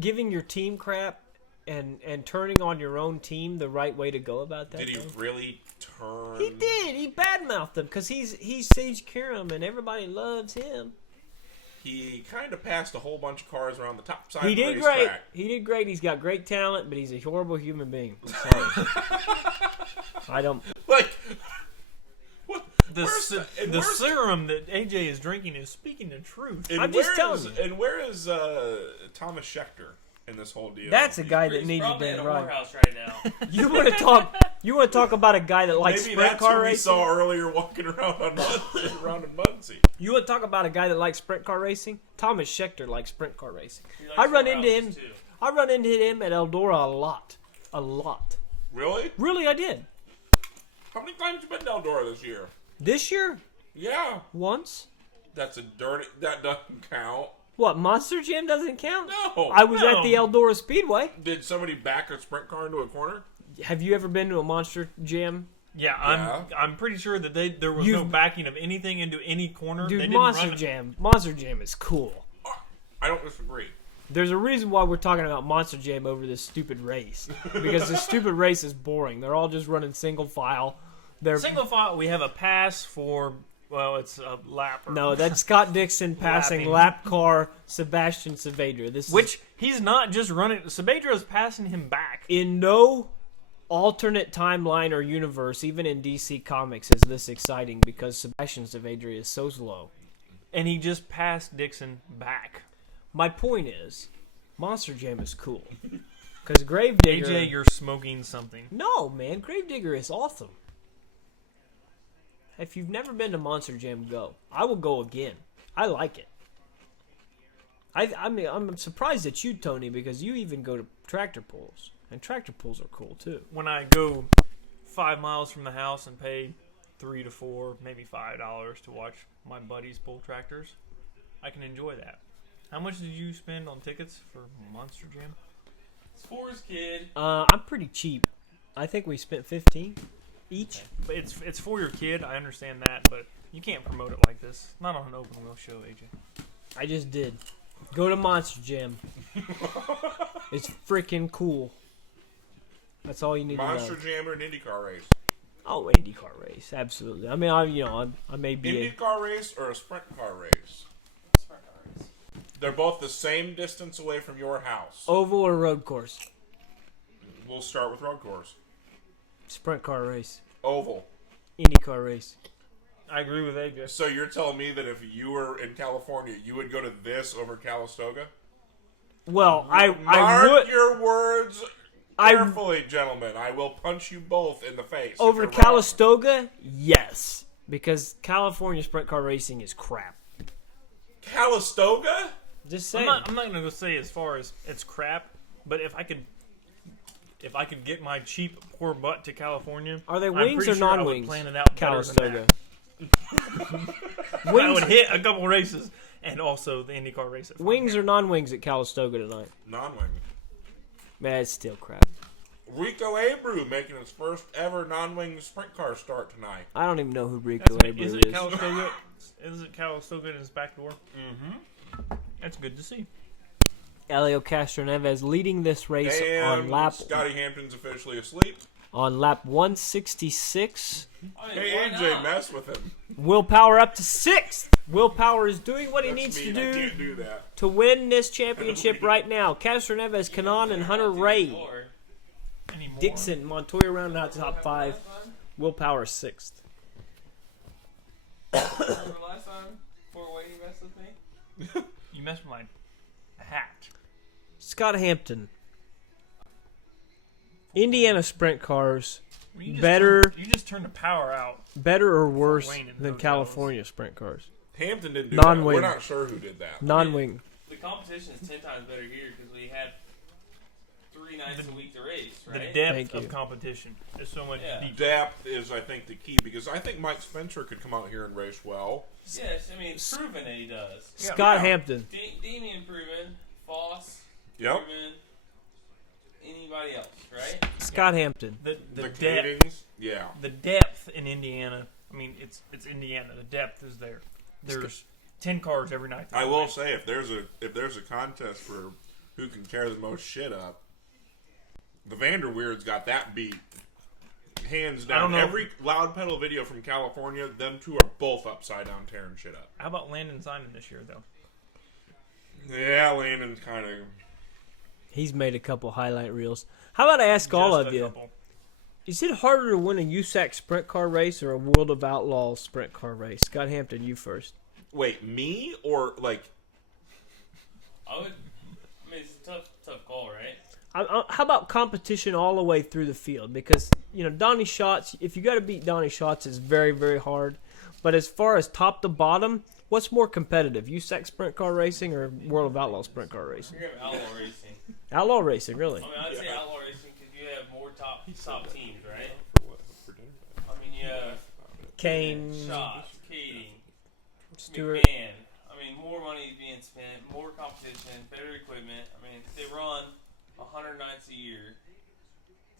giving your team crap and turning on your own team the right way to go about that? Did he though? really turn? He did. He badmouthed them because he's Sage Karam and everybody loves him. He kind of passed a whole bunch of cars around the top side He of the did great. racetrack. He did great. He's got great talent, but he's a horrible human being. Sorry. I don't. Like, what? The serum that AJ is drinking is speaking the truth. And I'm just telling you. And where is Thomas Schechter in this whole deal? That's a guy that He's needs to probably be in a right. whorehouse right now. You want to talk? You want to talk about a guy that likes Maybe sprint that's car who we racing? saw earlier walking around on around in Muncie. You want to talk about a guy that likes sprint car racing? Thomas Schechter likes sprint car racing. He likes I run into whorehouses, him. too. I run into him at Eldora a lot. Really? Really, I did. How many times you been to Eldora this year? This year, Yeah. once. That's a dirty. That doesn't count. What, Monster Jam doesn't count? No. I was at the Eldora Speedway. Did somebody back a sprint car into a corner? Have you ever been to a Monster Jam? Yeah, I'm pretty sure that there was no backing of anything into any corner. They Dude, didn't Monster run it. Jam. Monster Jam is cool. I don't disagree. There's a reason why we're talking about Monster Jam over this stupid race. Because this stupid race is boring. They're all just running single file. They're Single file, we have a pass for, well, it's a lap. No, that's Scott Dixon passing Lapping. lap car Sebastian Saavedra. This Which he's not just running. Sabedra is passing him back. in no alternate timeline or universe, even in DC Comics, is this exciting because Sebastian Saavedra is so slow. And he just passed Dixon back. My point is, Monster Jam is cool. Because Gravedigger... AJ, you're smoking something. No, man, Gravedigger is awesome. If you've never been to Monster Jam, go. I will go again. I like it. I mean, I'm surprised at you, Tony, because you even go to tractor pulls. And tractor pulls are cool, too. When I go 5 miles from the house and pay $3 to $4, maybe $5 to watch my buddies pull tractors, I can enjoy that. How much did you spend on tickets for Monster Jam? It's for his kid. I'm pretty cheap. I think we spent 15 each. But it's for your kid. I understand that, but you can't promote it like this. Not on an open wheel show, AJ. I just did. Go to Monster Jam. It's freaking cool. That's all you need Monster to know. Jam or an IndyCar race? Oh, IndyCar race, absolutely. I mean, I may be IndyCar race or a sprint car race? They're both the same distance away from your house. oval or road course. We'll start with road course. Sprint car race, Oval. IndyCar race. I agree with AJ. So you're telling me that if you were in California, you would go to this over Calistoga? Well, I Mark would your words carefully, gentlemen. I will punch you both in the face. if over you're wrong. Calistoga. Yes, because California sprint car racing is crap. Calistoga? Just I'm saying. not going to go say as far as it's crap, but if I could get my cheap poor butt to California, Are they I'm wings pretty or sure I would non-wings? plan it out better than Calistoga. that. I Wings, would hit a couple races and also the IndyCar race at wings or non-wings at Calistoga tonight? Non-wing. Man, it's still crap. Rico Abreu making his first ever non-wing sprint car start tonight. I don't even know who Rico Is Abreu it is. Calistoga? Is it Calistoga in his back door? Mm-hmm. That's good to see. Elio Castroneves leading this race on And lap Scotty Hampton's officially asleep. 166. I mean, Hey, why AJ, not? mess with him. Willpower up to 6th. Willpower is doing what he That's needs mean. to I do can't do that. to win this championship right now. Castroneves, Kanan, and Hunter Ray. Or- Anymore. Dixon, Montoya round out top 5. Willpower 6th. Remember last time? Before Wade messed with me? You messed with my hat. Scott Hampton. Indiana sprint cars, Well, you just Better- you just turned the power out. better or worse Wayne in than hotels. California sprint cars? Hampton didn't do Non-wing. that. We're not sure who did that. Non-wing. The competition is 10 times better here because we had 3 nights a week to race, The right? depth Thank of you. competition is so much Yeah. deeper. Depth is, I think, the key because I think Mike Spencer could come out here and race well. Yes, I mean, it's proven that he does. Scott Yeah. Hampton. Damian proven, Foss Yep. proven, anybody else, right? Scott Hampton. The The depth, Cadings, yeah. the depth in Indiana. I mean, it's Indiana. The depth is there. There's 10 cars every night. I will say if there's a contest for who can tear the most shit up, the Vanderweirds got that beat. Hands I down. don't know. Every loud pedal video from California, them two are both upside down tearing shit up. How about Landon Simon this year, though? Yeah, Landon's kind of. He's made a couple highlight reels. How about I ask all Just of a you? couple. Is it harder to win a USAC sprint car race or a World of Outlaws sprint car race? Scott Hampton, you first. Wait, me or like? I mean, it's a tough call, right? How about competition all the way through the field? Because, Donnie Schatz, if you got to beat Donnie Schatz, is very, very hard. But as far as top to bottom, what's more competitive, USAC sprint car racing or World of Outlaws sprint car racing? You're gonna have outlaw racing. Outlaw racing, really? I mean, I'd say outlaw racing because you have more top teams, right? For dinner? I mean, you have Kane, Shots, Katie, Stewart. McMahon. I mean, more money is being spent, more competition, better equipment. I mean, they run 100 nights a year.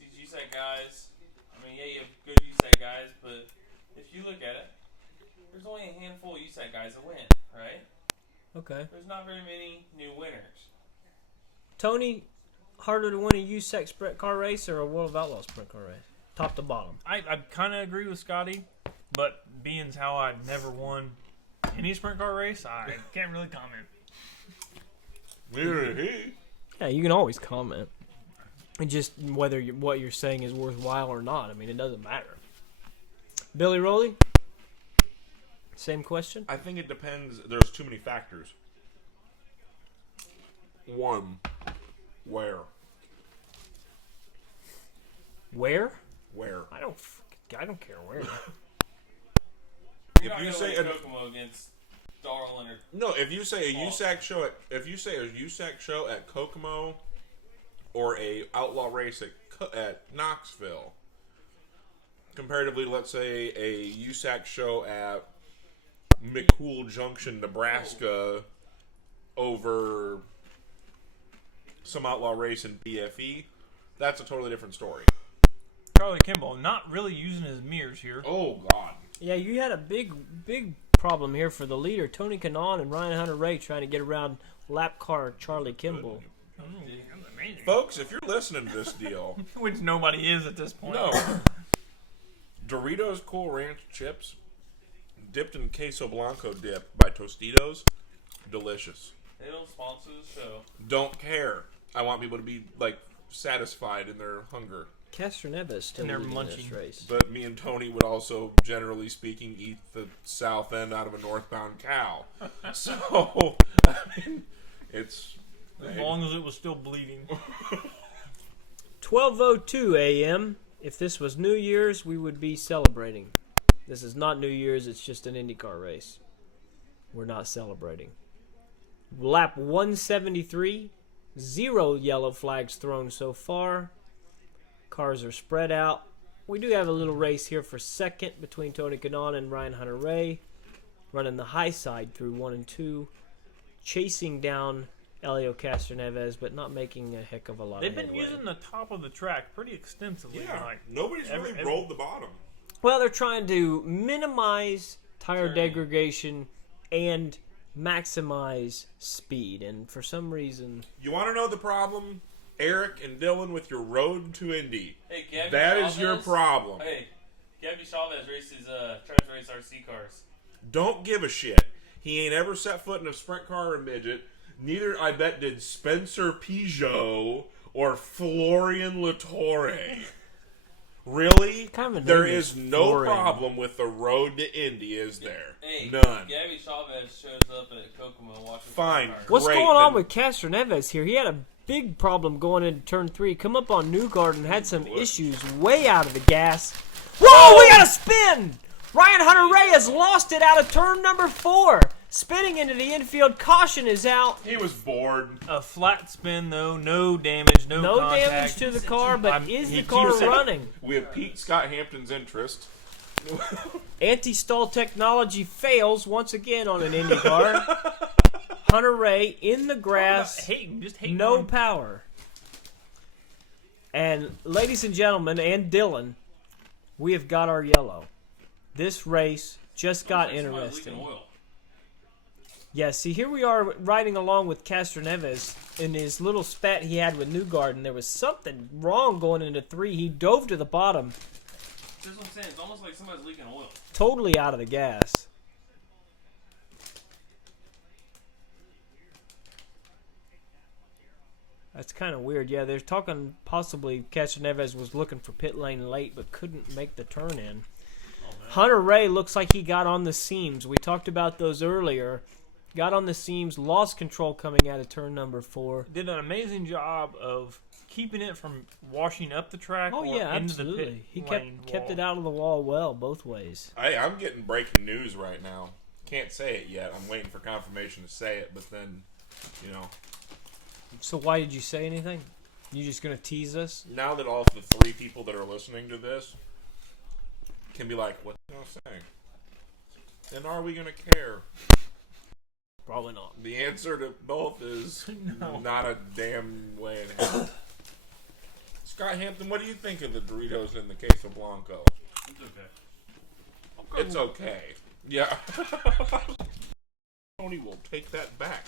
These USAC guys, I mean, yeah, you have good USAC guys, but if you look at it, there's only a handful of USAC guys that win, right? Okay. There's not very many new winners. Tony, harder to win a USAC sprint car race or a World of Outlaws sprint car race? Top to bottom. I kind of agree with Scotty, but being how I never won any sprint car race, I can't really comment. Neither did he. Yeah, you can always comment. And just whether what you're saying is worthwhile or not. I mean, it doesn't matter. Billy Rowley? Same question? I think it depends. There's too many factors. One, where? Where? Where? I don't care where. You're If not you gonna say win a- Kokomo against Darwin or No, if you say a Oh. USAC show at Kokomo, or a outlaw race at Knoxville, comparatively, let's say a USAC show at McCool Junction, Nebraska, over some outlaw race in BFE, that's a totally different story. Charlie Kimball, not really using his mirrors here. Oh God. Yeah, you had a big problem here for the leader, Tony Kanaan and Ryan Hunter-Ray, trying to get around lap car Charlie Kimball. Amazing. Folks, if you're listening to this deal, Which nobody is at this point. no. Doritos Cool Ranch chips, dipped in queso blanco dip by Tostitos, delicious. they don't sponsor the show. Don't care. I want people to be satisfied in their hunger. Castro Neves still And they're leading this munching. race. But me and Tony would also, generally speaking, eat the south end out of a northbound cow. So, I mean, it's As long as it was still bleeding. 12:02 a.m. If this was New Year's, we would be celebrating. This is not New Year's, it's just an IndyCar race. We're not celebrating. Lap 173, 0 yellow flags thrown so far. Cars are spread out. We do have a little race here for second between Tony Kanaan and Ryan Hunter-Ray. Running the high side through 1 and 2. Chasing down Elio Castroneves, but not making a heck of a lot They've of been headway. using the top of the track pretty extensively. yeah. Nobody's really rolled the bottom. Well, they're trying to minimize tire Turning. degradation and maximize speed. And for some reason, You want to know the problem? Eric and Dylan with your road to Indy. Hey, Gabby That Chavez, is your problem. Hey, Gabby Chavez races tries to race RC cars. Don't give a shit. He ain't ever set foot in a sprint car or a midget. Neither, I bet, did Spencer Peugeot or Florian Latore. Really? Kind of a There name is is no Florian. problem with the road to Indy, is there? Hey, None. Gabby Chavez shows up at Kokomo watching Fine. sprint cars. what's Great, going on then- with Castroneves here? He had a big problem going into turn 3. Come up on Newgarden, had some issues way out of the gas. Whoa, we got a spin! Ryan Hunter-Ray has lost it out of turn number 4. Spinning into the infield. Caution is out. He was bored. A flat spin, though. No damage. No Damage contact. to the car, but is he the car keeps it- running? We have Pete Scott Hampton's interest. Anti-stall technology fails once again on an IndyCar. Hunter-Ray in the grass. Hating, just hating. No on- power. And ladies and gentlemen, and Dylan, we have got our yellow. This race just got Somebody's leaking interesting. oil. Yeah, see, here we are riding along with Castroneves in his little spat he had with Newgarden. There was something wrong going into 3. He dove to the bottom, That's what I'm saying. It's almost like somebody's leaking oil. totally out of the gas. That's It's kind of weird. Yeah, they're talking possibly Castroneves was looking for pit lane late but couldn't make the turn in. Hunter Ray looks like he got on the seams. We talked about those earlier. Got on the seams, lost control coming out of turn number 4. Did an amazing job of keeping it from washing up the track. Oh or yeah, into absolutely. The pit He lane kept wall. it out of the wall well both ways. I'm getting breaking news right now. Can't say it yet. I'm waiting for confirmation to say it, but then, you know. So why did you say anything? You just gonna tease us? Now that all the 3 people that are listening to this can be like, what the hell saying? Then are we going to care? Probably not. The answer to both is not a damn way in hell. Scott Hampton, what do you think of the Doritos in the Queso Blanco? It's okay. It's okay. Yeah. Tony will take that back.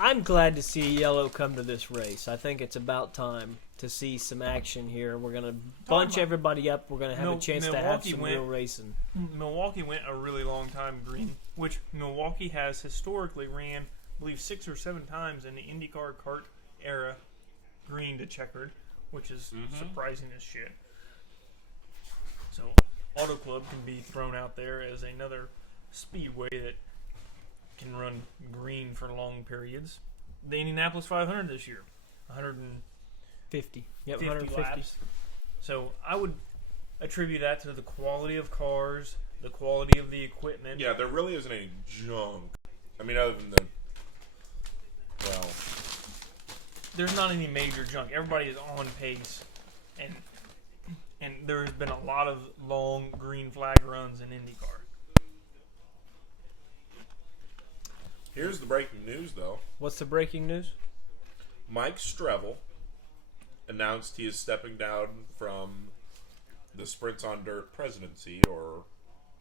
I'm glad to see Yellow come to this race. I think it's about time to see some action here. We're going to bunch everybody up. We're going to have a chance to have Milwaukee some real racing. Milwaukee went a really long time green, which Milwaukee has historically ran, I believe, 6 or 7 times in the IndyCar kart era, green to checkered, which is surprising as shit. So Auto Club can be thrown out there as another speedway that can run green for long periods. The Indianapolis 500 this year, 150 Yep, 150. laps. So I would attribute that to the quality of cars, the quality of the equipment. Yeah, there really isn't any junk. I mean, other than the, well, There's not any major junk. Everybody is on pace, and there has been a lot of long green flag runs in IndyCar. here's the breaking news, though. What's the breaking news? Mike Strevel announced he is stepping down from the Sprints on Dirt presidency, or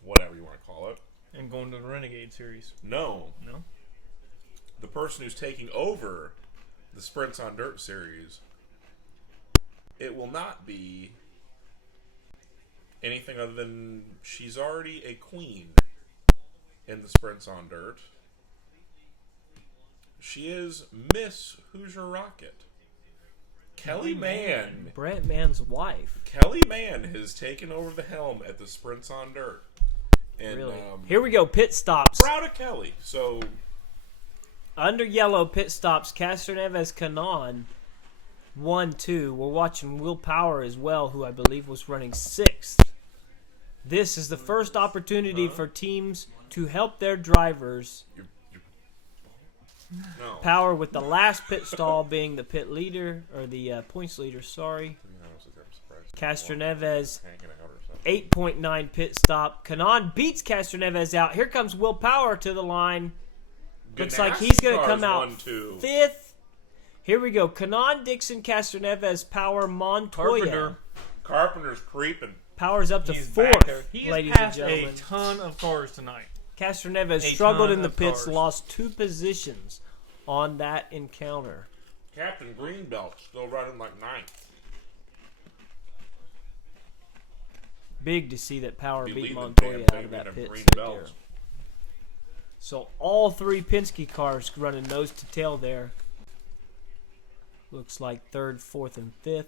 whatever you want to call it. And going to the Renegade Series. No. No? The person who's taking over the Sprints on Dirt series, it will not be anything other than she's already a queen in the Sprints on Dirt. She is Miss Hoosier Rocket. Kelly Mann. Brett Mann's wife. Kelly Mann has taken over the helm at the Sprints on Dirt. And, Really? Here we go, pit stops. proud of Kelly. So, Under Yellow, pit stops. Castroneves Canon 1-2. We're watching Will Power as well, who I believe was running 6th. This is the first opportunity for teams to help their drivers. no. Power with the last pit stall being the pit leader, or the points leader, sorry. Castroneves, 8.9 pit stop. Canon beats Castroneves out. Here comes Will Power to the line. Looks like he's going to come out 5th. Here we go. Canon, Dixon, Castroneves, Power, Montoya. Carpenter's creeping. Power's up to He's 4th, back there. He has ladies and passed gentlemen. a ton of cars tonight. Castroneves a struggled ton in the of pits, cars. lost 2 positions on that encounter. Captain Greenbelt still running like 9th. Big to see that Power Be beat leading the Montoya damn out thing of that in pit a green right belt. there. So all 3 Penske cars running nose to tail there. Looks like 3rd, 4th, and 5th.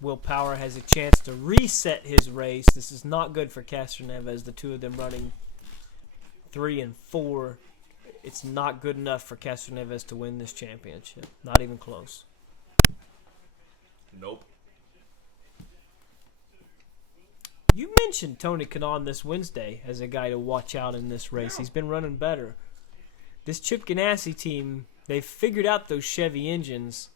Will Power has a chance to reset his race. This is not good for Castroneves, the 2 of them running 3 and 4. It's not good enough for Castroneves to win this championship. Not even close. Nope. You mentioned Tony Kanaan this Wednesday as a guy to watch out in this race. He's been running better. This Chip Ganassi team, they've figured out those Chevy engines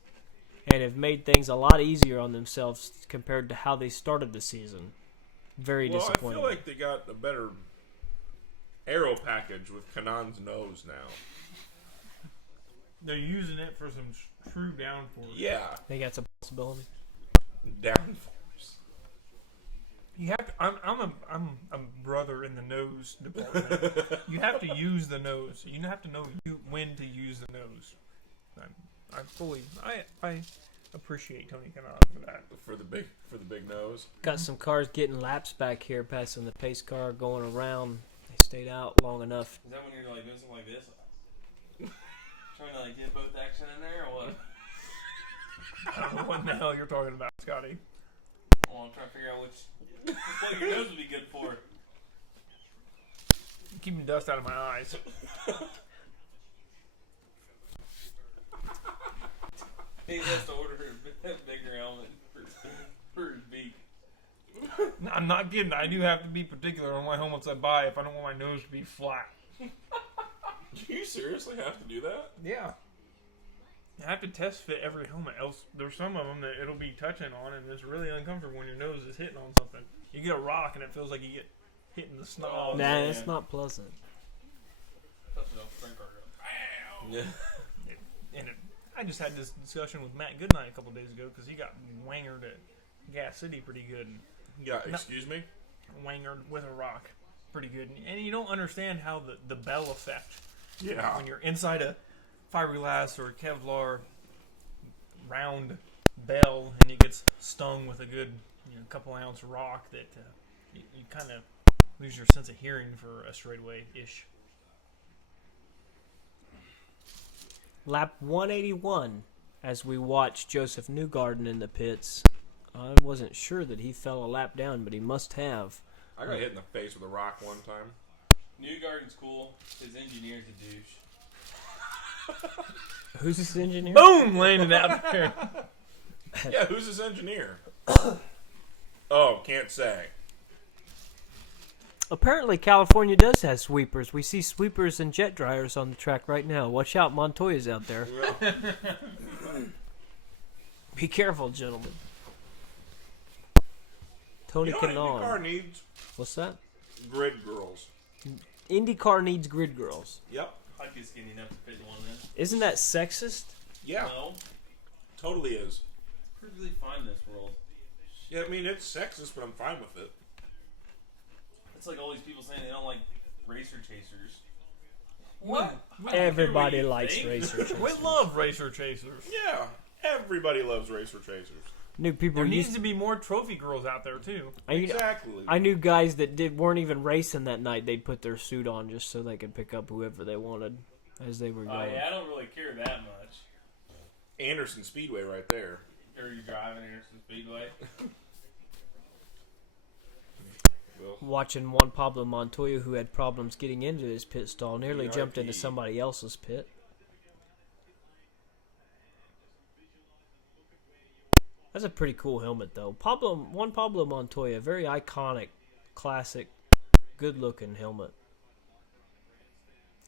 and have made things a lot easier on themselves compared to how they started the season. Very disappointing. I feel like they got a better aero package with Kanan's nose now. They're using it for some true downforce. Yeah. They got some possibility. Downforce. You have to, I'm a brother in the nose department. You have to use the nose. You have to know when to use the nose. I appreciate Tony Kanaan for that. For the big nose. Got some cars getting laps back here, passing the pace car, going around. They stayed out long enough. Is that when you're like doing something like this? Trying to like get both action in there or what? I don't know what the hell you're talking about, Scotty. Well, I'm trying to figure out what your nose would be good for. Keeping dust out of my eyes. He has to order a bigger helmet for his beak. I'm not kidding. I do have to be particular on what helmets I buy if I don't want my nose to be flat. Do you seriously have to do that? Yeah. I have to test fit every helmet. Else, there's some of them that it'll be touching on, and it's really uncomfortable when your nose is hitting on something. You get a rock, and it feels like you get hit in the snob. Nah, it's not pleasant. Yeah. I just had this discussion with Matt Goodnight a couple days ago because he got wangered at Gas City pretty good. Yeah, excuse me? Wangered with a rock pretty good. And you don't understand how the bell effect. Yeah. When you're inside a fiberglass or Kevlar round bell and it gets stung with a good couple ounce rock that you kind of lose your sense of hearing for a straightaway-ish. Lap 181 as we watch Joseph Newgarden in the pits. I wasn't sure that he fell a lap down, but he must have. I got hit in the face with a rock one time. Newgarden's cool. His engineer's a douche. Who's this engineer? Boom! Landed out there. Yeah, who's this engineer? Oh, can't say. Apparently, California does have sweepers. We see sweepers and jet dryers on the track right now. Watch out, Montoya's out there. Be careful, gentlemen. Tony You know what IndyCar Kanaan. needs? What's that? Grid girls. IndyCar needs grid girls. Yep. I'd be skinny enough to fit one in. Isn't that sexist? Yeah, No. totally is. Perfectly fine in this world. Yeah, I mean, it's sexist, but I'm fine with it. It's like all these people saying they don't like racer chasers. What? Everybody you likes think. racer chasers. We love racer chasers. Yeah, everybody loves racer chasers. Knew people There used needs to be more trophy girls out there, too. Exactly. I knew guys that weren't even racing that night. They'd put their suit on just so they could pick up whoever they wanted as they were Oh going. yeah, I don't really care that much. Anderson Speedway right there. Are you driving Anderson Speedway? Well, Watching Juan Pablo Montoya, who had problems getting into his pit stall, nearly jumped into somebody else's pit. That's a pretty cool helmet, though. Juan Pablo Montoya, very iconic, classic, good-looking helmet.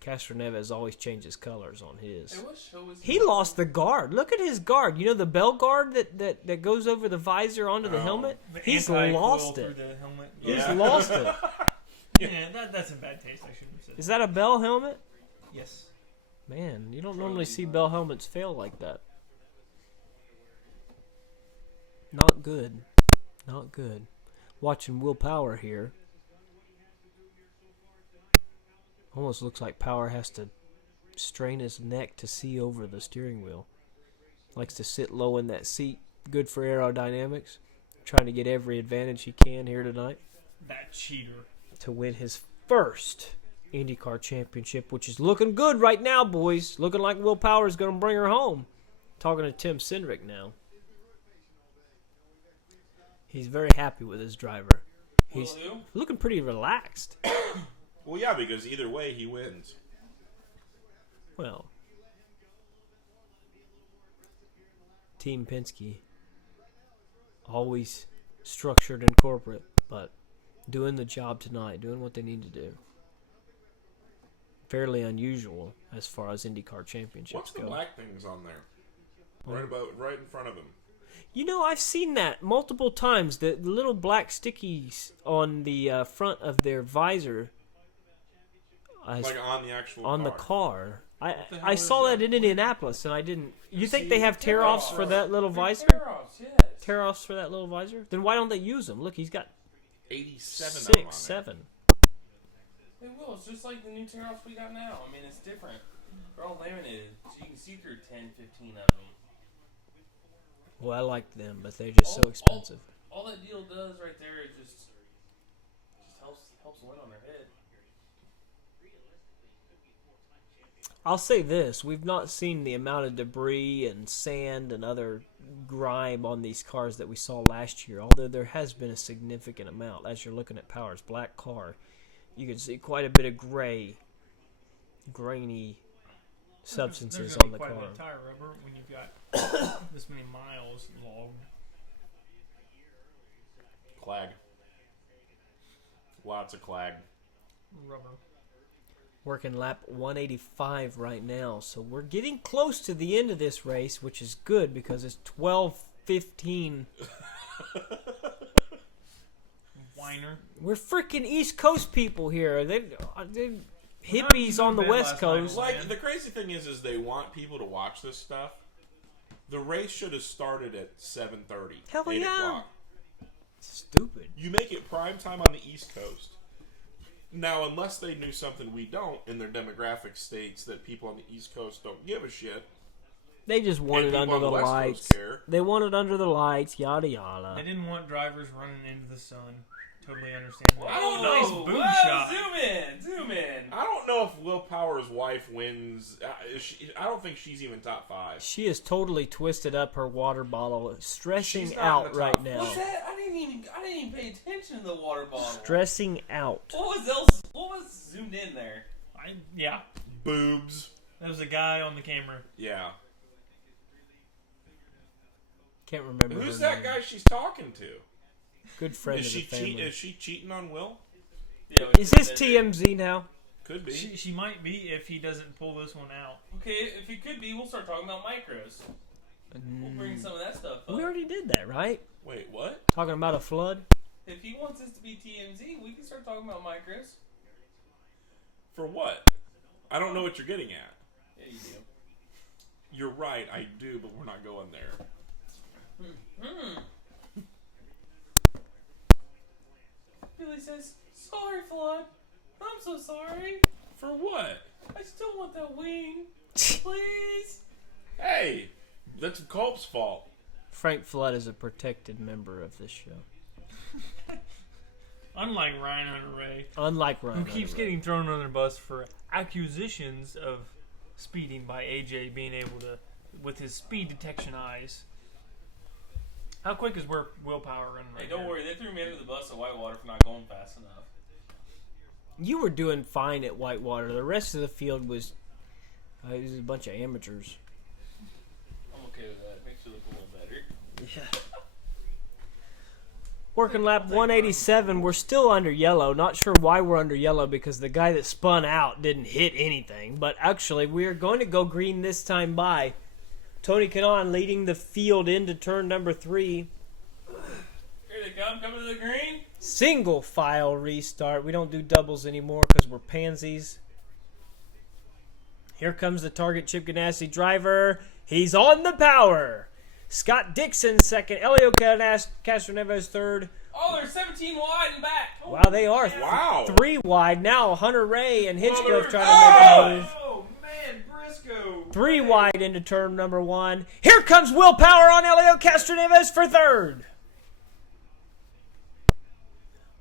Castroneves always changes colors on his. Hey, what show is He lost the guard. Look at his guard. You know the bell guard that goes over the visor onto the helmet? He's lost it. The helmet. He's lost it. Yeah, that's in bad taste. I shouldn't have said Is that a bell helmet? Yes. Man, you don't normally see bell helmets fail like that. Not good. Not good. Watching Will Power here. Almost looks like Power has to strain his neck to see over the steering wheel. Likes to sit low in that seat. Good for aerodynamics. Trying to get every advantage he can here tonight That cheater. to win his first IndyCar championship, which is looking good right now, boys. Looking like Will Power is going to bring her home. Talking to Tim Cindric now. He's very happy with his driver. He's Will who? looking pretty relaxed. well, yeah, because either way he wins. Well, Team Penske, always structured and corporate, but doing the job tonight, doing what they need to do. Fairly unusual as far as IndyCar championships What's the go. black things on there? Right in front of him. You know, I've seen that multiple times. The little black stickies on the front of their visor. Like on the actual on car. the car. the hell I is saw that? that in Indianapolis, and I didn't. You think See, they have tear-offs tear-offs. for that little visor? Tear-offs, yes. Tear-offs for that little visor? Then why don't they use them? Look, he's got 87 of them on 6, there. 7. They will. It's just like the new tear-offs we got now. I mean, it's different. They're all laminated, so you can see through 10, 15 of them. Well, I like them, but they're just so expensive. All that deal does right there is just helps win on their head. I'll say this. We've not seen the amount of debris and sand and other grime on these cars that we saw last year, although there has been a significant amount. As you're looking at Power's black car, you can see quite a bit of grainy substances on the car. There's quite a bit of tire rubber when you've got this many miles logged. Clag. Lots of clag. Rubber. Working lap 185 right now, so we're getting close to the end of this race, which is good because it's 12:15. Whiner. We're freaking East Coast people here. They hippies on the West Coast. Like, the crazy thing is they want people to watch this stuff. The race should have started at 7:30. Hell 8 yeah. o'clock. Stupid. You make it prime time on the East Coast. Now, unless they knew something we don't in their demographic states that people on the East Coast don't give a shit. They just want And it people under on the the West lights. Coast care. They want it under the lights, yada yada. They didn't want drivers running into the sun. Totally understand that. I don't Nice know. boom Wow, shot. zoom in. I don't know if Will Power's wife wins. I don't think she's even top 5. She has totally twisted up her water bottle, stressing She's not in out the right top. now. What's that? I didn't even pay attention to the water bottle. Stressing out. What was zoomed in there? Yeah. Boobs. There was a guy on the camera. Yeah. Can't remember. Who's her that name. guy she's talking to? Good friend Is of the she family. is she cheating on Will? Yeah, Is this TMZ now? Could be. She might be if he doesn't pull this one out. Okay, if he could be, we'll start talking about micros. We'll bring some of that stuff up. We already did that, right? Wait, what? Talking about a flood. If he wants this to be TMZ, we can start talking about micros. For what? I don't know what you're getting at. Yeah, you do. You're right, I do, but we're not going there. Billy says, "Sorry, Flood. I'm so sorry. For what? I still want that wing. Please." Hey, that's Culp's fault. Frank Flood is a protected member of this show. Unlike Ryan Hunter-Ray, Unlike Ryan. who keeps Hunter-Ray. getting thrown under the bus for accusations of speeding by AJ being able to, with his speed detection eyes. How quick is Willpower running right Hey, don't now? worry. They threw me under the bus at Whitewater for not going fast enough. You were doing fine at Whitewater. The rest of the field was it was a bunch of amateurs. I'm okay with that. Makes you look a little better. Yeah. Working lap 187. We're still under yellow. Not sure why we're under yellow because the guy that spun out didn't hit anything. But actually, we are going to go green this time by. Tony Kanaan leading the field into turn number 3. Here they come. Coming to the green. Single file restart. We don't do doubles anymore because we're pansies. Here comes the Target Chip Ganassi driver. He's on the power. Scott Dixon second. Elio Castroneves third. Oh, they're 17 wide and back. Oh, Wow, they are Wow. 3 wide now. Hunter Ray and Hitchcock trying to make a move. Oh, man, Briscoe. 3 wide into turn number 1. Here comes Willpower on Elio Castroneves for third.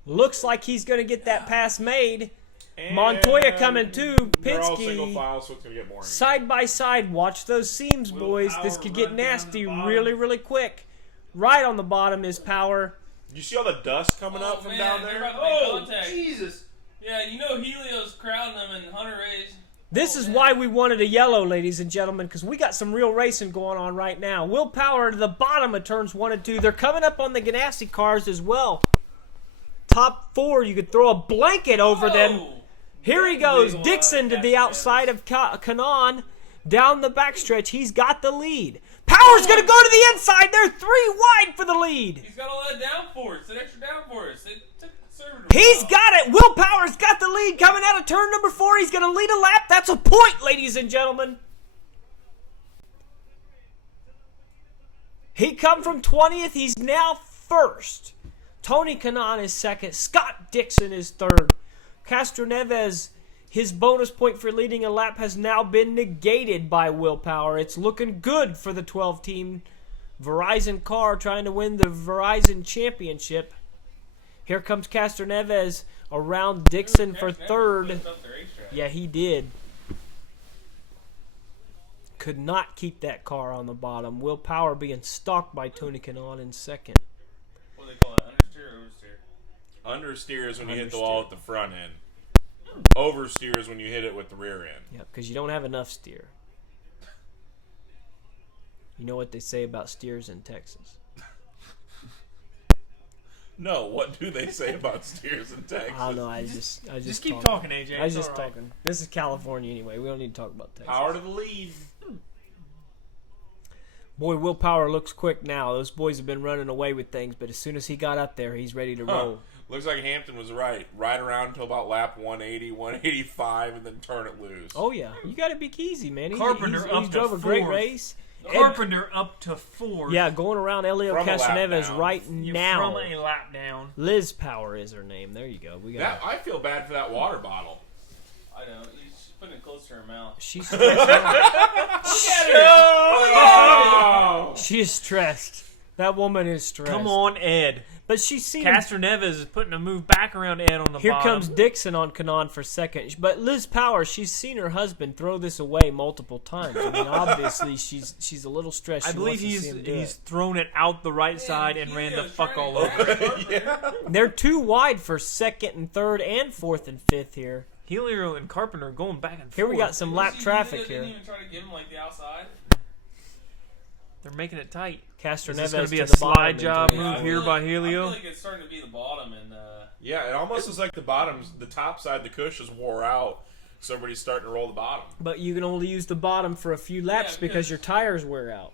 Looks like he's going to get that pass made. And Montoya coming too. They're all single Pinsky file, so it's going to get boring. side by side. Watch those seams, boys. This could get run down nasty to the bottom. really, really quick. Right on the bottom is Power. You see all the dust coming Oh, up from man, down they're there? about to make Oh, contact. Jesus. Yeah, you know Helio's crowding them and Hunter Ray's. This is why we wanted a yellow, ladies and gentlemen, because we got some real racing going on right now. Willpower to the bottom of turns 1 and 2. They're coming up on the Ganassi cars as well. Top 4, you could throw a blanket over them. Here he goes. Dixon to the outside of Kanaan. Down the backstretch, he's got the lead. Power's going to go to the inside. They're 3 wide for the lead. He's got all that downforce, that extra downforce. It took conservative. He's got it. Willpower's got the lead coming out of turn number 4. He's going to lead a lap. That's a point, ladies and gentlemen. He come from 20th. He's now first. Tony Kanaan is second. Scott Dixon is third. Castroneves, his bonus point for leading a lap has now been negated by Willpower. It's looking good for the 12-team Verizon car trying to win the Verizon Championship. Here comes Castroneves around Dixon for third. Yeah, he did. could not keep that car on the bottom. Will Power being stalked by Tony Kanaan in second. What do they call it? Understeer or oversteer? Understeer is when you hit the wall at the front end. Oversteer is when you hit it with the rear end. Yeah, because you don't have enough steer. You know what they say about steers in Texas? No, what do they say about steers in Texas? I don't know. I just keep talking. talking, AJ. I was It's just all right. talking. This is California anyway. We don't need to talk about Texas. Power to the lead. Boy, Will Power looks quick now. Those boys have been running away with things, but as soon as he got up there, he's ready to roll. Looks like Hampton was right. Ride around until about lap 180, 185, and then turn it loose. Oh, yeah. You got to be easy, man. Carpenter up he to drove a great fourth. race. Carpenter up to 4th. Yeah, going around Elio From a lap Castaneves down. right You're now. from a lap down. Liz Power is her name. There you go. We got. I feel bad for that water bottle. I know. She's putting it close to her mouth. She's stressed. Oh! She is stressed. That woman is stressed. Come on, Ed. But she's seen him. Castroneves is putting a move back around Ed on the Here bottom. comes Dixon on Kanaan for second. But Liz Power, she's seen her husband throw this away multiple times. I mean, obviously, she's a little stressed. I She believe wants to see him do he's it. thrown it out the right side and ran the fuck all over. They're too wide for second and third and fourth and fifth here. Helio and Carpenter going back and forth. Here we got some lap traffic Didn't here. even try to give him like the outside. They're making it tight. Castro Is this Neves going to be to a the bottom slide and job doing move it. here by I Helio? feel like it's starting to be the bottom, and Yeah, it almost is like the top side of the cushions wore out. So everybody's starting to roll the bottom. But you can only use the bottom for a few laps Yeah, because because- your tires wear out.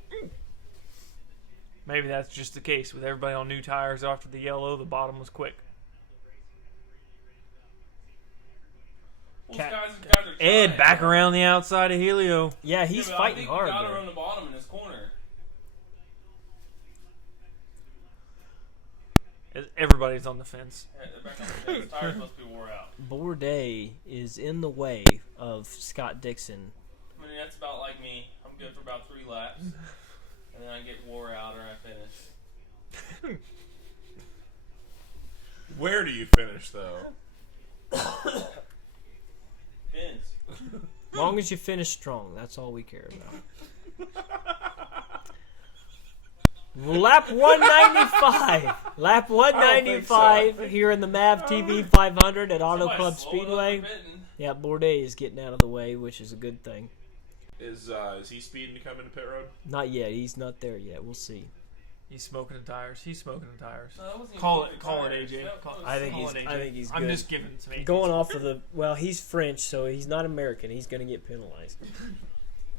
Maybe that's just the case with everybody on new tires after the yellow. The bottom was quick. well, Cat- guys are Ed trying. back around the outside of Helio. Yeah, Yeah, he's but I fighting think hard. You got to there. run the bottom in his corner. Everybody's on the fence. Yeah, they're back on the fence. His tires must be wore out. Bourdais is in the way of Scott Dixon. I mean, that's about like me. I'm good for about 3 laps, and then I get wore out or I finish. Where do you finish, though? Fins. As long as you finish strong, that's all we care about. Lap 195. Lap 195 here in the MAVTV 500 at Auto Somebody Club slowed up Speedway. the mitten. Yeah, Bourdais is getting out of the way, which is a good thing. Is he speeding to come into pit road? Not yet. He's not there yet. We'll see. He's smoking the tires. He's smoking the tires. No, that wasn't even Call full it. Call it, tires. AJ. That Call was- I think call he's. it, AJ. I think he's I'm good. just giving some. AJ's. Going off of the. Well, he's French, so he's not American. He's going to get penalized.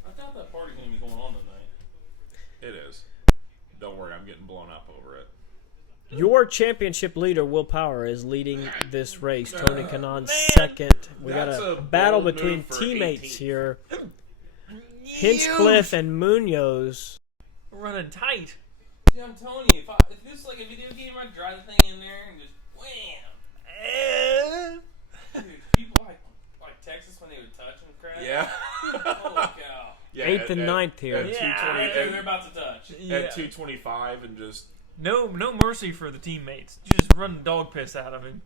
I thought that party's going to be going on tonight. It is. Don't worry, I'm getting blown up over it. Your championship leader, Will Power, is leading this race. Tony Kanaan second. We got That's a a battle bold between move for teammates 18th. here. Hinchcliffe and Munoz. running tight. See, I'm telling you, if this is like a video game, I'd drive the thing in there and just wham! Dude, people like Texas when they would touch and crap. Yeah. Holy cow. Yeah, Eighth and ninth here. At Yeah. 220, They're about to touch. at 225 and just No mercy for the teammates. You just run the dog piss out of him.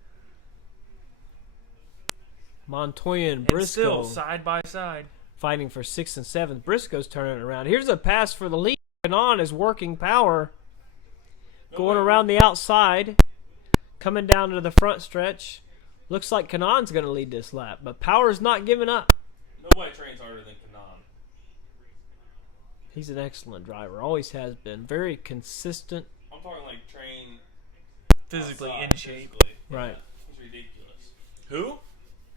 Montoya and And Briscoe still side by side. fighting for 6th and 7th. Briscoe's turning it around. Here's a pass for the lead. Kanaan is working Power. Going around the outside. Coming down to the front stretch. Looks like Kanaan's going to lead this lap. But Power's not giving up. Nobody trains harder than Kanaan. He's an excellent driver. Always has been. Very consistent. I'm talking like train Physically outside, in shape. physically. Right. He's ridiculous. who?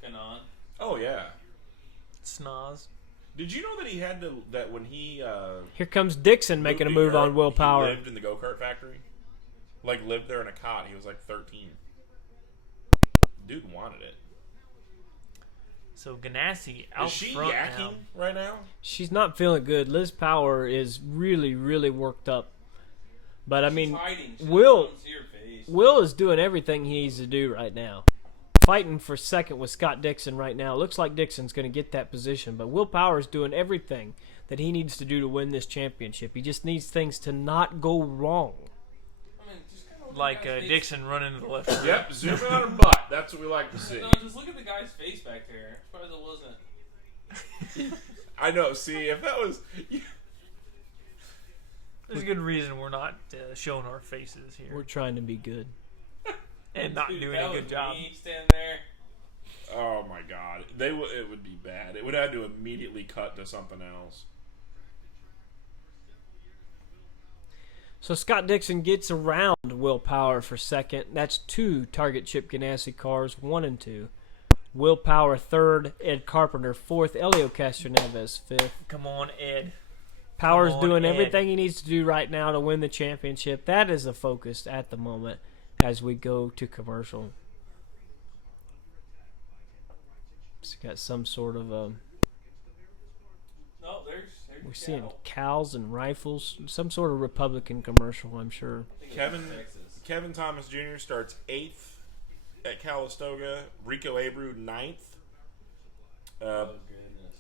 Kanaan. Oh yeah. Snoz. Did you know that he had to that when he Here comes Dixon making a moved to move on Europe, Will he Power. lived in the go-kart factory. Like lived there in a cot. He was like 13. Dude wanted it. So Ganassi out Is she front yakking now. right now? She's not feeling good. Liz Power is really, really worked up. But, I mean, She's hiding. She Will- doesn't see her face. Will is doing everything he needs to do right now. Fighting for second with Scott Dixon right now. Looks like Dixon's going to get that position. But Will Power is doing everything that he needs to do to win this championship. He just needs things to not go wrong. I mean, just kinda look at Like the guy's face. Dixon running to the left. Yep, zoom in on her butt. That's what we like to see. No, just look at the guy's face back there. As far as it wasn't. I know. See, if that was. There's a good reason we're not showing our faces here. We're trying to be good. And not Dude, doing that a good was job. me standing there. Oh my God! It would be bad. It would have to immediately cut to something else. So Scott Dixon gets around Will Power for second. That's 2 Target Chip Ganassi cars, 1 and 2. Will Power third, Ed Carpenter fourth, Elio Castroneves fifth. Come on, Ed. Power's Come on, doing Ed. everything he needs to do right now to win the championship. That is the focus at the moment as we go to commercial. It's got some sort of No, there's we're the seeing cow. cows and rifles, some sort of Republican commercial, I'm sure. I think it's Kevin Texas. Kevin Thomas Jr. starts 8th at Calistoga. Rico Abreu 9th. Oh goodness.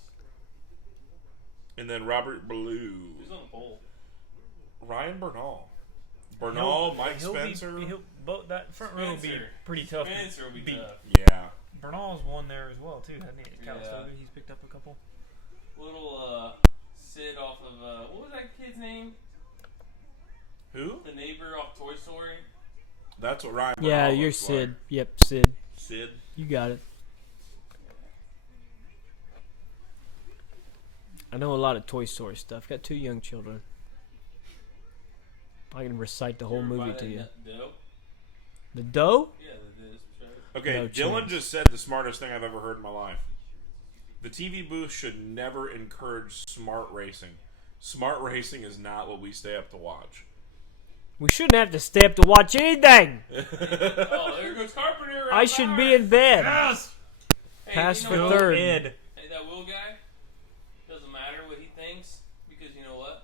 And then Robert Blue. Who's on the pole? Ryan Bernal. Bernal, Mike Spencer. That front row will be Spencer. pretty tough. Spencer will be beat. tough. Yeah. Bernal's won there as well, too, hasn't he? At Yeah. Calistoga, he's picked up a couple. Little Sid off of what was that kid's name? Who? The neighbor off Toy Story. That's what Ryan Yeah, Bernal you're looks Sid. like. Yep, Sid. Sid. You got it. I know a lot of Toy Story stuff. Got 2 young children. I can recite the whole movie to you. Doe? The dough? Yeah, the show. Okay, No Dylan chance. just said the smartest thing I've ever heard in my life. The TV booth should never encourage smart racing. Smart racing is not what we stay up to watch. We shouldn't have to stay up to watch anything. Oh, there goes Carpenter. I should be in bed. Yes! Hey, Pass you for know Go, what? third. Ed. Hey, that Will guy, doesn't matter what he thinks, because you know what?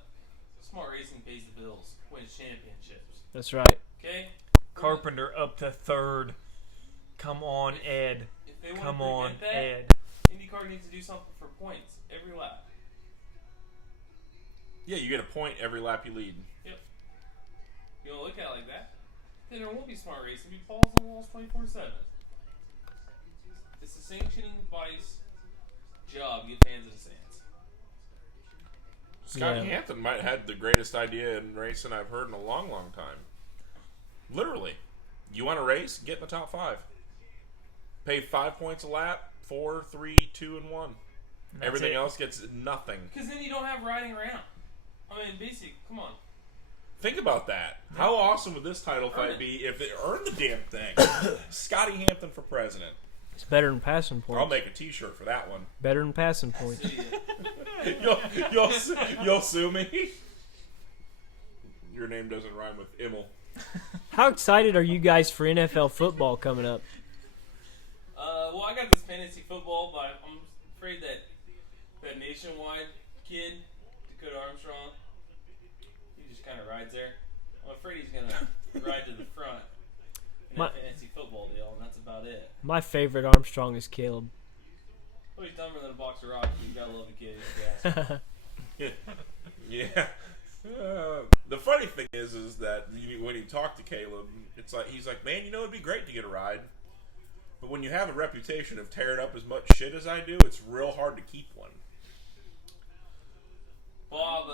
Smart racing pays the bills, wins championships. That's right. Okay? Carpenter up to third. Come on, Ed. If they want Come to on, prevent that, Ed. IndyCar needs to do something for points every lap. Yeah, you get a point every lap you lead. Yep. You don't look at it like that. Then there won't be smart racing. It'll be balls on walls 24/7. It's the sanctioning body's job. Get fans in the stands. Scotty Yeah. Hampton might have had the greatest idea in racing I've heard in a long, long time. Literally. You want to race? Get in the top 5. Pay 5 points a lap. 4, 3, 2, and 1. That's Everything it. else gets nothing. Because then you don't have riding around. I mean, basic. Come on. Think about that. How awesome would this title Earn fight it. be if it earned the damn thing? Scotty Hampton for president. It's better than passing I'll points. make a T-shirt for that one. Better than passing points. See ya. You'll sue me. Your name doesn't rhyme with Immel. How excited are you guys for NFL football coming up? Well, I got this fantasy football, but I'm afraid that nationwide kid, Dakota Armstrong, he just kind of rides there. I'm afraid he's gonna ride to the front in My- that fantasy football deal, and that's about it. My favorite Armstrong is Caleb. Well, he's dumber than a box of rocks. You gotta love the kid. He's gas. Yeah. The funny thing is that when you talk to Caleb, it's like he's like, man, it'd be great to get a ride. But when you have a reputation of tearing up as much shit as I do, it's real hard to keep one. Bob,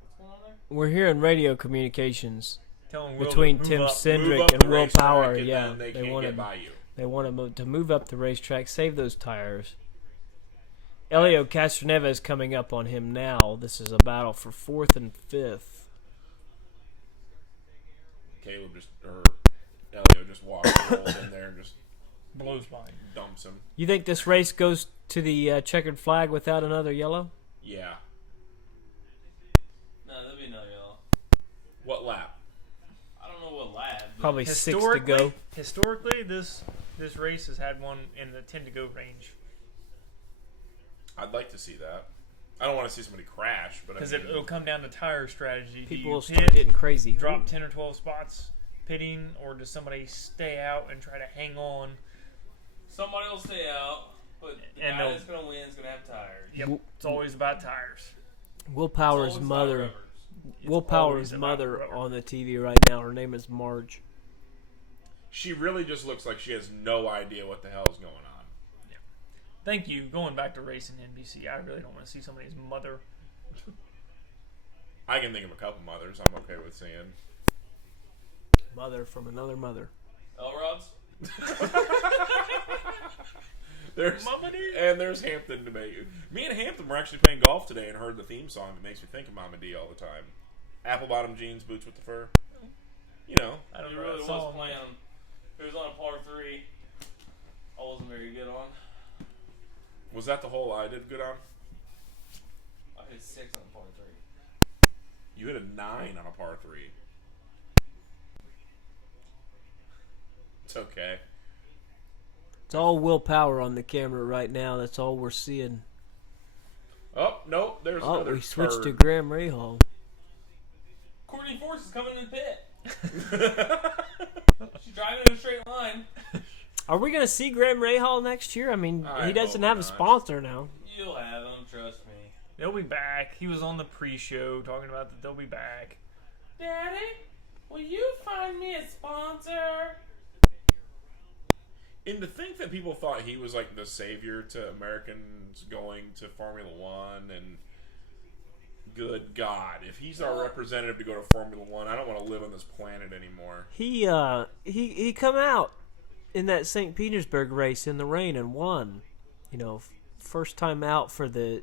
what's going on there? We're hearing radio communications Tell him Will between to move Tim up. Move Cindric up and the Will racetrack Power. and Yeah, then they they can't want get by you. to move up the racetrack, save those tires. Elio Castroneves coming up on him now. This is a battle for 4th and 5th. Elio just walks, rolls in there, and just Blows by. dumps him. You think this race goes to the checkered flag without another yellow? Yeah. No, there'll be another yellow. What lap? I don't know what lab. but Probably 6 to go. Historically, this race has had one in the 10 to go range I'd like to see that. I don't want to see somebody crash, but because I mean, it'll come down to tire strategy. Do People you will start pit, getting crazy. drop 10 or 12 spots pitting, or does somebody stay out and try to hang on? Somebody will stay out, but the And guy they'll- that's gonna win is gonna have tires. Yep, it's always about tires. Will It's Power's always about mother. rubbers. Will It's Power's always about mother rubber. on the TV right now. Her name is Marge. She really just looks like she has no idea what the hell is going on. Thank you. Going back to racing NBC, I really don't want to see somebody's mother. I can think of a couple mothers I'm okay with seeing. Mother from another mother. Elrod's? There's Hampton to make. Me and Hampton were actually playing golf today and heard the theme song that makes me think of Mama D all the time. Apple bottom jeans, boots with the fur. You know. I don't It know really that was song. playing. It was on a par 3. I wasn't very good on. Was that the hole I did good on? I hit 6 on a par 3. You hit a 9 on a par 3. It's okay. It's all willpower on the camera right now. That's all we're seeing. Oh, no, there's another We switched to turd. Graham Rahal. Courtney Force is coming in the pit. She's driving in a straight line. Are we going to see Graham Rahal next year? I mean, I he doesn't hope have a not. sponsor now. You'll have them, trust me. They'll be back. He was on the pre-show talking about that they'll be back. Daddy, will you find me a sponsor? And to think that people thought he was like the savior to Americans going to Formula One, and good God, if he's our representative to go to Formula One, I don't want to live on this planet anymore. He come out in that St. Petersburg race in the rain and won. You know, first time out for the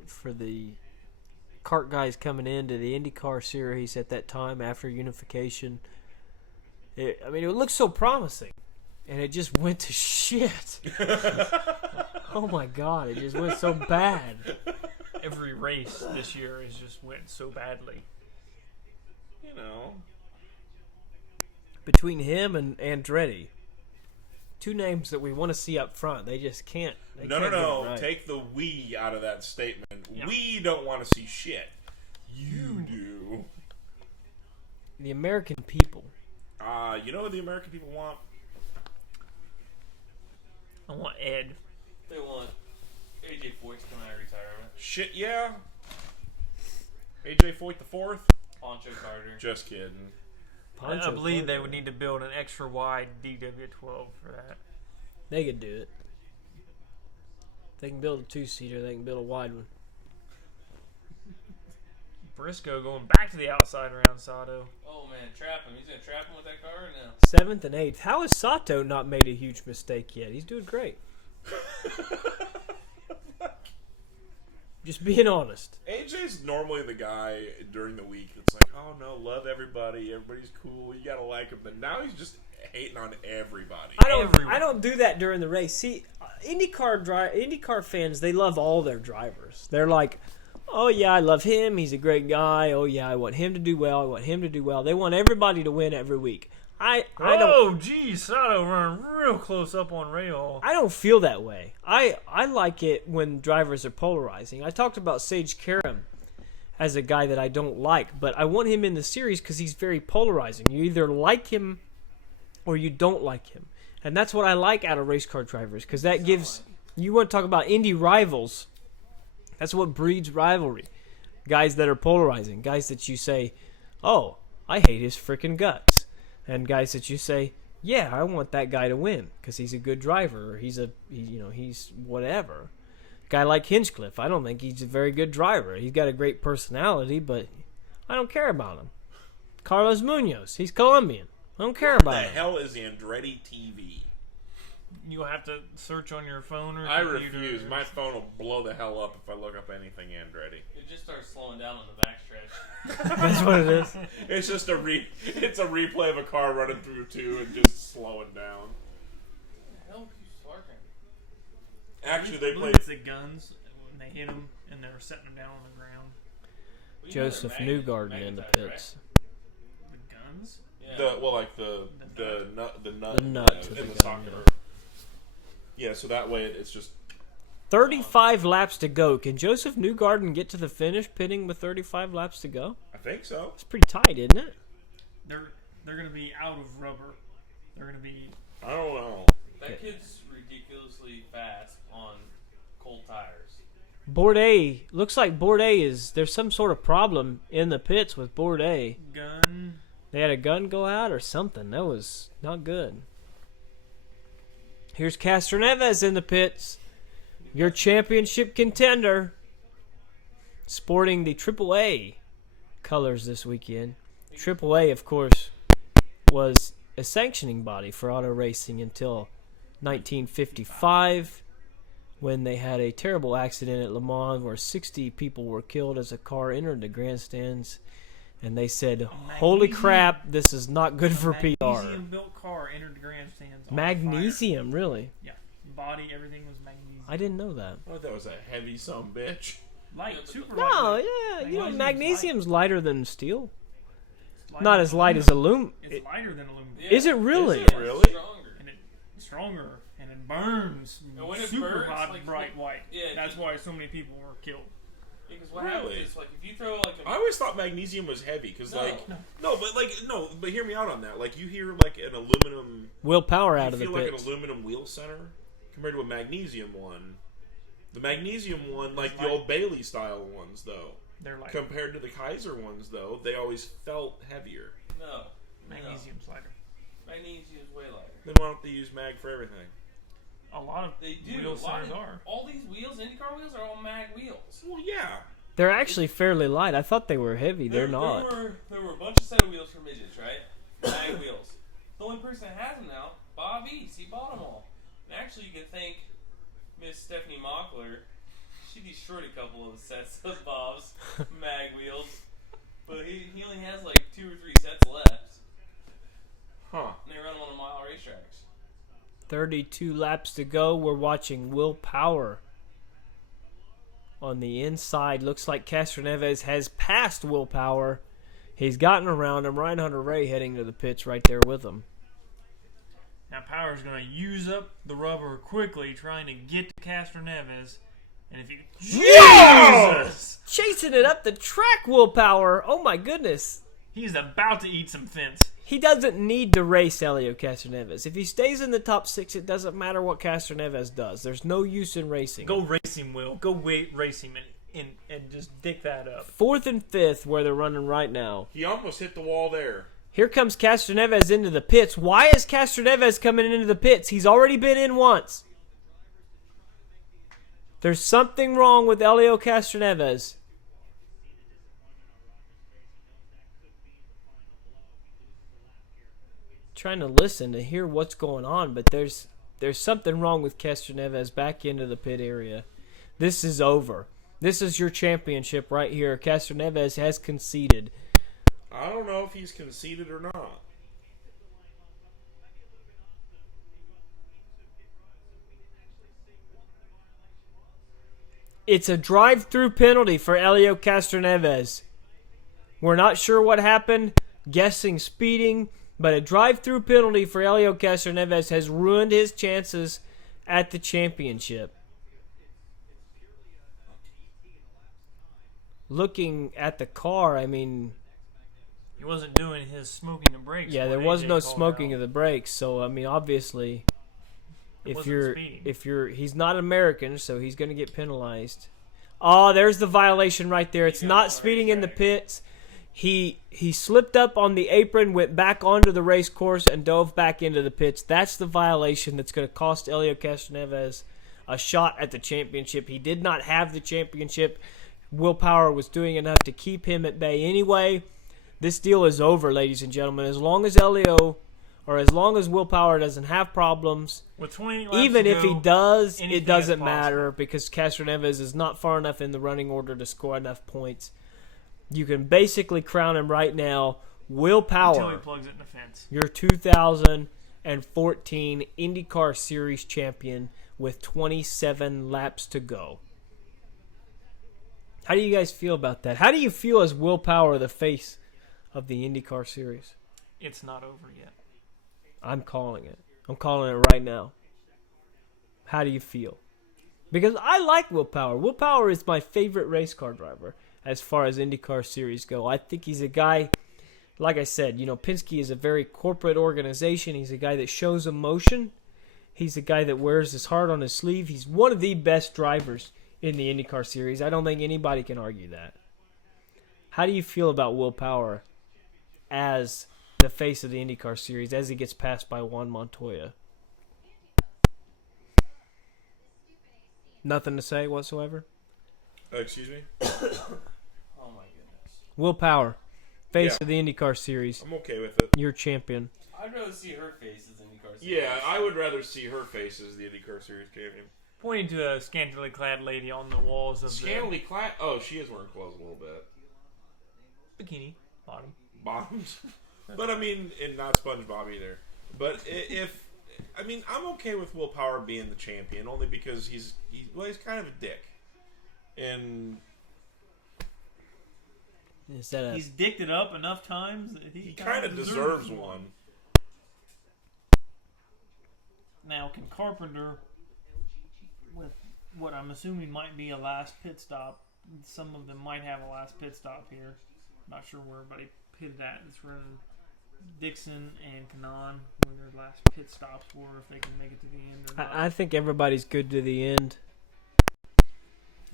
kart guys coming into the IndyCar series at that time after unification. It looked so promising, and it just went to shit. Oh my God, it just went so bad. Every race this year has just went so badly. You know. Between him and Andretti, two names that we want to see up front, they just can't. They No. can't get it right. Take the we out of that statement. Yeah. We don't want to see shit. You do. The American people. You know what the American people want? I want Ed. They want AJ Foyt to come out of retirement. Shit, yeah. AJ Foyt the fourth? Poncho Carter. Just kidding. Poncho I believe they Carter. would need to build an extra wide DW12 for that. They could do it. If they can build a two-seater, they can build a wide one. Briscoe going back to the outside around Sato. Oh man, trap him. He's gonna trap him with that car or no? 7th and 8th. How has Sato not made a huge mistake yet? He's doing great. Just being honest. AJ's normally the guy during the week that's like, oh no, love everybody, everybody's cool, you gotta like him. But now he's just hating on everybody. I don't do that during the race. See, IndyCar fans, they love all their drivers. They're like, oh yeah, I love him. He's a great guy. Oh yeah, I want him to do well. I want him to do well. They want everybody to win every week. I don't. Oh, geez, Sato running real close up on Rahal. I don't feel that way. I like it when drivers are polarizing. I talked about Sage Karam as a guy that I don't like, but I want him in the series because he's very polarizing. You either like him or you don't like him. And that's what I like out of race car drivers, because that gives... You want to talk about Indy rivals. That's what breeds rivalry. Guys that are polarizing. Guys that you say, oh, I hate his freaking guts. And guys that you say, yeah, I want that guy to win because he's a good driver, or he's whatever. Guy like Hinchcliffe, I don't think he's a very good driver. He's got a great personality, but I don't care about him. Carlos Munoz, he's Colombian. I don't care What about the him. hell is Andretti TV? You'll have to search on your phone or I computer. refuse. My phone will blow the hell up if I look up anything Andretti. It just starts slowing down on the backstretch. That's what it is. It's just it's a replay of a car running through two and just slowing down. Hell, keeps sparking. Actually, they I believe played. it's the guns when they hit them and they were setting them down on the ground. Well, you know Joseph they're Newgarden in the magnetized, pits. The guns? Right? The nut The in nut to the the gun, socket. yeah. Yeah, so that way it's just 35 laps to go. Can Joseph Newgarden get to the finish pitting with 35 laps to go? I think so. It's pretty tight, isn't it? They're going to be out of rubber. They're going to be... I don't know. That kid's ridiculously fast on cold tires. Bourdais, looks like Bourdais there's some sort of problem in the pits with Bourdais. Gun. They had a gun go out or something. That was not good. Here's Castroneves in the pits. Your championship contender. Sporting the AAA colors this weekend. AAA, of course, was a sanctioning body for auto racing until 1955, when they had a terrible accident at Le Mans where 60 people were killed as a car entered the grandstands. And they said, holy crap, this is not good for PR. Magnesium-built car entered the grandstands. Magnesium, really? Yeah. Body, everything was magnesium. I didn't know that. I thought that was a heavy son of a bitch. Light, super No, light. yeah, you know, Magnesium's magnesium's lighter than steel. light. Not as light as aluminum. It's lighter than aluminum. Yeah. Is it really? Is it really? Stronger. And it's stronger, and it burns And when it super burns, hot, like, bright white. yeah, That's why so many people were killed. Because what happens Really? is, like, if you throw, like, I always thought magnesium was heavy because, No. but hear me out on that. Like, you hear like an aluminum, Willpower out you of the feel like an pits. aluminum wheel center compared to a magnesium one. The magnesium one, like the light. old Bailey style ones, though, They're like compared to the Kaiser ones, though, they always felt heavier. no. magnesium's lighter. Magnesium is way lighter. Then why don't they use mag for everything? A lot of They do. wheel A lot centers of, are. all these wheels, IndyCar wheels, are all mag wheels. Well, yeah. They're actually fairly light. I thought they were heavy. They're not. There were a bunch of set of wheels for midgets, right? Mag wheels. The only person that has them now, Bob East. He bought them all. And actually, you can thank Miss Stephanie Mockler. She destroyed a couple of sets of Bob's mag wheels. But he only has like 2 or 3 sets left. Huh. And they run them on the mile racetracks. 32 laps to go. We're watching Will Power on the inside. Looks like Castroneves has passed Will Power. He's gotten around him. Ryan Hunter-Ray heading to the pits right there with him. Now Power's going to use up the rubber quickly, trying to get to Castroneves. And if you Jesus, Chasing it up the track, Will Power. Oh my goodness. he's about to eat some fence. He doesn't need to race Helio Castroneves. If he stays in the top 6, it doesn't matter what Castroneves does. There's no use in racing. Go race him, Will. Go race him and just dick that up. 4th and 5th where they're running right now. He almost hit the wall there. Here comes Castroneves into the pits. Why is Castroneves coming into the pits? He's already been in once. There's something wrong with Helio Castroneves. Trying to listen to hear what's going on, but there's something wrong with Castroneves back into the pit area. This is over. This is your championship right here. Castroneves has conceded. I don't know if he's conceded or not. It's a drive-through penalty for Helio Castroneves. We're not sure what happened, guessing speeding, but a drive-through penalty for Helio Castroneves has ruined his chances at the championship. Looking at the car, I mean, He wasn't doing his smoking the brakes. yeah, there when was AJ no called smoking out. of the brakes, so I mean, obviously, wasn't speeding. he's not American, so he's going to get penalized. Oh, there's the violation right there. It's not speeding in the pits. He slipped up on the apron, went back onto the race course, and dove back into the pits. That's the violation that's going to cost Helio Castroneves a shot at the championship. He did not have the championship. Will Power was doing enough to keep him at bay anyway. This deal is over, ladies and gentlemen. As long as Will Power doesn't have problems, With 20 laps even to if he go, does, anything it doesn't is possible. matter because Castroneves is not far enough in the running order to score enough points. You can basically crown him right now. Will until Power, he plugs it in the fence. your 2014 IndyCar Series champion with 27 laps to go. How do you guys feel about that? How do you feel as Will Power, the face of the IndyCar Series? It's not over yet. I'm calling it. I'm calling it right now. How do you feel? Because I like Will Power. Will Power is my favorite race car driver as far as IndyCar Series go. I think he's a guy, like I said, Penske is a very corporate organization. He's a guy that shows emotion. He's a guy that wears his heart on his sleeve. He's one of the best drivers in the IndyCar Series. I don't think anybody can argue that. How do you feel about Will Power as the face of the IndyCar Series as he gets passed by Juan Montoya? Nothing to say whatsoever. Excuse me? Oh my goodness. Will Power, face Yeah. of the IndyCar Series. I'm okay with it. Your champion. I'd rather see her face as IndyCar. Yeah, I would rather see her face as the IndyCar Series champion. Pointing to a scantily clad lady on the walls of Scantily clad. Oh, she is wearing clothes a little bit. the bikini bottom. Bottoms. But I mean, and not SpongeBob either. But I'm okay with Will Power being the champion only because he's kind of a dick, and Is that a He's dicked it up enough times that he kind of deserves one. Now, can Carpenter, with what I'm assuming might be a last pit stop, some of them might have a last pit stop here. Not sure where everybody pitted at. It's running Dixon and Kanan when their last pit stops were, if they can make it to the end or not. I think everybody's good to the end.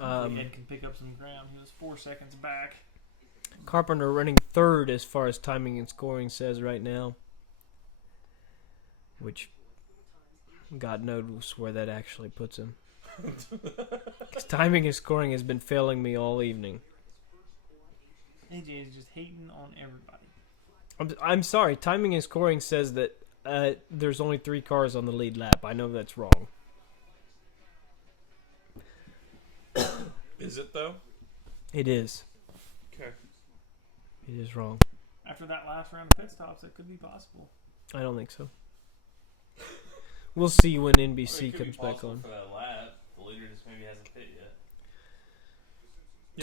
Ed can pick up some ground. He was 4 seconds back. Carpenter running third as far as timing and scoring says right now. Which, God knows where that actually puts him. Because timing and scoring has been failing me all evening. AJ is just hating on everybody. I'm sorry, timing and scoring says that there's only 3 cars on the lead lap. I know that's wrong. Is it though? It is. Okay. It is wrong. After that last round of pit stops, it could be possible. I don't think so. We'll see when Well, NBC it could be comes back possible on. for that lap. The leader just maybe hasn't pit yet.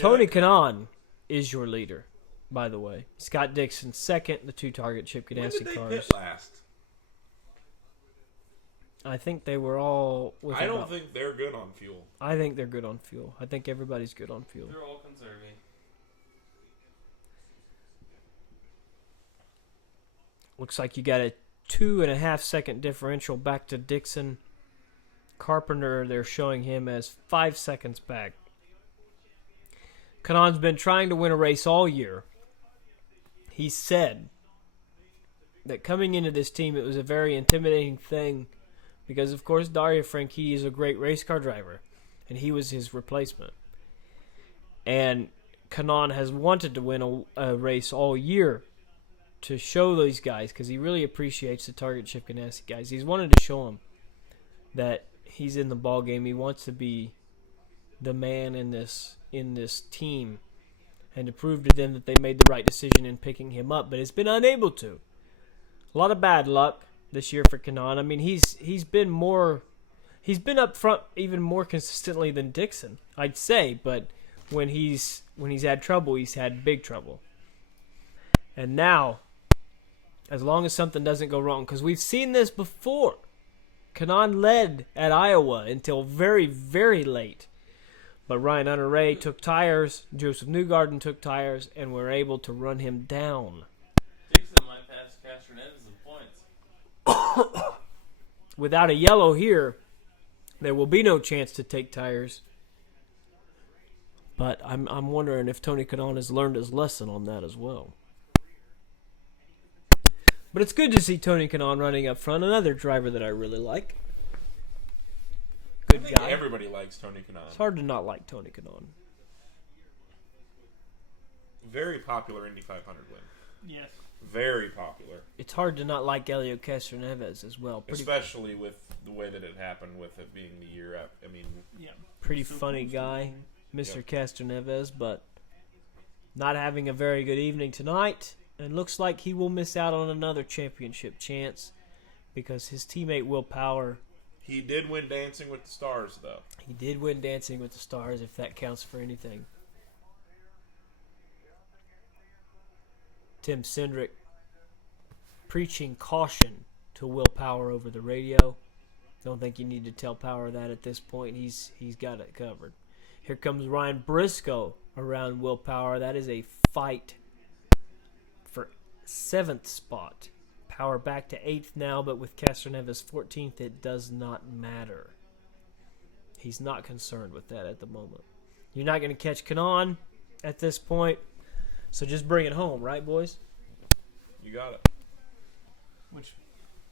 Tony Kanaan is your leader, by the way. Scott Dixon second, the 2 target Chip When Ganassi did they cars. pit last? I think they were all. I don't think they're good on fuel. I think they're good on fuel. I think everybody's good on fuel. They're all conserving. Looks like you got a 2.5 second differential back to Dixon. Carpenter, they're showing him as 5 seconds back. Kanaan's been trying to win a race all year. He said that coming into this team, it was a very intimidating thing because, of course, Dario Franchitti is a great race car driver, and he was his replacement. And Kanaan has wanted to win a race all year to show these guys, because he really appreciates the Target Chip Ganassi guys. He's wanted to show them that he's in the ball game. He wants to be the man in this team, and to prove to them that they made the right decision in picking him up, but has been unable to. A lot of bad luck this year for Kanaan. I mean, he's been up front even more consistently than Dixon, I'd say, but when he's had trouble, he's had big trouble. And now, as long as something doesn't go wrong, because we've seen this before. Kanaan led at Iowa until very, very late. But Ryan Hunter-Reay took tires, Joseph Newgarden took tires, and were able to run him down. Dixon might pass Castro-Neves in points. Without a yellow here, there will be no chance to take tires. But I'm wondering if Tony Kanaan has learned his lesson on that as well. But it's good to see Tony Kanaan running up front, another driver that I really like. Good guy. Everybody likes Tony Kanaan. It's hard to not like Tony Kanaan. Very popular Indy 500 win. Yes. Very popular. It's hard to not like Elio Castroneves as well. Especially with the way that it happened with it being the year up. I mean, Yeah. Pretty funny guy, Mr. Castroneves, but not having a very good evening tonight. And looks like he will miss out on another championship chance because his teammate Will Power. he did win Dancing with the Stars, though. He did win Dancing with the Stars, if that counts for anything. Tim Cindric preaching caution to Will Power over the radio. Don't think you need to tell Power that at this point. He's got it covered. Here comes Ryan Briscoe around Will Power. That is a fight for 7th spot. Power back to 8th now, but with Castroneves 14th, it does not matter. He's not concerned with that at the moment. You're not going to catch Kanaan at this point, so just bring it home, right, boys? You got it. Which,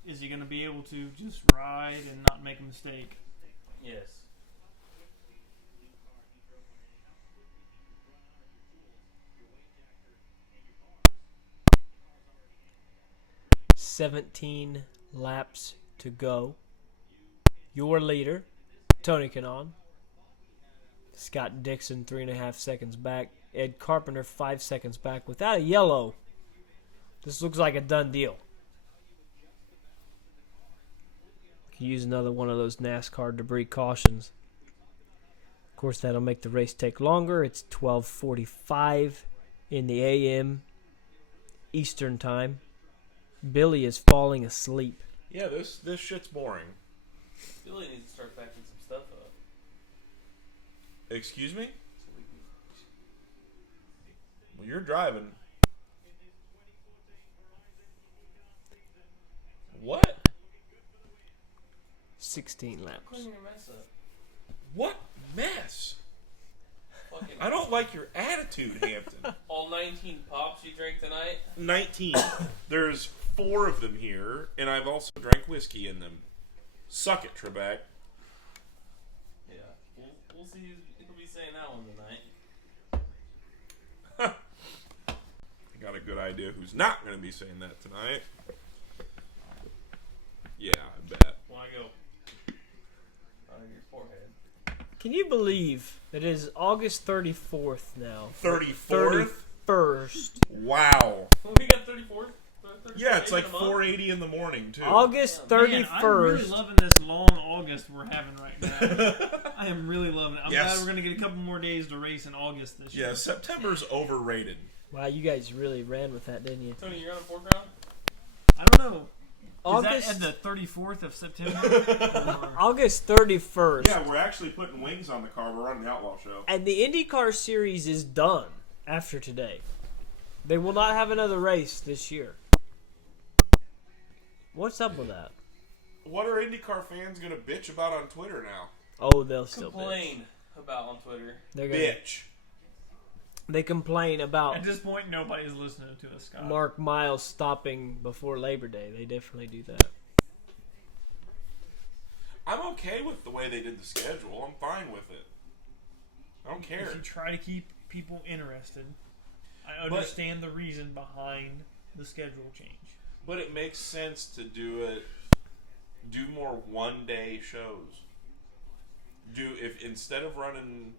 is he going to be able to just ride and not make a mistake? Yes. 17 laps to go. Your leader, Tony Kanaan. Scott Dixon, 3.5 seconds back. Ed Carpenter, 5 seconds back. Without a yellow, this looks like a done deal. Could use another one of those NASCAR debris cautions. Of course, that'll make the race take longer. It's 12:45 in the a.m. Eastern Time. Billy is falling asleep. Yeah, this shit's boring. Billy needs to start backing some stuff up. Excuse me? Well, you're driving. What? 16 laps. Clean your mess up. What mess? Fucking I don't like your attitude, Hampton. all 19 pops you drank tonight. 19. There's 4 of them here, and I've also drank whiskey in them. Suck it, Trebek. Yeah, we'll see who'll be saying that one tonight. I got a good idea who's not going to be saying that tonight. Yeah, I bet. Wanna go on your forehead? Can you believe that it is August 34th now? 34th? 31st. Wow. We got 34th. Yeah, it's like 4:80 in the morning, too. August 31st. Man, I'm really loving this long August we're having right now. I am really loving it. I'm glad we're going to get a couple more days to race in August this year. Yeah, September's overrated. Wow, you guys really ran with that, didn't you? Tony, you're on the foreground? I don't know. August, Is that at the 34th of September? August 31st. Yeah, we're actually putting wings on the car. We're running the Outlaw Show. And the IndyCar series is done after today. They will not have another race this year. What's up with that? What are IndyCar fans going to bitch about on Twitter now? Oh, they'll still Complain about on Twitter. They're gonna, Bitch. They complain about At this point, nobody's listening to us, Scott. Mark Miles stopping before Labor Day. They definitely do that. I'm okay with the way they did the schedule. I'm fine with it. I don't care. If you try to keep people interested, I understand the reason behind the schedule change. But it makes sense to do more one-day shows. If instead of running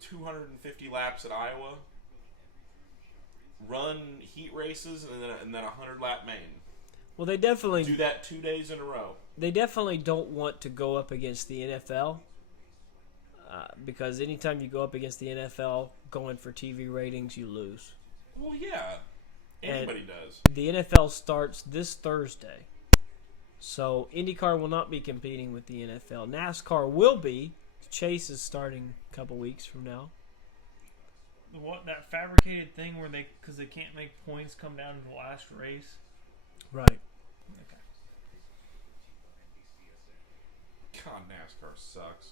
250 laps at Iowa, run heat races and then a 100-lap main. Well, they definitely Do that 2 days in a row. They definitely don't want to go up against the NFL because anytime you go up against the NFL going for TV ratings, you lose. Well, yeah. Anybody does. The NFL starts this Thursday. So IndyCar will not be competing with the NFL. NASCAR will be. Chase is starting a couple weeks from now. What, that fabricated thing where because they can't make points come down to the last race? Right. Okay. God, NASCAR sucks.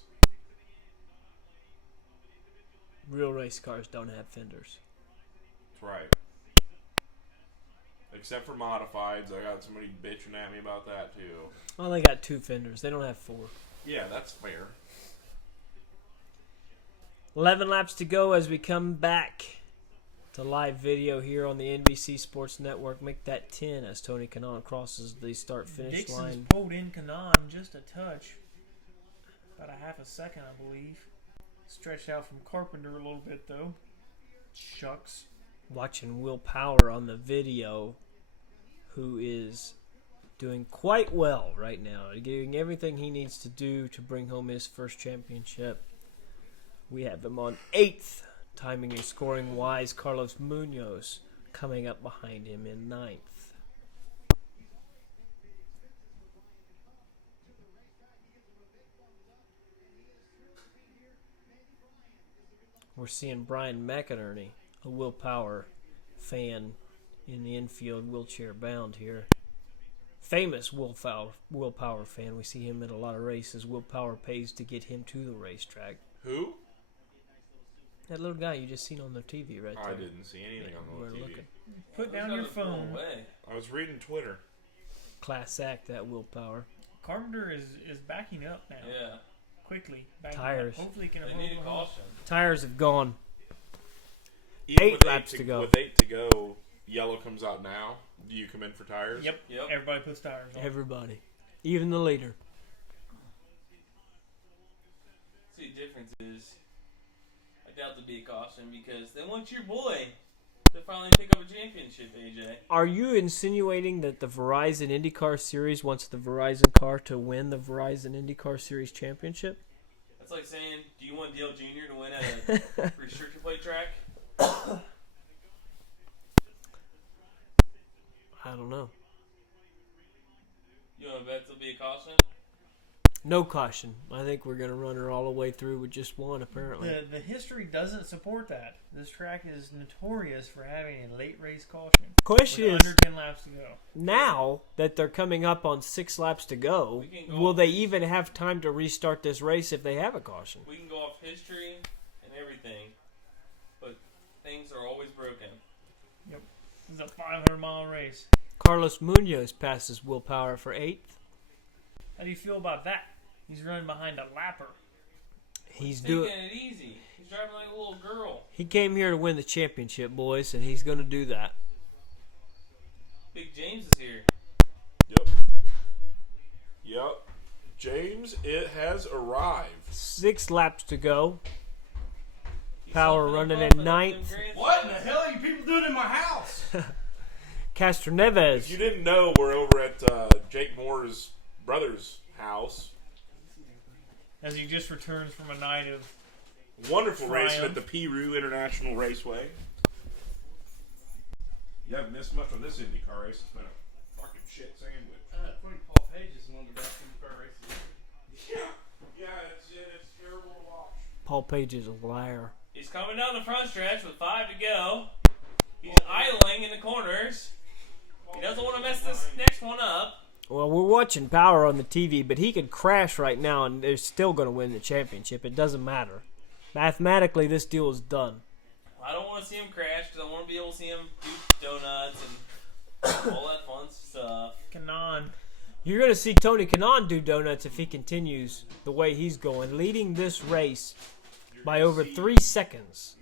Real race cars don't have fenders. That's right. Except for modifieds. I got somebody bitching at me about that, too. Well, they got 2 fenders. They don't have 4. Yeah, that's fair. 11 laps to go as we come back to live video here on the NBC Sports Network. Make that 10 as Tony Kanaan crosses the start-finish Dixon's line. pulled in Kanaan just a touch. About a half a second, I believe. Stretched out from Carpenter a little bit, though. Shucks. Watching Will Power on the video, who is doing quite well right now, doing everything he needs to do to bring home his first championship. We have him on 8th, timing and scoring wise. Carlos Munoz coming up behind him in 9th. We're seeing Brian McInerney, a Will Power fan in the infield, wheelchair bound here. Famous Will Power fan. We see him at a lot of races. Will Power pays to get him to the racetrack. Who? That little guy you just seen on the TV right there. I didn't see anything on We're the TV. looking. Put down your phone. I was reading Twitter. Class act, that Will Power. Carpenter is backing up now. Yeah. Quickly. Backing Tires. Up. Hopefully he can They hold need a on. caution. Tires have gone. Even 8 with laps to go. With 8 to go, yellow comes out now, do you come in for tires? Yep. Everybody puts tires on. Everybody. Even the leader. See, the difference is, I doubt there'll be a caution because they want your boy to finally pick up a championship, AJ. Are you insinuating that the Verizon IndyCar Series wants the Verizon car to win the Verizon IndyCar Series championship? That's like saying, do you want Dale Jr. to win at a restrictor plate track? I don't know. You want to bet there'll be a caution? No caution. I think we're going to run her all the way through with just one, apparently. The history doesn't support that. This track is notorious for having a late race caution. Question with is, under 10 laps to go. now that they're coming up on 6 laps to go, We can go will off- they even have time to restart this race if they have a caution? We can go off history and everything, but things are always broken. Yep. This is a 500-mile race. Carlos Munoz passes Will Power for 8th. How do you feel about that? He's running behind a lapper. He's Taking doing. it easy. He's driving like a little girl. He came here to win the championship, boys, and he's going to do that. Big James is here. Yep. James, it has arrived. 6 laps to go. He's Power something running above in it, them 9th. grand What in the slams. hell are you people doing in my house? Castro If you Neves. didn't know, we're over at Jake Moore's brother's house. As he just returns from a night of... Wonderful racing Triumph. at the Peru International Raceway. You haven't missed much on this IndyCar race. It's been a fucking shit sandwich. Funny, Paul Page is one of the best IndyCar races. Yeah, it's terrible to watch. Paul Page is a liar. He's coming down the front stretch with 5 to go. He's idling in the corners. He doesn't want to mess this next one up. Well, we're watching Power on the TV, but he could crash right now, and they're still going to win the championship. It doesn't matter. Mathematically, this deal is done. I don't want to see him crash because I want to be able to see him do donuts and all that fun stuff. Kanan. You're going to see Tony Kanaan do donuts if he continues the way he's going, leading this race by over 3 seconds.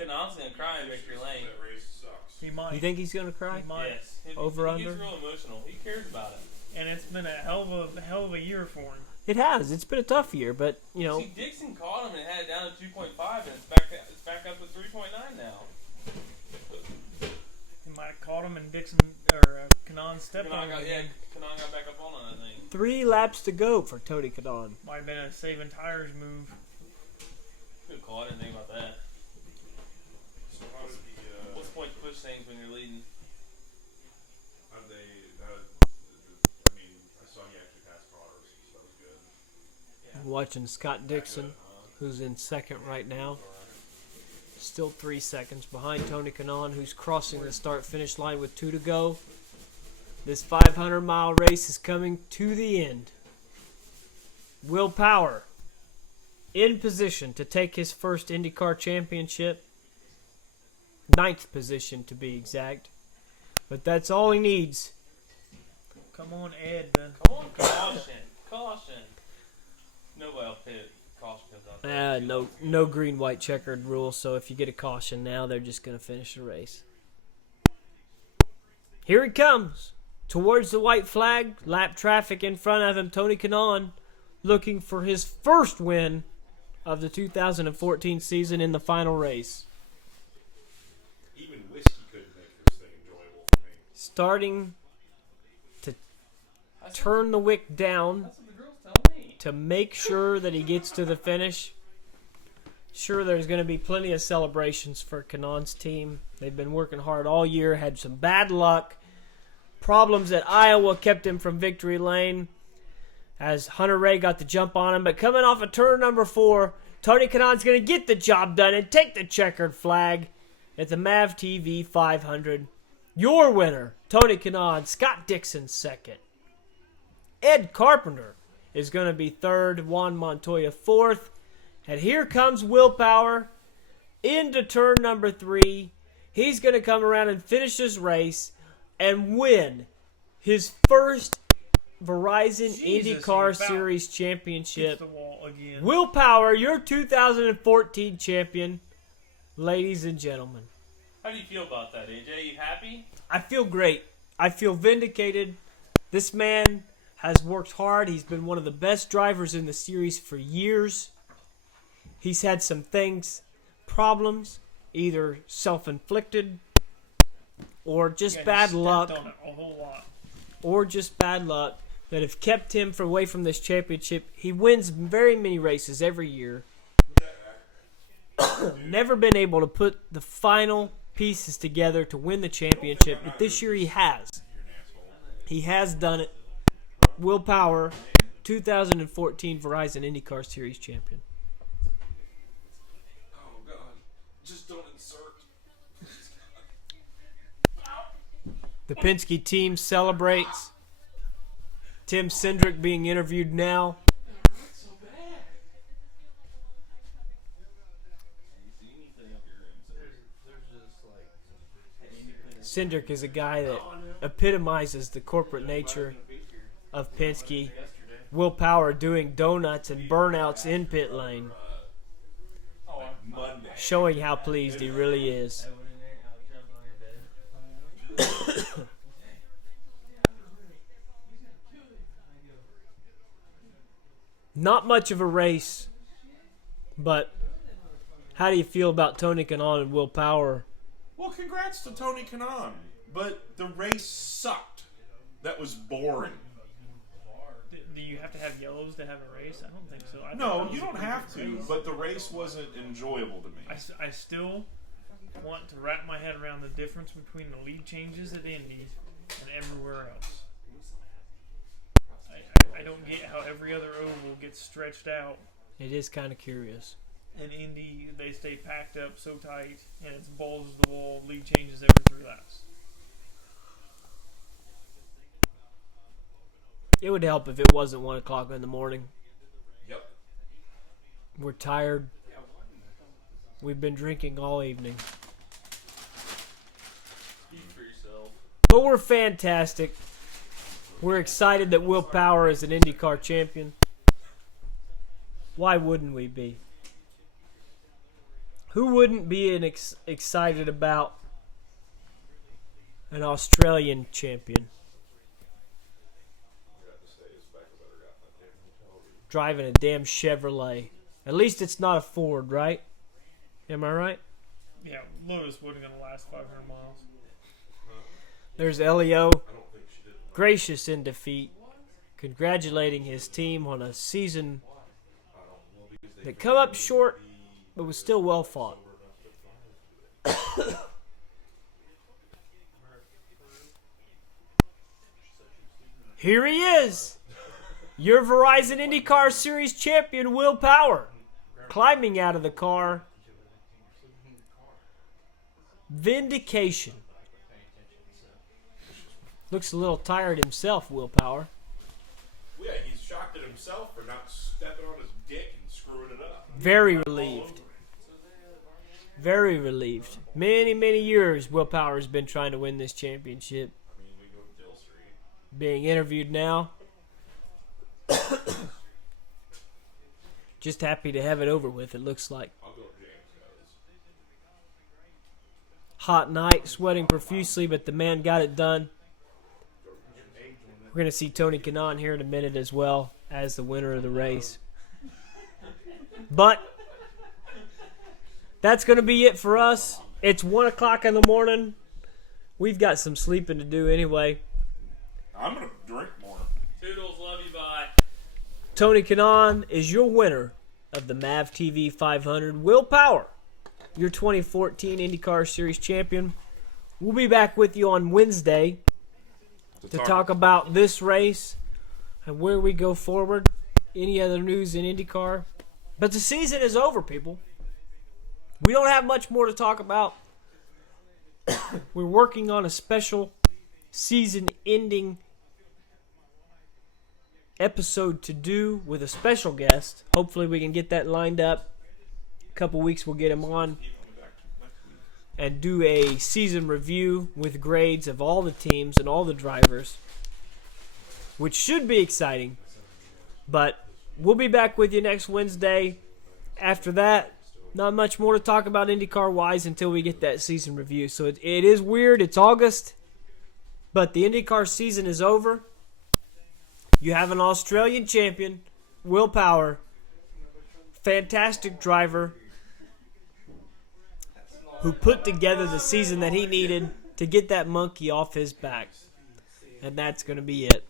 Kanan's going to cry in victory lane. That race sucks. He might. You think he's going to cry? He might. Yes. Over, he gets under? real emotional. He cares about it. And it's been a hell of a year for him. It has. It's been a tough year, but, you know, See, Dixon caught him and had it down to 2.5, and it's back up to 3.9 now. He might have caught him and Dixon Kanan stepped on Kanan him. got, again. Kanan got back up on it, I think. 3 laps to go for Tony Kanaan. Might have been a saving tires move. Good call. I didn't think about that. So how did the What's the point to push things when you're leading? how did they? I mean, I saw he actually passed cars, so that was good. I'm watching Scott Dixon, who's in 2nd right now. Still 3 seconds behind Tony Kanaan, who's crossing the start-finish line with 2 to go. This 500-mile race is coming to the end. Will Power in position to take his first IndyCar championship. 9th position, to be exact. But that's all he needs. Come on, Ed. Come on, caution. Caution. Nobody will pit. Caution comes out there. No green, white, checkered rule, so if you get a caution now, they're just going to finish the race. Here he comes. Towards the white flag, lap traffic in front of him, Tony Kanaan looking for his first win of the 2014 season in the final race. Even whiskey couldn't make this thing enjoyable for me. Starting to That's turn the wick down That's what the girls tell me. to make sure that he gets to the finish. Sure, there's going to be plenty of celebrations for Kanaan's team. They've been working hard all year, had some bad luck. Problems at Iowa kept him from victory lane as Hunter Ray got the jump on him. But coming off of turn number 4, Tony Kanaan's going to get the job done and take the checkered flag at the MAVTV 500. Your winner, Tony Kanaan. Scott Dixon 2nd. Ed Carpenter is going to be 3rd. Juan Montoya 4th. And here comes Will Power into turn number 3. He's going to come around and finish this race and win his first Verizon Jesus, IndyCar he about Series Hits championship. the wall again. Will Power, your 2014 champion, ladies and gentlemen. How do you feel about that, AJ? You happy? I feel great. I feel vindicated. This man has worked hard. He's been one of the best drivers in the series for years. He's had some problems, either self-inflicted or just bad luck. On it a whole lot. Or just bad luck that have kept him away from this championship. He wins very many races every year. Never been able to put the final pieces together to win the championship, but this year he has. He has done it. Will Power, 2014 Verizon IndyCar Series champion. Oh God! Just don't insert. The Penske team celebrates. Tim Cindric being interviewed now. Cindric is a guy that epitomizes the corporate nature of Penske. Will Power doing donuts and burnouts in pit lane, showing how pleased he really is. Not much of a race, but how do you feel about Tony Kanaan and Will Power? Well, congrats to Tony Kanaan, but the race sucked. That was boring. Do you have to have yellows to have a race? I don't think so. No, you don't have to, but the race wasn't enjoyable to me. I still want to wrap my head around the difference between the lead changes at Indy and everywhere else. I don't get how every other oval gets stretched out. It is kind of curious. In Indy, they stay packed up so tight, and it's balls to the wall, lead changes every 3 laps. It would help if it wasn't 1 o'clock in the morning. Yep. We're tired. We've been drinking all evening. Speak for yourself. But we're fantastic. We're excited that Will Power is an IndyCar champion. Why wouldn't we be? Who wouldn't be excited about an Australian champion driving a damn Chevrolet? At least it's not a Ford, right? Am I right? Yeah, Lotus wasn't going to last 500 miles. There's Elio, gracious in defeat, congratulating his team on a season that come up short, but was still well fought. Here he is, your Verizon IndyCar Series champion, Will Power, climbing out of the car. Vindication. Looks a little tired himself, Will Power. Yeah, he's shocked at himself for not stepping on his dick and screwing it up. Very relieved. Very relieved. Many, many years Will Power has been trying to win this championship. I mean, we go to Dill Street. Being interviewed now. Just happy to have it over with, it looks like. I'll go if James goes. Hot night, sweating profusely, but the man got it done. We're going to see Tony Kanaan here in a minute as well as the winner of the race. But that's going to be it for us. It's 1 o'clock in the morning. We've got some sleeping to do anyway. I'm going to drink more. Toodles, love you, bye. Tony Kanaan is your winner of the MAVTV 500. Will Power, your 2014 IndyCar Series champion. We'll be back with you on Wednesday to talk about this race and where we go forward. Any other news in IndyCar. But the season is over, people. We don't have much more to talk about. We're working on a special season-ending episode to do with a special guest. Hopefully we can get that lined up. A couple weeks we'll get him on and do a season review with grades of all the teams and all the drivers, which should be exciting. But we'll be back with you next Wednesday. After that, Not much more to talk about IndyCar-wise until we get that season review. So it is weird. It's August, but the IndyCar season is over. You have an Australian champion, Will Power, fantastic driver, who put together the season that he needed to get that monkey off his back. And that's going to be it.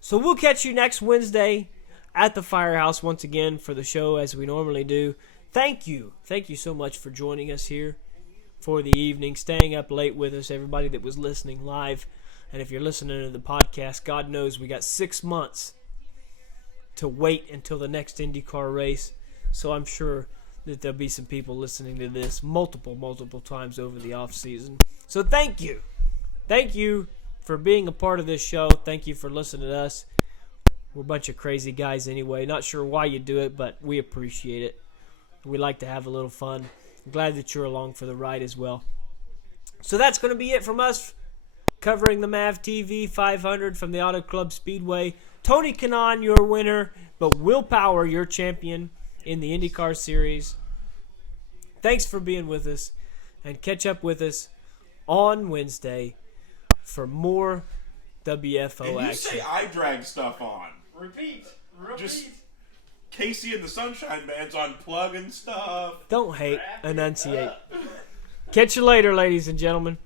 So we'll catch you next Wednesday at the Firehouse once again for the show as we normally do. Thank you. Thank you so much for joining us here for the evening, staying up late with us, everybody that was listening live. And if you're listening to the podcast, God knows we got 6 months to wait until the next IndyCar race. So I'm sure that there'll be some people listening to this multiple times over the off season. So thank you. Thank you for being a part of this show. Thank you for listening to us. We're a bunch of crazy guys anyway. Not sure why you do it, but we appreciate it. We like to have a little fun. I'm glad that you're along for the ride as well. So that's going to be it from us, covering the MAVTV 500 from the Auto Club Speedway. Tony Kanaan, your winner, but Will Power, your champion in the IndyCar Series. Thanks for being with us, and catch up with us on Wednesday for more WFO And you action. say I drag stuff on. Repeat. Just Casey and the Sunshine Band's unplugging stuff. Don't hate, enunciate. Catch you later, ladies and gentlemen.